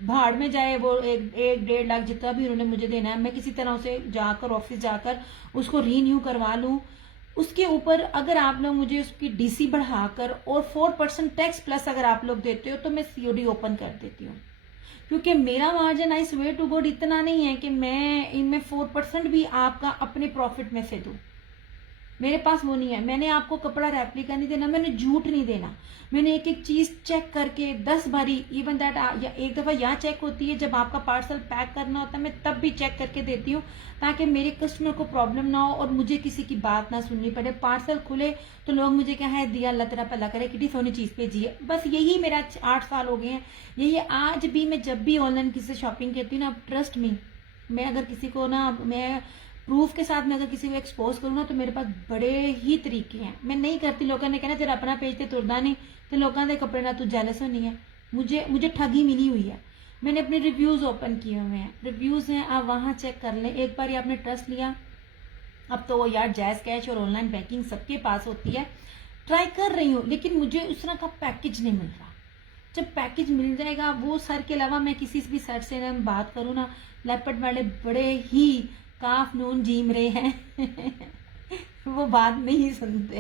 भाड़ में जाए वो 1-1.5 लाख जितना भी उन्होंने मुझे देना है, मैं किसी तरह से जाकर ऑफिस जाकर उसको रीन्यू करवा लूँ। उसके ऊपर अगर आप लोग मुझे उसकी DC बढ़ाकर और 4% टैक्स प्लस अगर आप लोग देते हो, तो मैं COD ओपन कर देती हूँ। क्योंकि मेरा margin, I swear to God, इतना नहीं है कि मैं इनमें 4% भी आपका अपने प्रॉफिट में से दूं। मेरे पास वो नहीं है। मैंने आपको कपड़ा रेप्लिका नहीं देना, मैंने झूठ नहीं देना। मैंने एक एक चीज चेक करके 10 बारी, इवन दैट एक दफा यहाँ चेक होती है जब आपका पार्सल पैक करना होता है, मैं तब भी चेक करके देती हूँ, ताकि मेरे कस्टमर को प्रॉब्लम ना हो और मुझे किसी की बात ना सुननी पड़े। पार्सल खुले तो लोग मुझे क्या है, दिया अल्लाह तेरा भला करे, कितनी सोनी चीज भेजी है। बस यही मेरा 8 साल हो गए हैं। यही आज भी मैं जब भी ऑनलाइन किसी से शॉपिंग करती हूँ ना, ट्रस्ट मी, मैं अगर किसी को ना, मैं प्रूफ के साथ में अगर किसी को एक्सपोज करूँ ना, तो मेरे पास बड़े ही तरीके हैं। मैं नहीं करती, लोगों ने कहना जरा अपना पेज ते तुरदा नहीं, तो लोगों के कपड़े ना तू जेलस होनी है। मुझे ठगी मिली हुई है। मैंने अपने रिव्यूज ओपन किए हुए हैं, रिव्यूज हैं, आप वहां चेक कर लें। एक बार आपने ट्रस्ट लिया, अब तो यार जैज कैश और ऑनलाइन बैंकिंग सबके पास होती है। ट्राई कर रही हूँ, लेकिन मुझे उस तरह का पैकेज नहीं मिल रहा। जब पैकेज मिल जाएगा, वो सर के अलावा मैं किसी भी सर से ना बात करूँ ना, लेपर्ड वाले बड़े ही काफ नून जीम रहे हैं वो बात नहीं सुनते,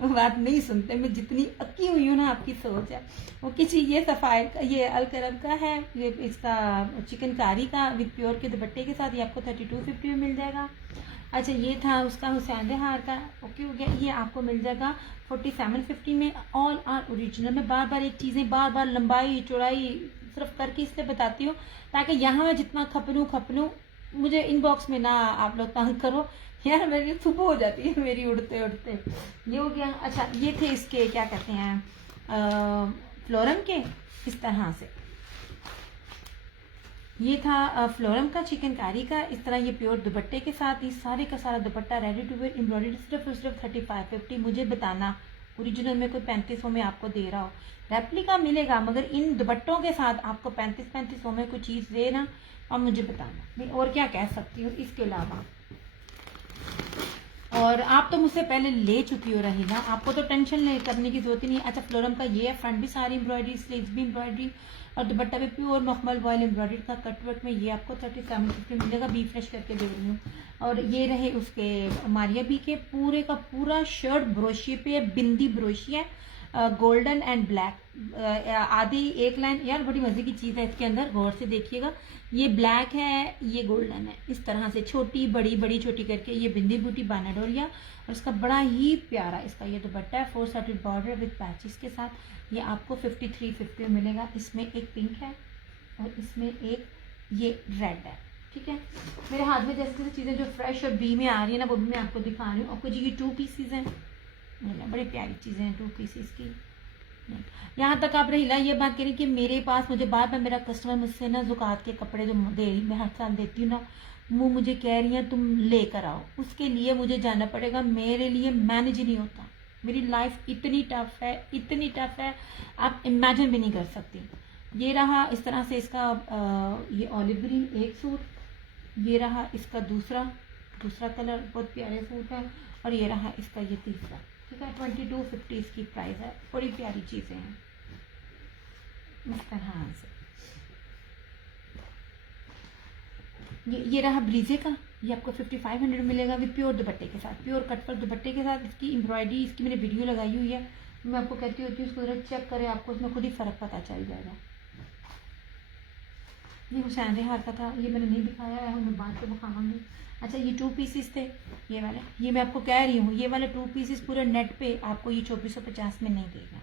वो बात नहीं सुनते। मैं जितनी अक्की हुई हूँ ना, आपकी सोच है वो किसी, ये सफायर का, ये अलकरम का है, ये इसका चिकनकारी का विद प्योर के दुपट्टे के साथ, ये आपको 3250 में मिल जाएगा। अच्छा, ये था उसका हुसैन हार का, ओके हो गया। ये आपको मिल जाएगा 4750 में, ऑल आर ओरिजिनल। मैं बार बार एक चीज़ें बार बार लंबाई चौड़ाई सिर्फ करके इसलिए बताती हूँ, ताकि यहाँ मैं जितना खप लूँ, मुझे इनबॉक्स में ना आप लोग तंग करो यार, मेरी सुबह हो जाती है मेरी उड़ते उड़ते। ये हो गया। अच्छा, ये थे इसके क्या कहते हैं, फ्लोरम के, इस तरह से ये था फ्लोरम का चिकनकारी का, इस तरह ये प्योर दुपट्टे के साथ, ये सारे का सारा dupatta ready to wear embroidery, सिर्फ 3550। मुझे बताना ओरिजिनल में कोई 3500 में आपको दे रहा हो, रेप्लिका मिलेगा, मगर इन दुपट्टों के साथ आपको 3500 में कोई चीज़ दे ना, और मुझे बताना। मैं और क्या कह सकती हूँ इसके अलावा। और आप तो मुझसे पहले ले चुकी हो रही ना, आपको तो टेंशन करने की जरूरत ही नहीं। अच्छा, फ्लोरम का ये है, फ्रंट भी सारी एम्ब्रॉयडरी, स्लीव्स भी एम्ब्रॉयडरी, और दुपट्टा भी प्योर मखमल वॉयल एम्ब्रॉयडरी का कटवर्क में। ये आपको 3750 मिलेगा, बी फ्रेश करके दे रही हूँ। और ये रहे उसके मारिया बी के, पूरे का पूरा शर्ट ब्रोशिए पे, बिंदी ब्रोशी है, गोल्डन एंड ब्लैक, आधी एक लाइन। यार बड़ी मजे की चीज़ है इसके अंदर, गौर से देखिएगा। ये ब्लैक है, ये गोल्डन है, इस तरह से छोटी बड़ी बड़ी छोटी करके ये बिंदी बूटी बानाडोरिया। और इसका बड़ा ही प्यारा इसका ये दुपट्टा है, 4 साइडेड बॉर्डर विद पैचेस के साथ। ये आपको 5350 में मिलेगा। इसमें एक पिंक है और इसमें एक ये रेड है, ठीक है। मेरे हाथ में जैसे जैसे चीज़ें जो फ्रेश और बी में आ रही है ना, वो भी मैं आपको दिखा रही हूँ। और कुछ ये 2 पीसीज हैं, बड़ी प्यारी चीज़ें हैं 2 पीसीज की। यहाँ तक आप रहीला ये बात करें कि मेरे पास मुझे बार बार मेरा कस्टमर मुझसे ना जुकात के कपड़े जो दे रही मैं हर साल देती हूँ ना, वो मुझे कह रही है तुम लेकर आओ, उसके लिए मुझे जाना पड़ेगा, मेरे लिए मैनेज ही नहीं होता। मेरी लाइफ इतनी टफ है, इतनी टफ है, आप इमेजिन भी नहीं कर सकती। ये रहा इस तरह से इसका ये ऑलिव ग्रीन एक सूट, ये रहा इसका दूसरा कलर, बहुत प्यारे सूट है, और ये रहा इसका ये तीसरा, ठीक है। 2250 इसकी प्राइस है, बड़ी प्यारी चीज़ें हैं इस तरह से। ये रहा ब्रीजे का, ये आपको 5500 मिलेगा विद प्योर दुपट्टे के साथ, प्योर कटवर्क दुपट्टे के साथ। इसकी एम्ब्रॉयडरी, इसकी मैंने वीडियो लगाई हुई है, मैं आपको कहती होती हूँ उसको जरा चेक करें, आपको उसमें खुद ही फ़र्क पता चल जाएगा। ये हुसैन रेहार का था, ये मैंने नहीं दिखाया है, मैं बाद में दिखाऊंगी। अच्छा ये 2 पीसेस थे ये वाले, ये मैं आपको कह रही हूँ ये वाले 2 पीसेस पूरे नेट पे आपको ये 2450 में नहीं देगा,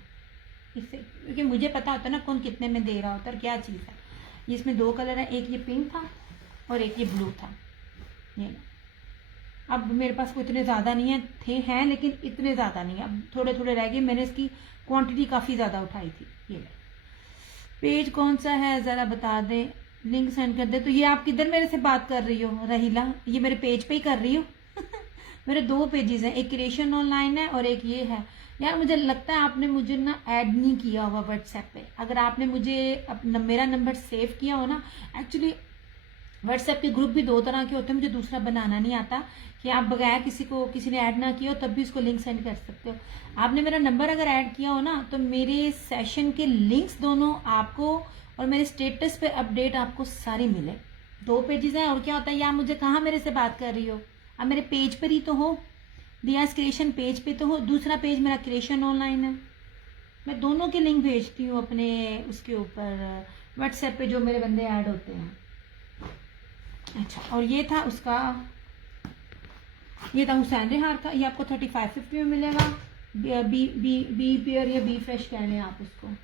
इससे क्योंकि मुझे पता होता है ना कौन कितने में दे रहा होता है और क्या चीज़ है। ये इसमें 2 कलर है, एक ये पिंक था और एक ये ब्लू था। ये अब मेरे पास कोई इतने ज़्यादा नहीं है, हैं लेकिन इतने ज़्यादा नहीं है, अब थोड़े थोड़े रह गए, मैंने इसकी क्वांटिटी काफ़ी ज़्यादा उठाई थी। ये पेज कौन सा है ज़रा बता दें, लिंक सेंड कर दे। तो ये आप किधर मेरे से बात कर रही हो रहीला, ये मेरे पेज पे ही कर रही हो मेरे 2 पेजेस हैं, एक क्रिएशन ऑनलाइन है और एक ये है। यार मुझे लगता है आपने मुझे ना ऐड नहीं किया होगा व्हाट्सएप पे, अगर आपने मुझे मेरा नंबर सेव किया हो ना, एक्चुअली व्हाट्सएप के ग्रुप भी 2 तरह के होते हैं, मुझे दूसरा बनाना नहीं आता कि आप बगैर किसी ने ऐड ना किया हो तब भी उसको लिंक सेंड कर सकते हो। आपने मेरा नंबर अगर ऐड किया हो ना तो मेरे सेशन के लिंक्स दोनों आपको और मेरे स्टेटस पे अपडेट आपको सारी मिले। 2 पेजेस हैं और क्या होता है, या मुझे कहाँ मेरे से बात कर रही हो, अब मेरे पेज पर ही तो हो, दियाज क्रिएशन पेज पे तो हो, दूसरा पेज मेरा क्रिएशन ऑनलाइन है, मैं दोनों के लिंक भेजती हूँ अपने उसके ऊपर व्हाट्सएप पे जो मेरे बंदे ऐड होते हैं। अच्छा और ये था उसका, ये था हुसैन रेहार का, ये आपको 3550 में मिलेगा, बी प्योर या बी फ्रेश कह लें आप उसको।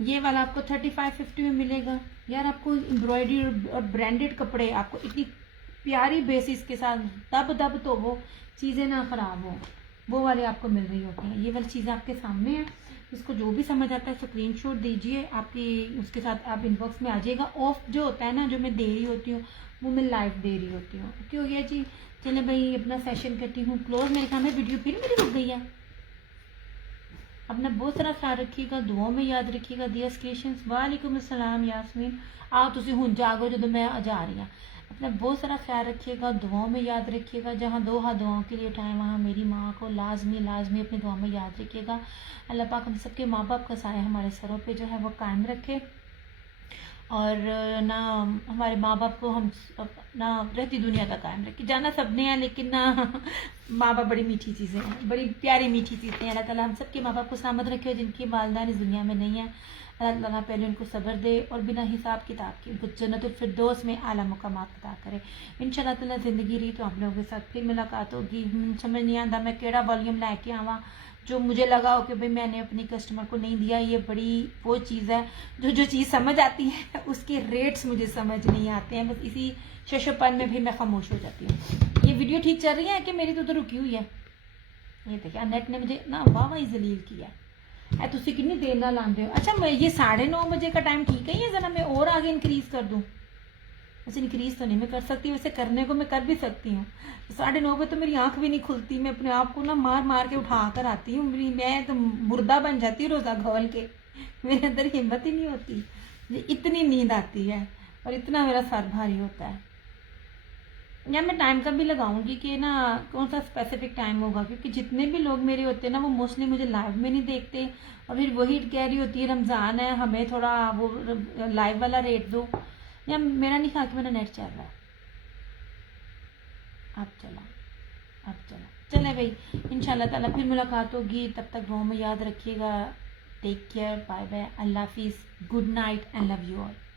ये वाला आपको 3550 में मिलेगा। यार आपको एम्ब्रॉयडरी और ब्रांडेड कपड़े आपको इतनी प्यारी बेसिस के साथ दब दब तो वो चीज़ें ना ख़राब हो, वो वाले आपको मिल रही होती हैं। ये वाली चीज़ें आपके सामने है, इसको जो भी समझ आता है स्क्रीनशॉट दीजिए, आपकी उसके साथ आप इनबॉक्स में आ जाएगा। ऑफ जो होता है ना जो मैं दे रही होती हूँ वो मैं लाइव दे रही होती हूँ। क्यों हो गया जी, चले भाई अपना सेशन करती हूँ क्लोज, मेरे काम है वीडियो फिर मेरी रुक गई है। अपना बहुत सारा ख्याल रखिएगा, दुआओं में याद रखिएगा। दिया क्रिएशंस, वालेकुम अस्सलाम यास्मीन, आओ तुसी हुन जागो जो मैं जा रही हूँ। अपना बहुत सारा ख्याल रखिएगा, दुआओं में याद रखिएगा, जहाँ 2 हाथ दुआओं के लिए उठाएं वहाँ मेरी माँ को लाजमी लाजमी अपनी दुआ में याद रखिएगा। अल्लाह पाक हम सबके माँ बाप का साया हमारे सरों पे जो है वो कायम रखे, और ना हमारे माँ बाप को हम ना रहती दुनिया का कायम रखे। जाना सबने है लेकिन ना माँ बाप बड़ी मीठी चीज़ें हैं, बड़ी प्यारी मीठी चीज़ें हैं। अल्लाह ताला हम सबके माँ बाप को सलामत रखे, जिनकी वालिदैन इस दुनिया में नहीं है अल्लाह ताला पहले उनको सब्र दे और बिना हिसाब किताब के उनको जन्नतुल फिरदौस में आला मुकामात अता करे। इंशाअल्लाह ताला ज़िंदगी रही तो आप लोगों के साथ फिर मुलाकात होगी। समझ नहीं आता मैं केड़ा वॉल्यूम लैके आवा जो मुझे लगा हो कि भाई मैंने अपनी कस्टमर को नहीं दिया। ये बड़ी वो चीज़ है जो चीज़ समझ आती है उसके रेट्स मुझे समझ नहीं आते हैं, बस इसी शशोपन में भी मैं खामोश हो जाती हूँ। ये वीडियो ठीक चल रही है कि मेरी तो रुकी हुई है? ये देखिए नेट ने मुझे ना वाह वाह जलील किया है। तुसी कितनी देर ना लाते हो? अच्छा मैं ये 9:30 बजे का टाइम ठीक है, ये ज़रा मैं और आगे इंक्रीज कर दूँ? वैसे इंक्रीज तो नहीं मैं कर सकती, वैसे करने को मैं कर भी सकती हूँ। 9:30 बजे तो मेरी आंख भी नहीं खुलती, मैं अपने आप को ना मार मार के उठा कर आती हूँ, मैं तो मुर्दा बन जाती हूँ रोज़ा खोल के, मेरे अंदर हिम्मत ही नहीं होती, इतनी नींद आती है और इतना मेरा सर भारी होता है। या मैं टाइम का भी लगाऊंगी कि ना कौन सा स्पेसिफिक टाइम होगा, क्योंकि जितने भी लोग मेरे होते हैं ना वो मोस्टली मुझे लाइव में नहीं देखते, और फिर वही कह रही होती है रमज़ान है हमें थोड़ा वो लाइव वाला रेट दो। या मेरा नहीं कहा कि मेरा नेट चल रहा है, अब चला चले भाई। इंशाल्लाह ताला फिर मुलाकात होगी, तब तक दुआ में याद रखिएगा। टेक केयर, बाय बाय, अल्लाह हाफिज़, good night and love you all.